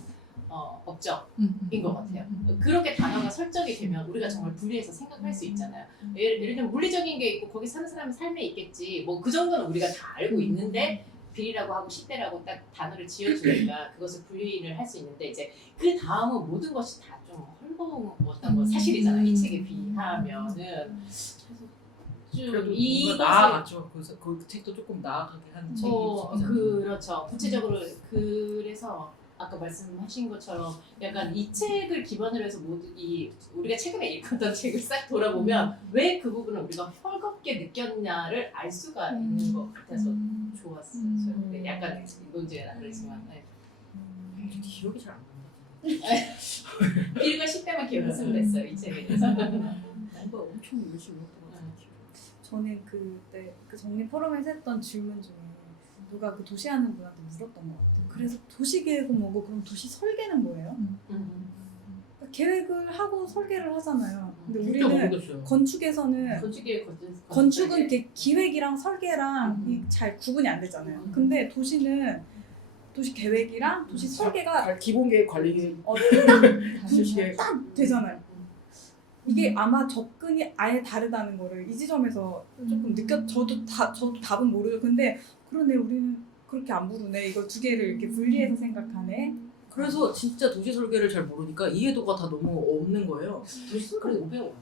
업적인 것 같아요. 그렇게 단어가 설정이 되면 우리가 정말 분리해서 생각할 수 있잖아요. 예를 들면 물리적인 게 있고 거기 사는 사람의 삶에 있겠지. 뭐 그 정도는 우리가 다 알고 있는데 비리라고 하고 시대라고 딱 단어를 지어주니까 그것을 분리를 할 수 있는데 이제 그 다음은 모든 것이 다 좀 헐거웠던 건 사실이잖아. 이 책에 비하면은 그래서 좀 이것을 나아갔죠. 그 책도 조금 나아가게 하는 책이 그렇죠. 구체적으로 그래서 아까 말씀하신 것처럼 약간 이 책을 기반으로 해서 우리가 최근에 읽었던 책을 싹 돌아보면 왜 그 부분을 우리가 헐겁게 느꼈냐를 알 수가 있는 것 같아서 좋았어요. 약간 논제는 그렇지만 기억이 잘 안 난다. 비리가 10대만 기억했으면 됐어요. 이 책에 대해서. 뭔가 엄청 열심히 했던 것 같아요. 저는 그때 그 정리 포럼에서 했던 질문 중에 누가 그 도시하는 분한테 물었던 것 같아요. 그래서 도시계획은 뭐고 그럼 도시 설계는 뭐예요? 그러니까 계획을 하고 설계를 하잖아요. 근데 우리는 건축에서는 건축은 이렇게 기획이랑 설계랑 잘 구분이 안 되잖아요. 근데 도시는 도시 계획이랑 도시 설계가 기본 계획, 관리 계획, 딱 되잖아요. 이게 아마 접근이 아예 다르다는 거를 이 지점에서 조금 저도 답은 모르죠. 근데 그러네, 우리는 그렇게 안 부르네. 이걸 두 개를 이렇게 분리해서 생각하네. 그래서 진짜 도시 설계를 잘 모르니까 이해도가 다 너무 없는 거예요.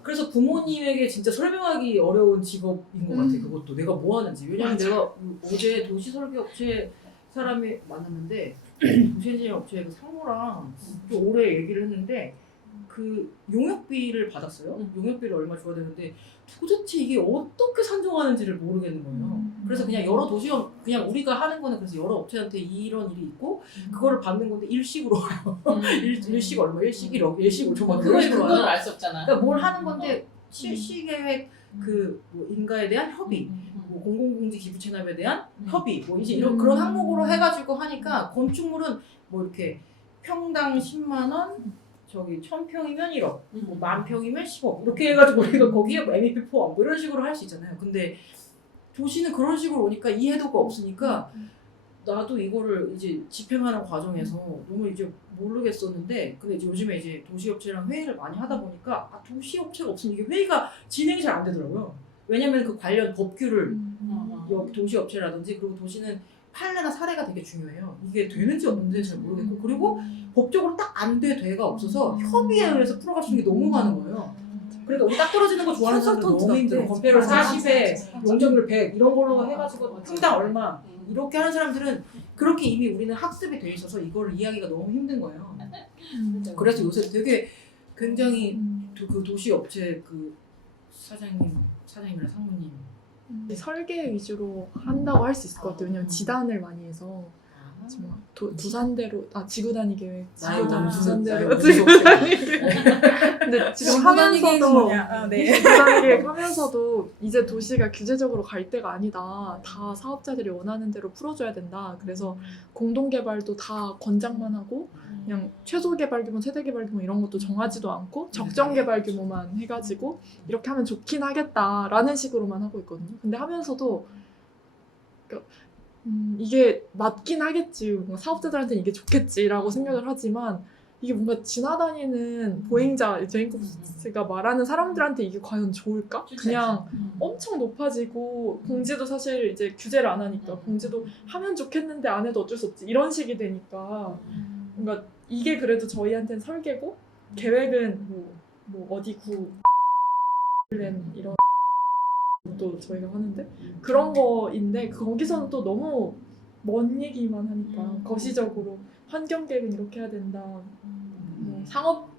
그래서 부모님에게 진짜 설명하기 어려운 직업인 것 같아. 그것도 내가 뭐 하는지. 왜냐면 내가 어제 도시 설계 업체 사람이 만났는데 도시 엔지니어 업체 그 상무랑 좀 오래 얘기를 했는데 그 용역비를 받았어요. 용역비를 얼마 줘야 되는데 도대체 이게 어떻게 산정하는지를 모르겠는 거예요. 그래서 그냥 여러 도시업, 그냥 우리가 하는 거는 그래서 여러 업체한테 이런 일이 있고 그거를 받는 건데 일식으로 와요. 일식 얼마, 일식 1억, 일식 5천만 그걸 알 수 없잖아. 그러니까 뭘 하는 건데 실시계획 뭐 인가에 대한 협의, 뭐 공공공지 기부 체납에 대한 협의, 뭐 이제 이런 그런 항목으로 해가지고 하니까 건축물은 뭐 이렇게 평당 10만 원, 저기 1000평이면 1억, 뭐 10,000평이면 10억 이렇게 해가지고 우리가 거기에 뭐 MEP 포함 뭐 이런 식으로 할 수 있잖아요. 근데 도시는 그런 식으로 오니까 이해도가 없으니까 나도 이거를 이제 집행하는 과정에서 너무 이제 모르겠었는데 근데 이제 요즘에 이제 도시업체랑 회의를 많이 하다 보니까 도시업체가 없으면 이게 회의가 진행이 잘 안 되더라고요. 왜냐면 그 관련 법규를 도시업체라든지 그리고 도시는 판례나 사례가 되게 중요해요. 이게 되는지 없는지 잘 모르겠고 그리고 법적으로 딱 안 돼가 없어서 협의에 의해서 풀어갈 수 있는 게 너무 많은 거예요. 그러니까 우리 딱 떨어지는 거 좋아하는 사람들 너무 힘들어. 건폐율 40에 용적률 100 이런 걸로 해가지고 평당 얼마 이렇게 하는 사람들은 그렇게 이미 우리는 학습이 돼 있어서 이걸 이해하기가 너무 힘든 거예요. 그래서 요새 되게 굉장히 그 도시 업체 그 사장님이랑 상무님 설계 위주로 한다고 할 수 있을 것 같아요. 왜냐면 지단을 많이 해서 지금 두산대로 지구단위 계획, 두산대로 지구단위 계획. 근데 지금 하면서도 지구단위 계획 하면서도 이제 도시가 규제적으로 갈 때가 아니다. 다 사업자들이 원하는 대로 풀어줘야 된다. 그래서 공동개발도 다 권장만 하고 그냥 최소 개발 규모, 최대 개발 규모 이런 것도 정하지도 않고 적정 개발 규모만 해가지고 이렇게 하면 좋긴 하겠다라는 식으로만 하고 있거든요. 근데 하면서도 이게 맞긴 하겠지, 뭔가 사업자들한테는 이게 좋겠지라고 생각을 하지만 이게 뭔가 지나다니는 보행자, 제인콥스가 말하는 사람들한테 이게 과연 좋을까? 그냥 엄청 높아지고 공지도 사실 이제 규제를 안 하니까 공지도 하면 좋겠는데 안 해도 어쩔 수 없지 이런 식이 되니까 뭔가 이게 그래도 저희한테는 설계고 계획은 뭐 어디 구 이런 또 저희가 하는데 그런 거인데 거기서는 또 너무 먼 얘기만 하니까 거시적으로 환경 계획은 이렇게 해야 된다. 상업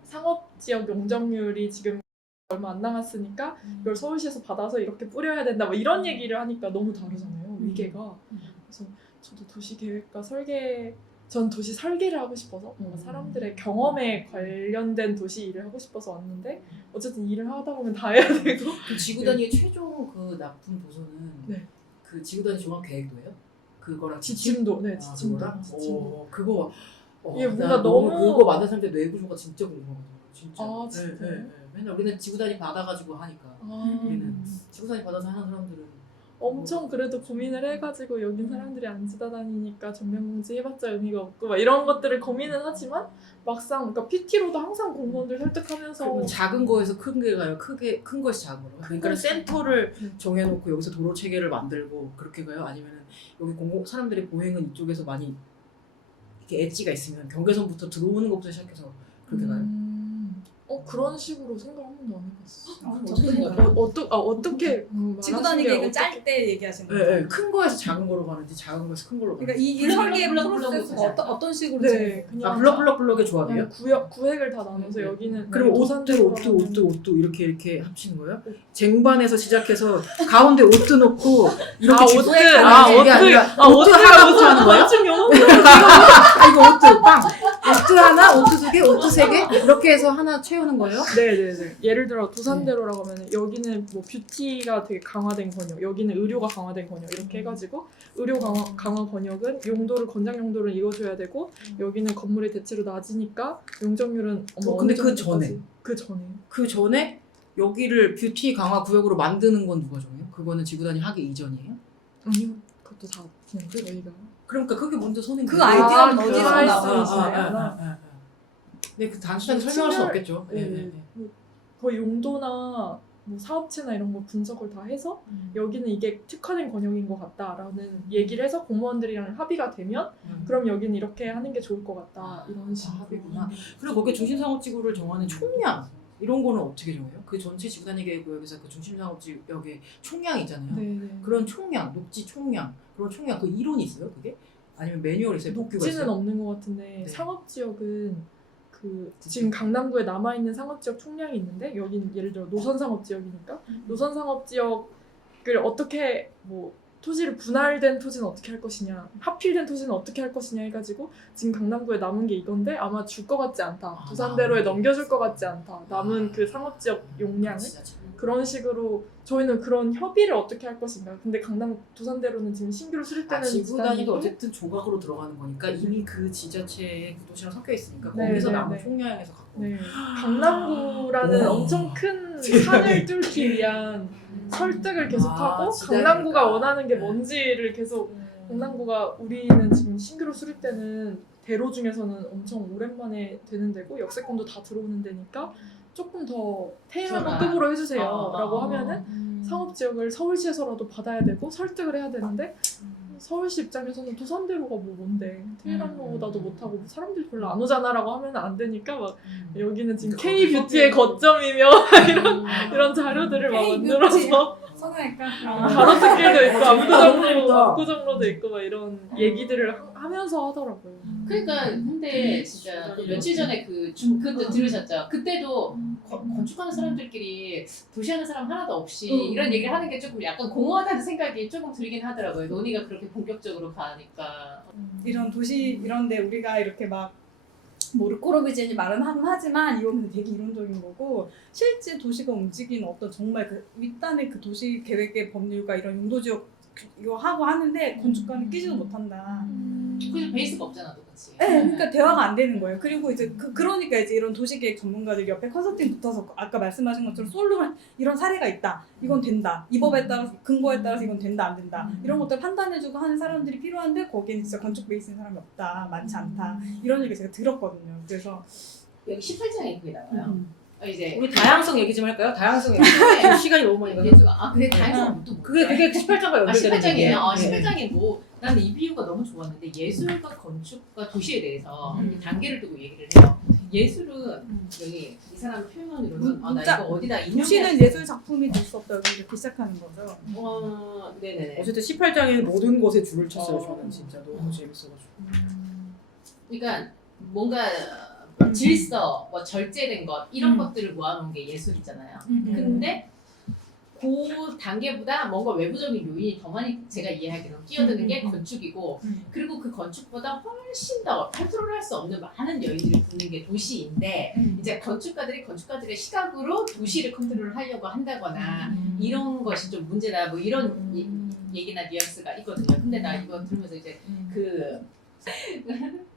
지역 용적률이 지금 얼마 안 남았으니까 이걸 서울시에서 받아서 이렇게 뿌려야 된다. 뭐 이런 얘기를 하니까 너무 다르잖아요. 위계가. 그래서 저도 도시 계획과 설계 전 도시 설계를 하고 싶어서 뭔가 사람들의 경험에 관련된 도시 일을 하고 싶어서 왔는데 어쨌든 일을 하다 보면 다 해야 되고 그 지구단위의 최종 그 납품 도서는 네. 그 지구단위 종합 계획도예요? 그거랑 지침도 네 아, 지침도 그거랑? 지침도 그거 이게 뭔가 나 너무- 그거 만든 사람들 뇌구조가 진짜 궁금하거든요. 진짜. 아, 진짜요? 맨날 우리는 지구단위 받아가지고 하니까. 우리는 지구단위 받아서 하는 사람들은 엄청 그래도 고민을 해가지고 여긴 사람들이 안 지나다니니까 전면공지 해봤자 의미가 없고 막 이런 것들을 고민은 하지만 막상 그러니까 PT로도 항상 공무원들 설득하면서 그리고 작은 거에서 큰 게 가요. 큰 거에서 작은 거로. 그러니까 거에서 센터를 네. 정해놓고 여기서 도로 체계를 만들고 그렇게 가요. 아니면은 여기 사람들이 보행은 이쪽에서 많이 이렇게 엣지가 있으면 경계선부터 들어오는 것부터 시작해서 그렇게 가요. 그런 식으로 생각 한 번도 안 해봤어. 어떻게 생각해요? 어떻게 지구단위 계획은 짤 때 얘기하시는 거죠? 네, 큰 거에서 작은 거로 가는지 작은 거에서 큰 거로 가는지. 그러니까 이 설계 블럭 프로세스가 블럭 어떤 식으로 네 그냥 아 블럭의 조합이에요? 그냥 구획을 다 나눠서 여기는 그럼 옷도 이렇게 합치는 거예요? 쟁반에서 시작해서 가운데 옷도 넣고 이렇게 옷들 옷도 하나부터 하는 거예요? 이거 옷도 빵 옷도 하나, 옷도 두 개, 옷도 세 개 이렇게 해서 하나 채우는 거예요? 네네네. 예를 들어 도산대로라고 하면 여기는 뭐 뷰티가 되게 강화된 권역, 여기는 의료가 강화된 권역 이렇게 해가지고 의료 강화 권역은 용도를 권장 용도를 이어줘야 되고 여기는 건물이 대체로 낮으니까 용적률은 근데 어느 그 정도까지? 그 전에 그 전에 여기를 뷰티 강화 구역으로 만드는 건 누가 정해요? 그거는 지구단위 하기 이전이에요? 아니요 그것도 다 그냥 저희가 그러니까 그게 먼저 선행. 그 아이디어는 어디서 그 나왔어요? 네, 그 단순하게 설명할 수 없겠죠. 네. 거의 용도나 뭐 사업체나 이런 거 분석을 다 해서 여기는 이게 특화된 권역인 것 같다라는 얘기를 해서 공무원들이랑 합의가 되면 그럼 여기는 이렇게 하는 게 좋을 것 같다 이런 식으로 합의구나. 그리고 거기 중심상업지구를 정하는 총량 이런 거는 어떻게 정해요? 그 전체 지구단위 계획구역에서 그 중심상업지역의 총량이 있잖아요. 네네. 그런 총량, 녹지 총량, 그런 총량 그 이론이 있어요? 그게? 아니면 매뉴얼 있어요? 복규가 녹지는 있어요? 없는 것 같은데 네. 상업지역은 그 지금 강남구에 남아있는 상업지역 총량이 있는데 여기는 예를 들어 노선상업지역이니까 노선상업지역을 어떻게 뭐 토지를 분할된 토지는 어떻게 할 것이냐 합필된 토지는 어떻게 할 것이냐 해가지고 지금 강남구에 남은 게 이건데 아마 줄 것 같지 않다 두산대로에 넘겨줄 것 같지 않다 남은 그 상업지역 용량을 그런 식으로 저희는 그런 협의를 어떻게 할 것인가. 근데 강남 두산대로는 지금 신규로 수립되는 지구단위도 지단이고 어쨌든 조각으로 들어가는 거니까 이미 그 지자체의 구도시랑 섞여 있으니까 네, 거기서 네, 남은 네. 총량에서 갖고. 네, 강남구라는 오. 엄청 큰 산을 뚫기 위한 설득을 계속하고 지단이니까. 강남구가 원하는 게 뭔지를 계속 강남구가 우리는 지금 신규로 수립되는 대로 중에서는 엄청 오랜만에 되는 데고 역세권도 다 들어오는 데니까 조금 더 테일러드급으로 해주세요 라고 하면은 상업지역을 서울시에서라도 받아야 되고 설득을 해야 되는데 서울시 입장에서는 두산대로가 뭐 뭔데 테일러드보다도 못하고 사람들이 별로 안 오잖아 라고 하면 안 되니까 막 여기는 지금 K-뷰티의 거점이며 이런 자료들을 막 K-뷰티. 만들어서 선호할까? 가로수길도 있고 너무 재밌다. 압구정로도 있고 막 이런 얘기들을 하면서 하더라고요. 그러니까 근데 진짜 그 며칠 전에 그것도 들으셨죠? 그때도 건축하는 사람들끼리 도시하는 사람 하나도 없이 이런 얘기를 하는 게 조금 약간 공허하다는 생각이 조금 들긴 하더라고요. 논의가 그렇게 본격적으로 가니까. 이런 도시 이런데 우리가 이렇게 막 모르꼬로비제니 말은 하긴 하지만 이건 근데 되게 이론적인 거고 실제 도시가 움직이는 어떤 정말 그 윗단의 그 도시 계획의 법률과 이런 용도지역 이거 하고 하는데 건축가는 끼지도 못한다. 그래서 베이스가 없잖아 똑같이. 네, 그러니까 대화가 안 되는 거예요. 그리고 이제 그러니까 이제 이런 도시계획 전문가들 옆에 컨설팅 붙어서 아까 말씀하신 것처럼 솔로만 이런 사례가 있다. 이건 된다. 이 법에 따라서 근거에 따라서 이건 된다 안 된다. 이런 것들 판단해주고 하는 사람들이 필요한데 거기에는 진짜 건축 베이스인 사람이 없다. 많지 않다. 이런 얘기 제가 들었거든요. 그래서 여기 18장에 그게 나와요. 이제 우리 다양성 얘기 좀 할까요? 다양성 얘기. 시간이 너무 많이 가요. 근데 다양성 또 그게 18장과 연결되는 18장이에요. 얘기예요. 18장이 뭐 나는 이 비유가 너무 좋았는데 예술과 건축과 도시에 대해서 이렇게 단계를 두고 얘기를 해요. 예술은 여기 이 사람 표현으로는 나 문자- 이거 어디다 도시는 예술 작품이 될 수 없다고 이렇게 시작하는 거죠. 네네네. 어쨌든 18장에 모든 것에 줄을 쳤어요. 저는 진짜 너무 재밌어가지고. 그러니까 뭔가 질서, 뭐 절제된 것 이런 것들을 모아놓은 게 예술이잖아요. 근데 그 단계보다 뭔가 외부적인 요인이 더 많이 제가 이해하기로 끼어드는 게 건축이고 그리고 그 건축보다 훨씬 더 컨트롤할 수 없는 많은 요인들이 붙는 게 도시인데 이제 건축가들의 시각으로 도시를 컨트롤하려고 한다거나 이런 것이 좀 문제다 뭐 이런 얘기나 뉘앙스가 있거든요. 근데 나 이거 들으면서 이제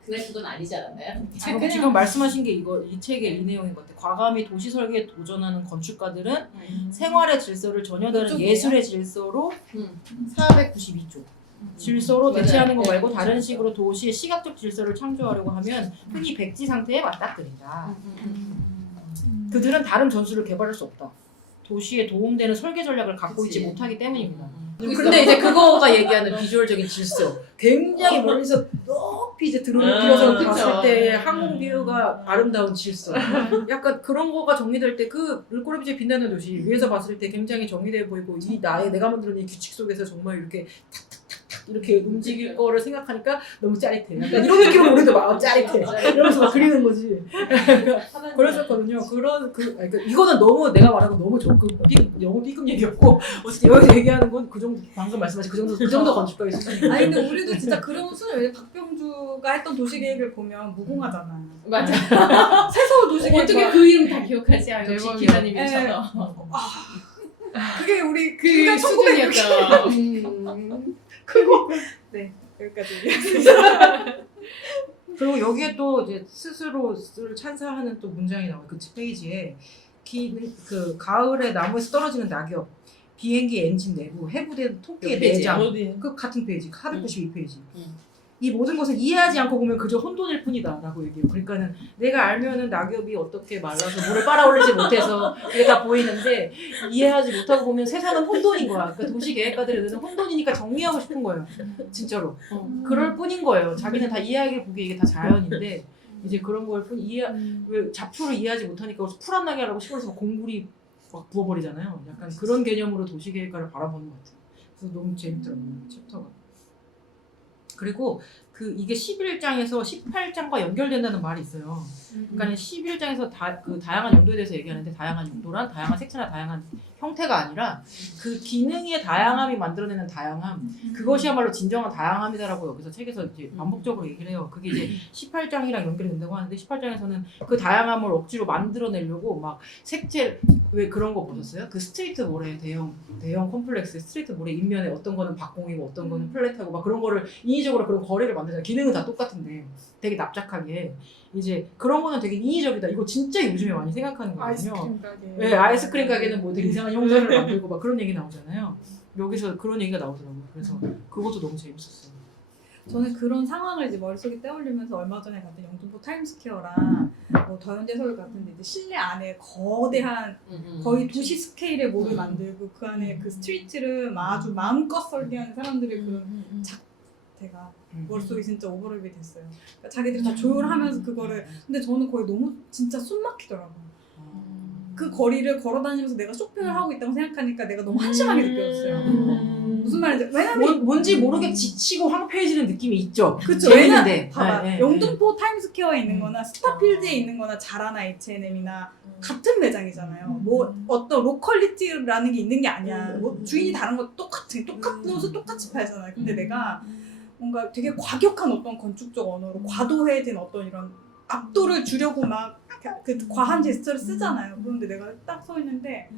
그날 그건 아니지 않았나요? 지금 말씀하신 게 이 책의 이 내용인 것 같아요. 과감히 도시 설계에 도전하는 건축가들은 생활의 질서를 전혀 다른 예술의 질서로 492조 질서로 맞아요. 대체하는 거 네, 말고 그렇죠. 다른 식으로 도시의 시각적 질서를 창조하려고 하면 흔히 백지 상태에 맞닥뜨린다. 그들은 다른 전술을 개발할 수 없다. 도시에 도움되는 설계 전략을 갖고 그치. 있지 못하기 때문입니다. 그래서- 근데 이제 그거가 얘기하는 비주얼적인 질서. 굉장히 멀리서 높이 이제 드론을 띄워서 그쵸. 봤을 때 항공 뷰가 아름다운 질서. 약간 그런 거가 정리될 때 그 르꼬르비제 빛나는 도시 위에서 봤을 때 굉장히 정리돼 보이고 이 내가 만들어낸 이 규칙 속에서 정말 이렇게 탁탁탁탁 이렇게 움직일 거를 생각하니까 너무 짜릿해. 약간 이런 느낌으로 우리도 막 짜릿해. 이러면서 막 그리는 거지. 그랬었거든요. 그러니까 이거는 너무 내가 말한 건 너무 너무 B급 얘기였고 어쨌든 여기서 얘기하는 건 그 정도 방금 말씀하신 그 정도 건축가의 수준이에요. 아니 근데 우리도 진짜 그런 수준. 왜 박병주가 했던 도시계획을 보면 무궁하잖아. 맞아. 새서울 도시계획. 어떻게 그 이름 다 기억하지? 아, 역시 대박이야. 기자님이셔서. 그게 우리 그 그게 수준이었죠. 네 여기까지 얘기하겠습니다. 그리고 여기에 또 이제 스스로를 찬사하는 또 문장이 나와요. 그 페이지에 그 가을에 나무에서 떨어지는 낙엽, 비행기 엔진 내부, 해부된 토끼의 몇 페이지야? 내장. 어디? 그 같은 페이지, 492페이지. 음. 이 모든 것을 이해하지 않고 보면 그저 혼돈일 뿐이다라고 얘기해요. 그러니까는 내가 알면은 낙엽이 어떻게 말라서 물을 빨아올리지 못해서 이게 다 보이는데 이해하지 못하고 보면 세상은 혼돈인 거야. 그러니까 도시 계획가들의 눈은 혼돈이니까 정리하고 싶은 거예요. 진짜로. 그럴 뿐인 거예요. 자기는 다 이해하게 보기에 이게 다 자연인데 이제 그런 걸 왜 잡초를 이해하지 못하니까 풀 안 나게 하려고 시골에서 막 공구리 막 부어버리잖아요. 약간 그런 개념으로 도시 계획가를 바라보는 것 같아요. 그래서 너무 재밌더라고요, 챕터가. 그리고 이게 11장에서 18장과 연결된다는 말이 있어요. 그러니까 11장에서 다양한 용도에 대해서 얘기하는데 다양한 용도란 다양한 색채나 다양한 형태가 아니라 그 기능의 다양함이 만들어내는 다양함 그것이야말로 진정한 다양함이다라고 여기서 책에서 이제 반복적으로 얘기를 해요. 그게 이제 18장이랑 연결이 된다고 하는데 18장에서는 그 다양함을 억지로 만들어내려고 막 색채 왜 그런 거 보셨어요? 그 스트리트 몰의 대형 컴플렉스 스트리트 몰의 인면에 어떤 거는 박공이고 어떤 거는 플랫하고 막 그런 거를 인위적으로 그런 거리를 만들잖아요. 기능은 다 똑같은데 되게 납작하게 이제 그런 거는 되게 인위적이다. 이거 진짜 요즘에 많이 생각하는 거거든요. 아이스크림 가게. 네, 아이스크림 가게는 뭐 되게 이상한 형상을 만들고 막 그런 얘기 나오잖아요. 여기서 그런 얘기가 나오더라고요. 그래서 그것도 너무 재밌었어요. 저는 그런 상황을 이제 머릿속에 떠올리면서 얼마 전에 갔던 영등포 타임스퀘어랑 뭐 더현대서울 같은데 이제 실내 안에 거대한 거의 도시 스케일의 몰을 만들고 그 안에 그 스트리트를 아주 마음껏 설계하는 사람들의 그런 제가 머릿속에 진짜 오버랩이 됐어요. 그러니까 자기들이 다 조율하면서 그거를 근데 저는 거의 너무 진짜 숨 막히더라고요. 그 거리를 걸어다니면서 내가 쇼핑을 하고 있다고 생각하니까 내가 너무 한심하게 느껴졌어요. 무슨 말인지 왜냐면 뭔지 모르게 지치고 황폐해지는 느낌이 있죠. 그쵸. 재밌는데. 왜냐 봐봐 네, 네. 영등포 타임스퀘어에 있는 거나 스타필드에 있는 거나 자라나 H&M이나 같은 매장이잖아요. 뭐 어떤 로컬리티라는 게 있는 게 아니야. 뭐 주인이 다른 거 똑같은 옷을 똑같이 팔잖아요. 근데 내가 뭔가 되게 과격한 어떤 건축적 언어로 과도해진 어떤 이런 압도를 주려고 막 그 과한 제스처를 쓰잖아요. 그런데 내가 딱 서 있는데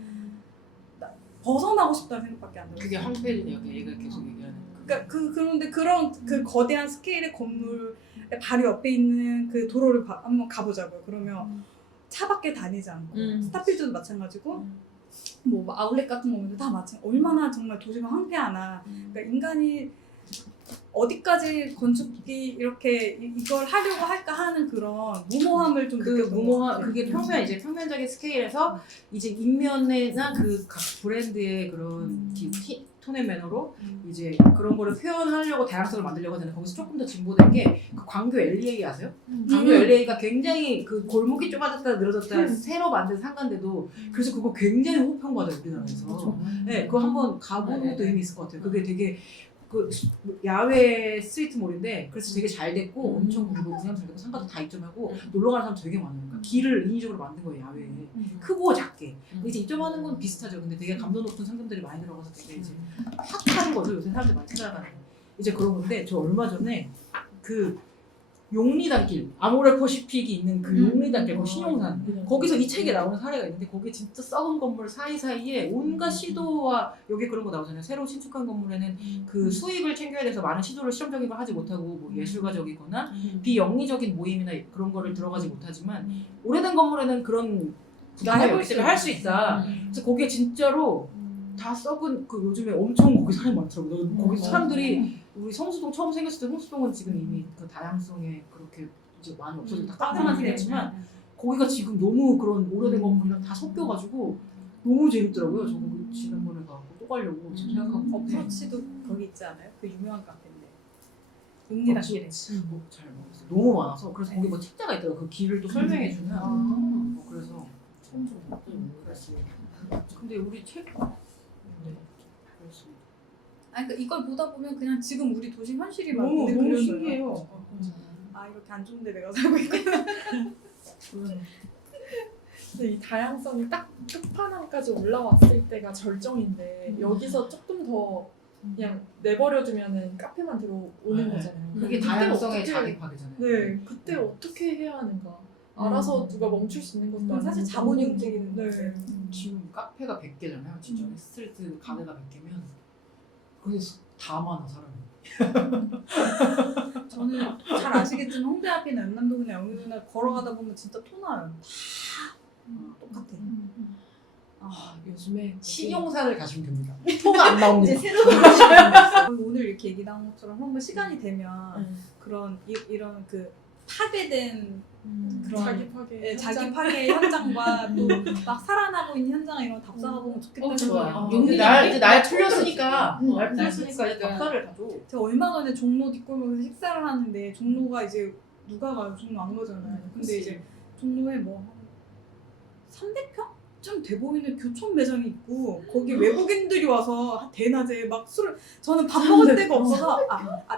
벗어나고 싶다는 생각밖에 안 들어요. 그게 황폐해지네요. 얘가 계속 얘기하는. 그러니까 그런데 그런 그 거대한 스케일의 건물 바로 옆에 있는 그 도로를 한번 가보자고요. 그러면 차밖에 다니지 않고 스타필드도 마찬가지고 뭐 아울렛 같은 거 보면 다 마찬가지. 얼마나 정말 도시가 황폐하나. 그러니까 인간이 어디까지 건축이 이렇게 이걸 하려고 할까 하는 그런 무모함을 좀 느꼈던 것 같아요. 그게 평면적인 스케일에서 이제 인면이나 그 각 브랜드의 그런 톤의 매너로 이제 그런 거를 표현하려고 다양성을 만들려고 하는데 거기서 조금 더 진보된 게 그 광교 LA 아세요? 광교 LA가 굉장히 그 골목이 좁아졌다 늘어졌다 새로 만든 상가인데도 그래서 그거 굉장히 호평받아요 우리나라에서. 네, 그거 한번 가보는 것도 의미 있을 것 같아요. 그게 되게 그 야외 스트리트몰인데 그래서 되게 잘 됐고 엄청 그리고 그냥 잘 되고 상가도 다 입점하고 놀러 가는 사람 되게 많아요. 그러니까 길을 인위적으로 만든 거예요 야외에 크고 작게. 근데 이제 입점하는 건 비슷하죠. 근데 되게 감도 높은 상점들이 많이 들어가서 되게 이제 핫한 거죠. 요새 사람들이 많이 찾아가는 이제 그런 건데 저 얼마 전에 그 용리단길 아모레퍼시픽이 있는 그 용리단길 거기 신용산 거기서 이 책에 나오는 사례가 있는데 거기 진짜 썩은 건물 사이사이에 온갖 시도와 여기 그런 거 나오잖아요. 새로 신축한 건물에는 그 수익을 챙겨야 돼서 많은 시도를 실험적인 걸 하지 못하고 뭐 예술가적이거나 비영리적인 모임이나 그런 거를 들어가지 못하지만 오래된 건물에는 그런 부당한 역시를 할 수 있다. 그래서 거기에 진짜로 다 썩은 그 요즘에 엄청 거기 사람이 많더라고요. 거기 사람들이 우리 성수동 처음 생겼을 때 성수동은 지금 이미 그 다양성에 그렇게 이제 많이 없어지고 다 카페만 생겼지만 거기가 지금 너무 그런 오래된 건물이랑 다 섞여가지고 너무 재밌더라고요. 저 거기 지난번에 가고 또 가려고 지금 생각하고 있는데 어프로치도 거기 있지 않아요? 그 유명한 카페인데 용리단길에. 뭐 잘 모르겠어요. 너무 많아서 그래서 거기 뭐 책자가 있더라고요. 그 길을 또 설명해주는 뭐 그래서 처음 좀 그렇습니다. 근데 우리 책 네, 그렇습니다. 아니 그러니까 이걸 보다 보면 그냥 지금 우리 도시 현실이 막 너무 눈에 너무 그려져요. 신기해요. 아 이렇게 안 좋은데 내가 살고 있구나. 근데 이 다양성이 딱 끝판왕까지 올라왔을 때가 절정인데 여기서 조금 더 그냥 내버려두면은 카페만 들어오는 네. 거잖아요. 그게 그때 다양성의 어떻게- 자기파괴잖아요. 네, 그때 어떻게 해야 하는가? 알아서 누가 멈출 수 있는 것도 그건 사실 아니고 자본이 너무- 움직이는 네. 거지. 지금 카페가 100개잖아요. 진짜 스트리트 가게가 100개면 거기서 다 많아 사람이. 저는 잘 아시겠지만 홍대 앞이나 연남동이나 영유나 걸어가다 보면 진짜 토나요. 다 똑같아. 아 요즘에 신용사를 가시면 됩니다. 토가 안 나옵니다. 이제 새로운 오늘 이렇게 얘기 나온 것처럼 한번 시간이 되면 그런 이런 그 파괴된 그런 자기 파괴 예, 자기 파괴 현장과 또 막 살아나고 있는 현장 이런 거 답사가 보면 좋겠다는 좋아요. 생각이 날 이제 날 풀렸으니까 날 날 풀렸으니까 이제 답사를 가져. 제가 얼마 전에 종로 뒷골목에서 식사를 하는데 종로가 이제 누가 가요? 종로 안 가잖아요. 근데 이제 종로에 뭐 300평? 좀 돼 보이는 교촌 매장이 있고 거기 외국인들이 와서 대낮에 막 술을 저는 밥 먹을 데가 없어서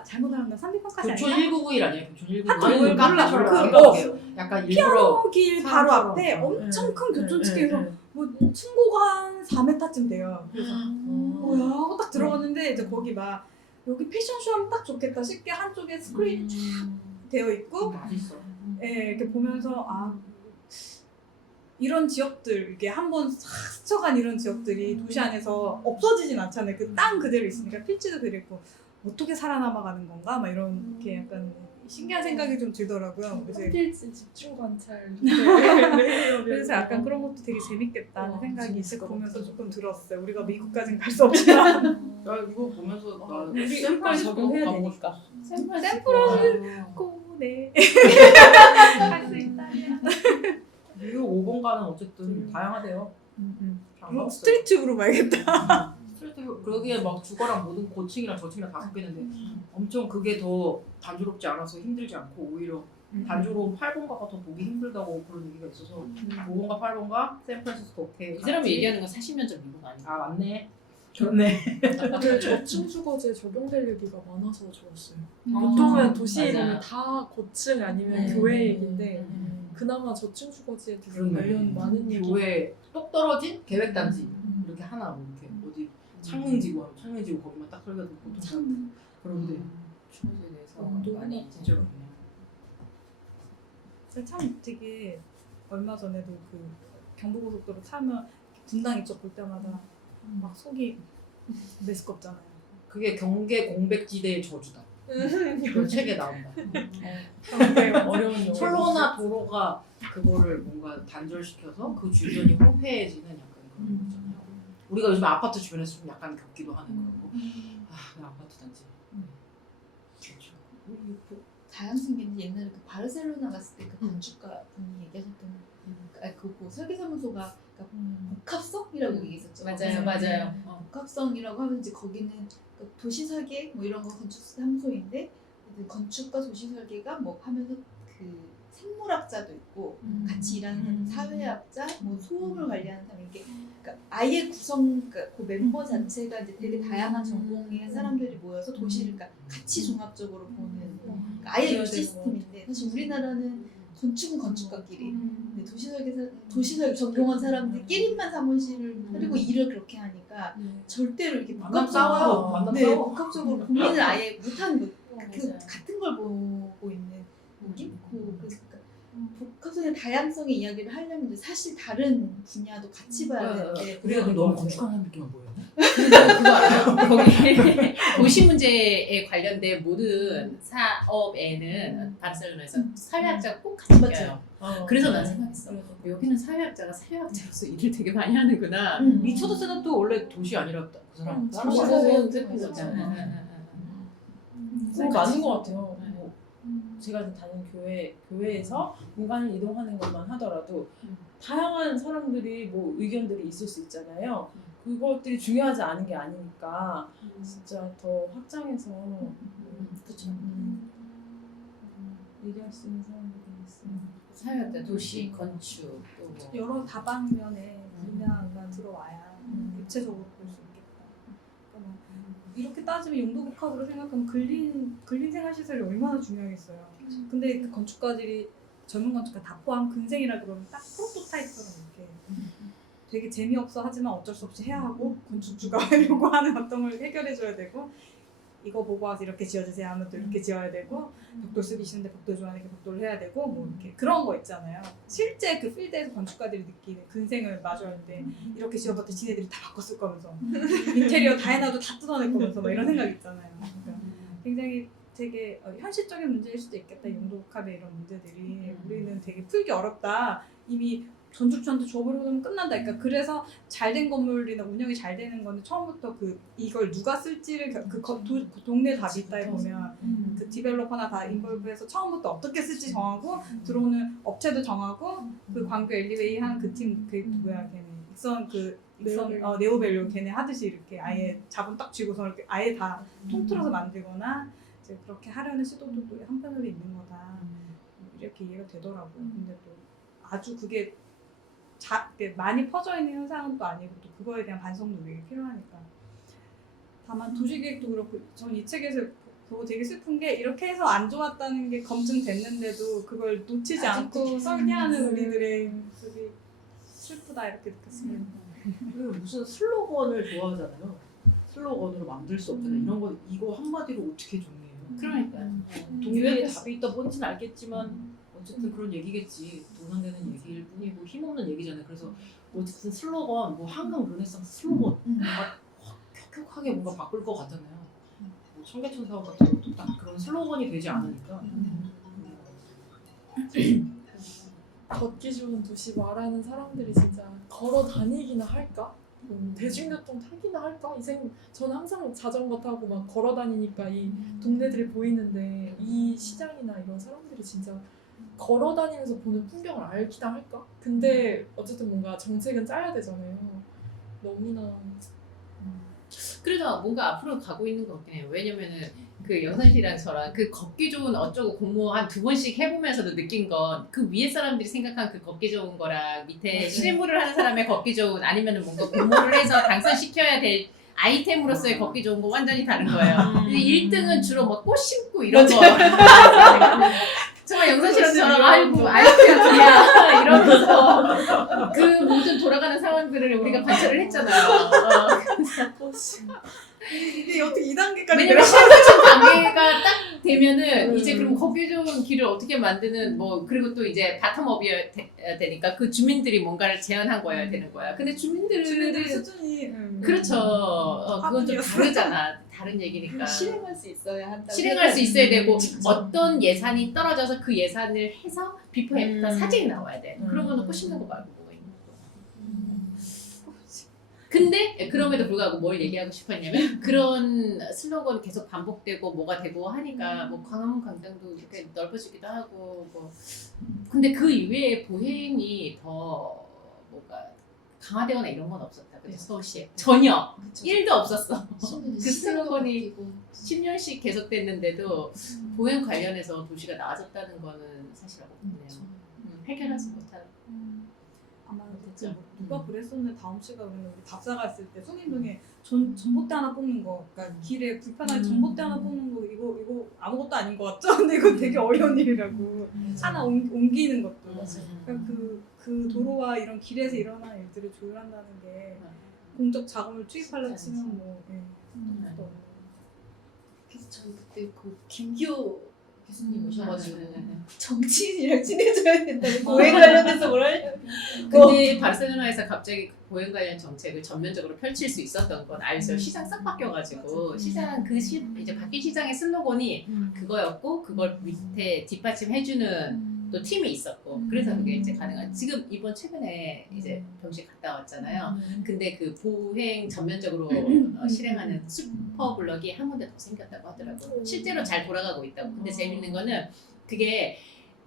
잘못 알았나 300평까지 교촌 아니야? 1991 아니에요? 교촌 1991. 하여튼 뭘 몰라. 약간 일부러 길 바로 사람처럼. 앞에 엄청 큰 교촌치킨에서 뭐 층고가 한 4m쯤 돼요. 그래서 뭐야 하고 딱 들어갔는데 이제 거기 막 여기 패션쇼 하면 딱 좋겠다 싶게 한쪽에 스크린이 쫙 되어 있고 맛있어. 예, 이렇게 보면서 이런 지역들 이렇게 한번 싹 스쳐간 이런 지역들이 도시 안에서 없어지진 않잖아요. 그 땅 그대로 있으니까 필지도 그랬고 어떻게 살아남아가는 건가 막 이렇게 약간 신기한 생각이 좀 들더라고요. 이제 필지 집중 관찰. 그래서 약간 그런 것도 되게 재밌겠다는 생각이 있을 보면서 조금 들었어요. 우리가 미국까지는 갈 수 없지만 나 이거 보면서 나 우리 샌프란시스코 적용해야 가보고 되니까. 샌프란시스코 꼬네 할 수 있다. 뉴욕 5번 가는 어쨌든 다양하대요. 뭐 스트리트로 봐야겠다. 스트리트 거기에 막 주거랑 모든 고층이랑 저층이랑 다 섞이는데 엄청 그게 더 단조롭지 않아서 힘들지 않고 오히려 단조로운 8번가가 더 보기 힘들다고 그런 얘기가 있어서 5번가 8번가 샌프란시스코 오케이. 이 사람이 얘기하는 건 40년 전 미국 아니야? 아 맞네. 그렇네. 근데 저층 주거지에 적용될 얘기가 많아서 좋았어요. 아, 보통은 도시에 맞아요. 보면 다 고층 아니면 네. 교외 얘기인데 그나마 저층 주거지에 되게 그러네. 관련 많은 얘기. 교회 똑 떨어진 계획단지 이렇게 하나 뭐 이렇게 어디 창릉지구 거기만 딱 설계도 보통 다 그런데 주거지에 대해서 또 많이 진짜 그렇네. 참 되게 얼마 전에도 그 경부고속도로 타면 분당 이쪽 볼 때마다 막 속이 메스껍잖아요. 그게 경계 공백지대의 저주다. 그 책에 나온다. 어려운 용어. 철로나 도로가 그거를 뭔가 단절시켜서 그 주변이 황폐해지는 약간 그런 거잖아요. 우리가 요즘 아파트 주변에서 좀 약간 겪기도 하는 그런 거. 나 아파트 단지. 그렇죠. 다양성 게 옛날에 그 바르셀로나 갔을 때 그 건축가 분이 얘기하셨던 그 설계사무소가 복합성이라고 얘기했었죠. 맞아요. 복합성이라고 하면 이제 거기는 그 도시 설계 뭐 이런 거 건축 사무소인데 건축과 도시 설계가 뭐 하면서 그 생물학자도 있고 같이 일하는 사회학자, 뭐 소음을 관리하는 사람 이게 그러니까 아예 그러니까 그 멤버 자체가 이제 되게 다양한 전공의 사람들이 모여서 도시를 그러니까 같이 종합적으로 보는 그러니까 아예 이 시스템인데 사실 우리나라는 건축은 건축가끼리 근데 도시설계 전공한 사람들끼리만 사무실을 하려고 일을 그렇게 하니까 절대로 이렇게 복합적으로 복합적으로 고민을 아예 못하는 거 같은 걸 보고 있는 느낌? 그래서 복합적인 다양성의 이야기를 하려면 이제 사실 다른 분야도 같이 봐야 되는데 우리가 그럼 너무 건축하는 느낌만 보였네. 그거 알아요? 거기 도시 문제에 관련된 모든 사업에는 바르셀로나에서 사회학자가 꼭 같이 껴요. 그래서 난 생각했어. 여기는 사회학자가 사회학자로서 일을 되게 많이 하는구나. 리처드 세단도 원래 도시 아니라 그 사람 다른 거 도시에서 아니야? 연습했었잖아요. 맞는 것 같아요. 뭐 제가 다니는 교회에서 공간을 이동하는 것만 하더라도 다양한 사람들이 뭐 의견들이 있을 수 있잖아요. 그것들이 중요하지 않은 게 아니니까 진짜 더 확장해서 그렇죠. 얘기할 수 있는 사람들이 있어요. 사회학자, 도시, 건축 또 뭐. 여러 다방면의 분야가 들어와야 입체적으로 볼 수 있겠다. 그러니까 이렇게 따지면 용도복합으로 생각하면 근린 생활시설이 얼마나 중요하겠어요. 근데 그 건축가들이 젊은 건축가 다 포함 근생이라 그러면 딱 프로토타입처럼 이렇게 되게 재미없어 하지만 어쩔 수 없이 해야 하고 건축주가 요구하는 어떤 걸 해결해줘야 되고 이거 보고 와서 이렇게 지어주세요 하면 또 이렇게 지어야 되고 벽돌 쓰기 싫은데 벽돌 좋아하니까 벽돌을 해야 되고 뭐 이렇게 그런 거 있잖아요. 실제 그 필드에서 건축가들이 느끼는 근생을 마주할 때 이렇게 지어봤더니 지네들이 다 바꿨을 거면서 인테리어 다 해놔도 다 뜯어낼 거면서 막 이런 생각 있잖아요. 그러니까 굉장히 되게 현실적인 문제일 수도 있겠다. 용도복합의 이런 문제들이 우리는 되게 풀기 어렵다. 이미 건축주한테 줘버리면 끝난다. 그러니까 그래서 잘된 건물이나 운영이 잘 되는 거는 처음부터 이걸 누가 쓸지를 동네 답이 있다에 보면 그 디벨로퍼나 다 인볼브해서 처음부터 어떻게 쓸지 정하고 들어오는 업체도 정하고 그 광교 엘리웨이 한 그 팀 그 누구야 걔네 네오밸류 걔네 하듯이 이렇게 아예 자본 딱 쥐고서 이렇게 아예 다 통틀어서 만들거나 이제 그렇게 하려는 시도도 또 한편으로 있는 거다. 이렇게 이해가 되더라고요. 근데 또 아주 그게 많이 퍼져 있는 현상은 또 아니고 또 그거에 대한 반성 노력이 필요하니까. 다만 도시계획도 그렇고 전 이 책에서 그거 되게 슬픈 게 이렇게 해서 안 좋았다는 게 검증됐는데도 그걸 놓치지 않고 설계하는 우리들의 모습이 슬프다 이렇게 느꼈습니다. 무슨 슬로건을 좋아하잖아요. 슬로건으로 만들 수 없잖아요. 이런 거 이거 한마디로 어떻게 정리해요? 그러니까 동료의 답이 있다 뭔지는 알겠지만 어쨌든 그런 얘기겠지. 도난되는 얘기일 뿐이고 힘없는 얘기잖아요. 그래서 어쨌든 슬로건 뭐 한강 르네상스 슬로건 뭔가 혁혁하게 뭔가 바꿀 것 같잖아요. 뭐 청계천 사업 같은 것도 딱 그런 슬로건이 되지 않으니까. 걷기 좋은 도시 말하는 사람들이 진짜 걸어 다니기나 할까? 대중교통 타기나 할까? 저는 항상 자전거 타고 막 걸어 다니니까 이 동네들이 보이는데 이 시장이나 이런 사람들이 진짜 걸어 다니면서 보는 풍경을 알기나 할까? 근데 어쨌든 뭔가 정책은 짜야 되잖아요. 너무나 그래서 뭔가 앞으로 가고 있는 것 같긴 해요. 왜냐면은 그 영선 씨랑 저랑 그 걷기 좋은 어쩌고 공모 한 2번씩 해보면서도 느낀 건 그 위에 사람들이 생각한 그 걷기 좋은 거랑 밑에 실무를 하는 사람의 걷기 좋은 아니면은 뭔가 공모를 해서 당선시켜야 될 아이템으로서의 걷기 좋은 거 완전히 다른 거예요. 근데 1등은 주로 막 꽃 심고 이런 거. 정말 영선 씨랑 저랑 아이고 아이템이야 이러면서 그 모든 돌아가는 상황들을 우리가 관찰을 했잖아요. 이게 어떻게 2단계까지 왜냐면 실무진 단계가 딱 되면은 이제 그럼 걷기 좋은 길을 어떻게 만드는 뭐 그리고 또 이제 바텀업이어야 되니까 그 주민들이 뭔가를 제안한 거여야 되는 거야. 근데 주민들은 수준이 그렇죠. 그건 좀 다르잖아. 다른 얘기니까. 실행할 수 있어야 한다. 실행할 수 있어야 되고 어떤 예산이 떨어져서 그 예산을 해서 비포 애프터 사진이 나와야 돼. 그런 거는 꽃 심는 거 말고 뭐가 있는 거야. 근데 그럼에도 불구하고 뭘 얘기하고 싶었냐면 그런 슬로건이 계속 반복되고 뭐가 되고 하니까 뭐 광화문 광장도 이렇게 넓어지기도 하고 뭐 근데 그 이외에 보행이 더 뭔가 강화되거나 이런 건 없었다. 그죠? 서울시에 전혀 1도 없었어. 그 슬로건이 10년씩 계속됐는데도 보행 관련해서 도시가 나아졌다는 거는 사실 없네요. 해결하지 못하고. 아마 그때 누가 그랬었는데 다음 씨가 그러면 우리 답사 갔을 때 숭인동에 전봇대 하나 뽑는 거, 그러니까 길에 불편하게 전봇대 하나 뽑는 거 이거 아무것도 아닌 것 같죠? 근데 이거 되게 어려운 일이라고 하나 옮기는 것도. 그러니까 그 도로와 이런 길에서 일어나는 일들을 조율한다는 게 공적 자금을 투입하려 치면 뭐 또 그래서 저희 그때 그 김기호 교수님 오셔가지고 네. 정치인이랑 친해져야 된다는 보행 관련해서 뭘 하려고. 근데 바르셀로나에서 갑자기 그 보행 관련 정책을 전면적으로 펼칠 수 있었던 건 알죠. 시장 싹 바뀌어가지고 시장 이제 바뀐 시장의 슬로건이 그거였고 그걸 밑에 뒷받침해주는 또 팀이 있었고 그래서 그게 이제 가능한. 지금 이번 최근에 이제 병실 갔다 왔잖아요. 근데 그 보행 전면적으로 실행하는 슈퍼블럭이 한 군데 더 생겼다고 하더라고요. 실제로 잘 돌아가고 있다고. 근데 재밌는 거는 그게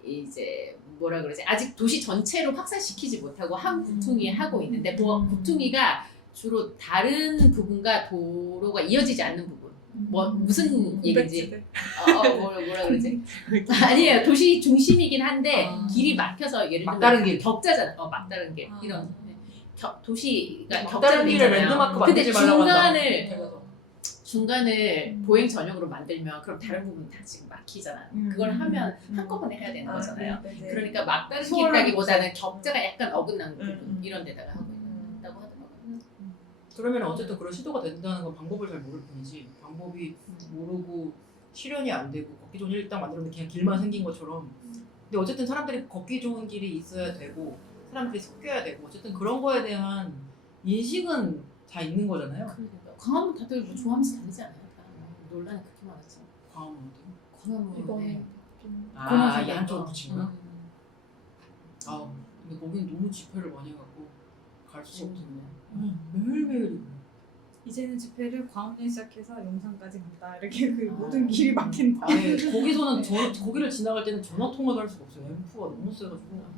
이제 뭐라 그러지? 아직 도시 전체로 확산시키지 못하고 한 구퉁이 하고 있는데 구퉁이가 주로 다른 부분과 도로가 이어지지 않는 부분. 뭐 무슨 얘기인지 뭐라 그러지? 아니에요. 도시 중심이긴 한데 길이 막혀서 예를 들면 막다른 길. 격자잖아. 막다른 길 이런 도시가 막다른 격자가 길에 있잖아요. 랜드마크 근데 만들지 말라고 한다. 중간을 보행 전용으로 만들면 그럼 다른 부분 다 지금 막히잖아요. 그걸 하면 한꺼번에 해야 되는 거잖아요. 그러니까 막다른 길이라기보다는 격자가 약간 어긋난 부분 이런 데다가 하고 있다고 하더라고요. 그러면 어쨌든 그런 시도가 된다는 건 방법을 잘 모를 뿐이지 방법이 모르고 실현이 안 되고 걷기 좋은 길 딱 만들었는데 그냥 길만 생긴 것처럼. 근데 어쨌든 사람들이 걷기 좋은 길이 있어야 되고 사람들이 섞여야 되고 어쨌든 그런 거에 대한 인식은 다 있는 거잖아요. 광화문 다들 뭐 좋아하면서 다니지 않아요? 논란이 그렇게 많았죠. 광화문 광화문에 이 한쪽으로 붙인 거야? 근데 거기는 너무 집회를 많이 해갖고 갈 수가 없었네. 매일매일 이제는 집회를 광화문에 시작해서 용산까지 간다 이렇게 그 모든 길이 막힌다. 아예 거기서는 거기를 지나갈 때는 전화 통화도 할 수가 없어요. 앰프가 너무 세가지고.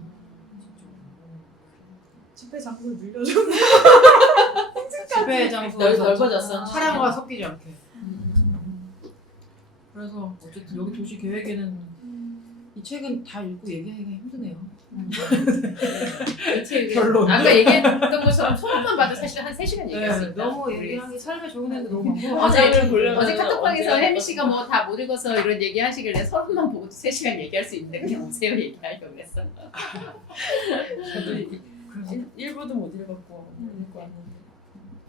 집회 장소를 늘려줬네. 집회 장소에서 넓어졌어. 차량과 섞이지 않게. 그래서 어쨌든 여기 도시 계획에는 이 책은 다 읽고 얘기하기가 힘드네요. 결론. 아까 얘기했던 것처럼 소문만 봐도 사실 한 3시간 얘기할 수 있다. 너무 얘기하기 삶에 적응했는데 너무 많고. 어제 카톡방에서 혜미 씨가 뭐 다 못 읽어서 이런 얘기 하시길래 서론만 보고도 3시간 얘기할 수 있는데 그냥 오세요 얘기하려고 그랬어. 저도 일부도 못 읽었고 읽고 왔는데.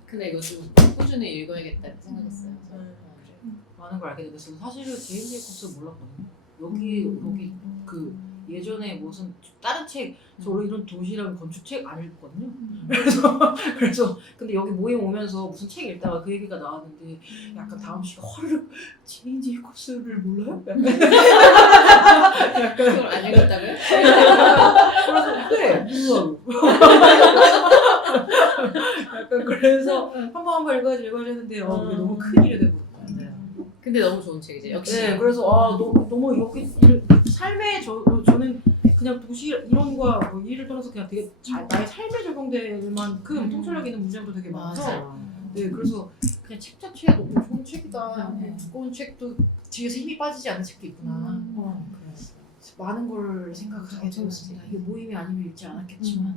근데 이거 좀 꾸준히 읽어야겠다 생각했어요. 많은 걸 알게 됐어요. 사실은 제인 제이콥스 몰랐거든요. 여기 그 예전에 무슨 다른 책 저로 이런 도시랑 건축책 안 읽거든요. 그래서 근데 여기 모임 오면서 무슨 책 읽다가 그 얘기가 나왔는데 약간 다음 씨가 화르륵 제인 제이콥스를 몰라요? 약간 그걸 안 읽었다고요? 그래서 네 몰라요. 약간 그래서 한 번 읽어야지 했는데 이게 너무 큰 일이 돼버렸어요. 근데 너무 좋은 책이죠. 역시. 네, 그래서 너무 여기 삶에 저는 그냥 도시 이런 거야 뭐 일을 떠나서 그냥 되게 나의 삶에 적용될 만큼 통찰력 있는 문장도 되게 많아서 맞아. 네 그래서 그냥 책 자체가 너무 좋은 책이다. 두꺼운 책도 뒤에서 힘이 빠지지 않는 책도 있구나. 많은 걸 생각하게 되었습니다. 이게 모임이 아니면 읽지 않았겠지만.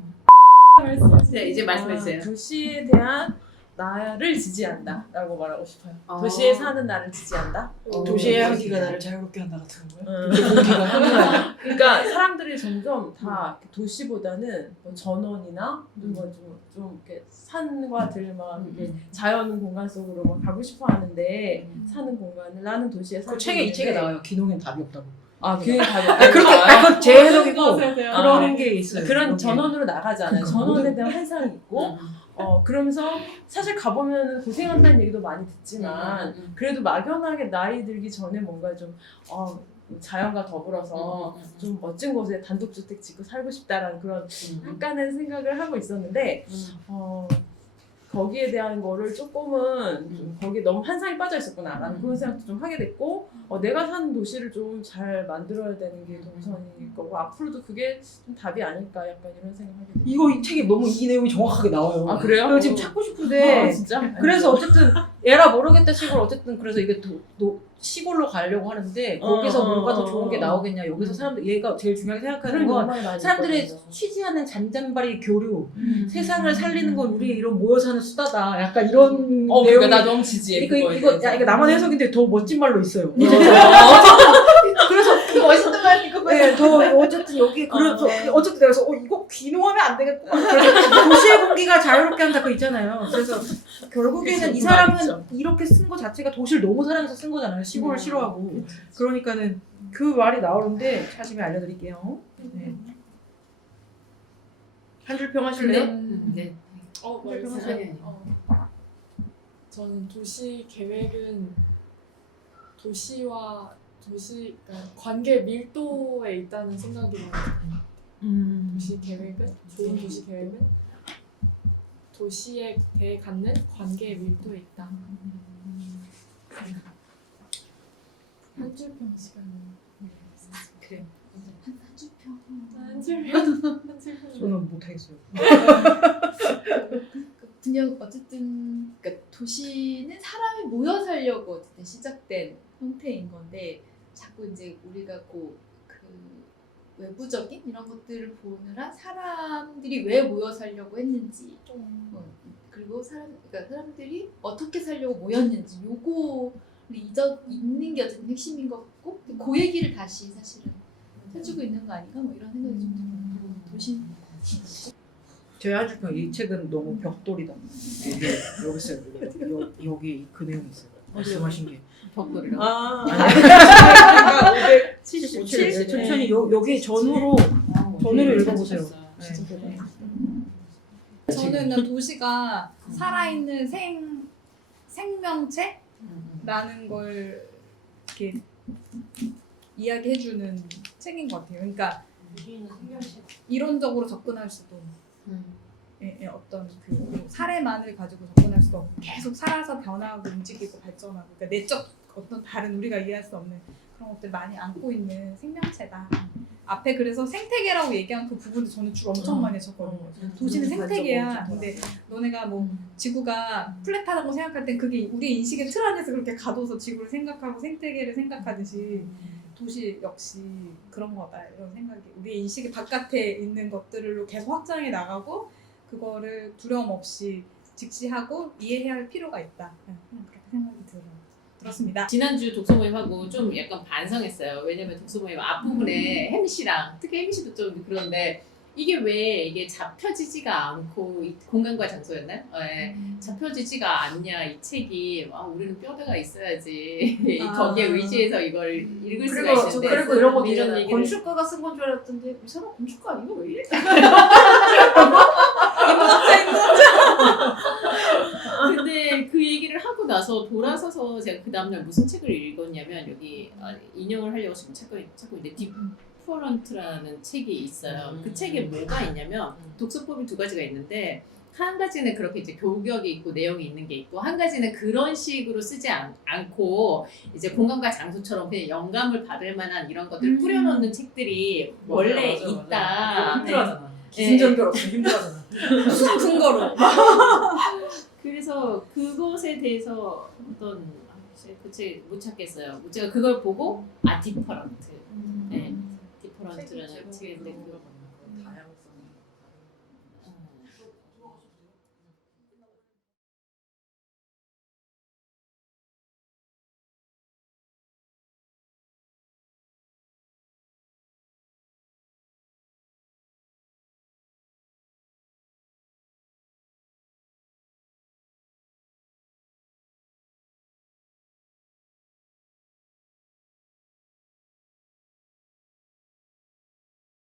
네, 이제 말씀해주세요. 도시에 대한 나를 지지한다라고 말하고 싶어요. 도시에 사는 나를 지지한다. 도시의 향기가 나를 자유롭게 한다 같은 거예요? 그러니까 사람들이 점점 다 도시보다는 뭐 전원이나 좀 이렇게 산과 들막 이렇게 자연 공간 속으로 막 가고 싶어 하는데 사는 공간을 나는 도시에 살고 그 책에 이 책에 나와요. 기농엔 답이 없다고. 그게 답이 그건 제 해석이고 그런 게 있어요. 그런 여기. 전원으로 나가잖아요. 전원에 대한 환상이 있고 그러면서 사실 가보면 고생한다는 얘기도 많이 듣지만 그래도 막연하게 나이 들기 전에 뭔가 좀 자연과 더불어서 좀 멋진 곳에 단독주택 짓고 살고 싶다라는 그런 약간의 생각을 하고 있었는데 거기에 대한 거를 조금은 좀 거기에 너무 환상이 빠져 있었구나라는 그런 생각도 좀 하게 됐고 내가 사는 도시를 좀 잘 만들어야 되는 게 더 우선일 거고 앞으로도 그게 좀 답이 아닐까 약간 이런 생각하게 됐어요. 이 책에 너무 이 내용이 정확하게 나와요. 아 그래요? 그래서 지금 찾고 싶은데 진짜? 그래서 어쨌든 얘라 모르겠다 식으로 어쨌든 그래서 이게 시골로 가려고 하는데 거기서 뭔가 더 좋은 게 나오겠냐 여기서 사람들 얘가 제일 중요하게 생각하는 건 사람들이 취지하는 잔잔바리 교류 세상을 살리는 건 우리 이런 모여 사는 수다다 약간 이런 그러니까 나 너무 지지해. 이거 나만 해석인데 더 멋진 말로 있어요. 그래서 멋있는 말이고. 네, 더 어쨌든 여기 그래서 어쨌든 내가 그래서 이거 귀농하면 안 되겠구나. 그래서 도시의 공기가 자유롭게 한다 그 있잖아요. 그래서 결국에는 이 사람은 이렇게 쓴 거 자체가 도시를 너무 사랑해서 쓴 거잖아요. 시골을 싫어하고. 그러니까는 그 말이 나오는데 찾으면 알려드릴게요. 네. 한 줄 평 하실래요? 네. 말씀하세요. 저는 도시 계획은 도시와 그러니까 관계 밀도에 있다는 생각이 많아요. 도시 계획은 좋은 도시 계획은 도시에 대해 갖는 관계의 밀도에 있다. 한 줄평 시간이 그래. 한 줄평 저는 못하겠어요. 그냥 어쨌든 그러니까 도시는 사람이 모여 살려고 어쨌든 시작된 형태인 건데 자꾸 이제 우리가 그 외부적인 이런 것들을 보느라 사람들이 왜 모여 살려고 했는지 그리고 그러니까 사람들이 어떻게 살려고 모였는지 요거를 잊는 게 어쨌든 핵심인 것 같고 그 얘기를 다시 사실은 해주고 있는 거 아닌가 뭐 이런 생각이 좀 들어요. 도시 제가 한 줄 평 이 책은 너무 벽돌이다. 여기 있어요. 여기 그 내용이 있어요. 말씀하신 게. 벽돌이라고. 그러니까 577. 천천히 여기 전후로 읽어보세요. 네. 저는 도시가 살아있는 생명체라는 걸 이렇게 이야기해주는 책인 것 같아요. 그러니까 이론적으로 접근할 수도 어떤 그 사례만을 가지고 접근할 수도 없고 계속 살아서 변화하고 움직이고 발전하고 그러니까 내적 어떤 다른 우리가 이해할 수 없는 그런 것들 많이 안고 있는 생명체다. 앞에 그래서 생태계라고 얘기한 그 부분도 저는 줄 엄청 많이 쳤거든요. 도시는 생태계야. 근데 너네가 뭐 지구가 플랫하다고 생각할 땐 그게 우리 인식의 틀 안에서 그렇게 가둬서 지구를 생각하고 생태계를 생각하듯이 도시 역시 그런 거다 이런 생각이 우리 인식의 바깥에 있는 것들로 계속 확장해 나가고 그거를 두려움 없이 직시하고 이해해야 할 필요가 있다. 그냥 그렇게 생각이 들었습니다. 지난주 독서 모임하고 좀 약간 반성했어요. 왜냐면 독서 모임 앞부분에 혜미 씨랑 특히 혜미 씨도 좀 그런데 이게 왜 이게 잡혀지지가 않고 공간과 장소였나요? 네. 잡혀지지가 않냐 이 책이 우리는 뼈대가 있어야지 거기에 의지해서 이걸 읽을 수가 있는데 그리고 이런 것도 이런 있잖아요. 얘기를 건축가가 쓴 건 줄 알았던데 이 사람 건축가 아니고 왜 이래? 근데 그 얘기를 하고 나서 돌아서서 제가 그 다음날 무슨 책을 읽었냐면 여기 인용을 하려고 지금 찾고 있는데 디퍼런트라는 책이 있어요. 그 책에 뭐가 있냐면 독서법이 두 가지가 있는데 한 가지는 그렇게 이제 교격이 있고 내용이 있는 게 있고 한 가지는 그런 식으로 쓰지 않고 이제 공간과 장소처럼 그냥 영감을 받을 만한 이런 것들 뿌려놓는 책들이 원래 있다. 힘들어하잖아. 네. 기승전결 없이 힘들어하잖아. 무슨 근거로? 그래서 그것에 대해서 어떤 그 책 못 찾겠어요. 제가 그걸 보고 디퍼런트. 네, 디퍼런트라는 책인데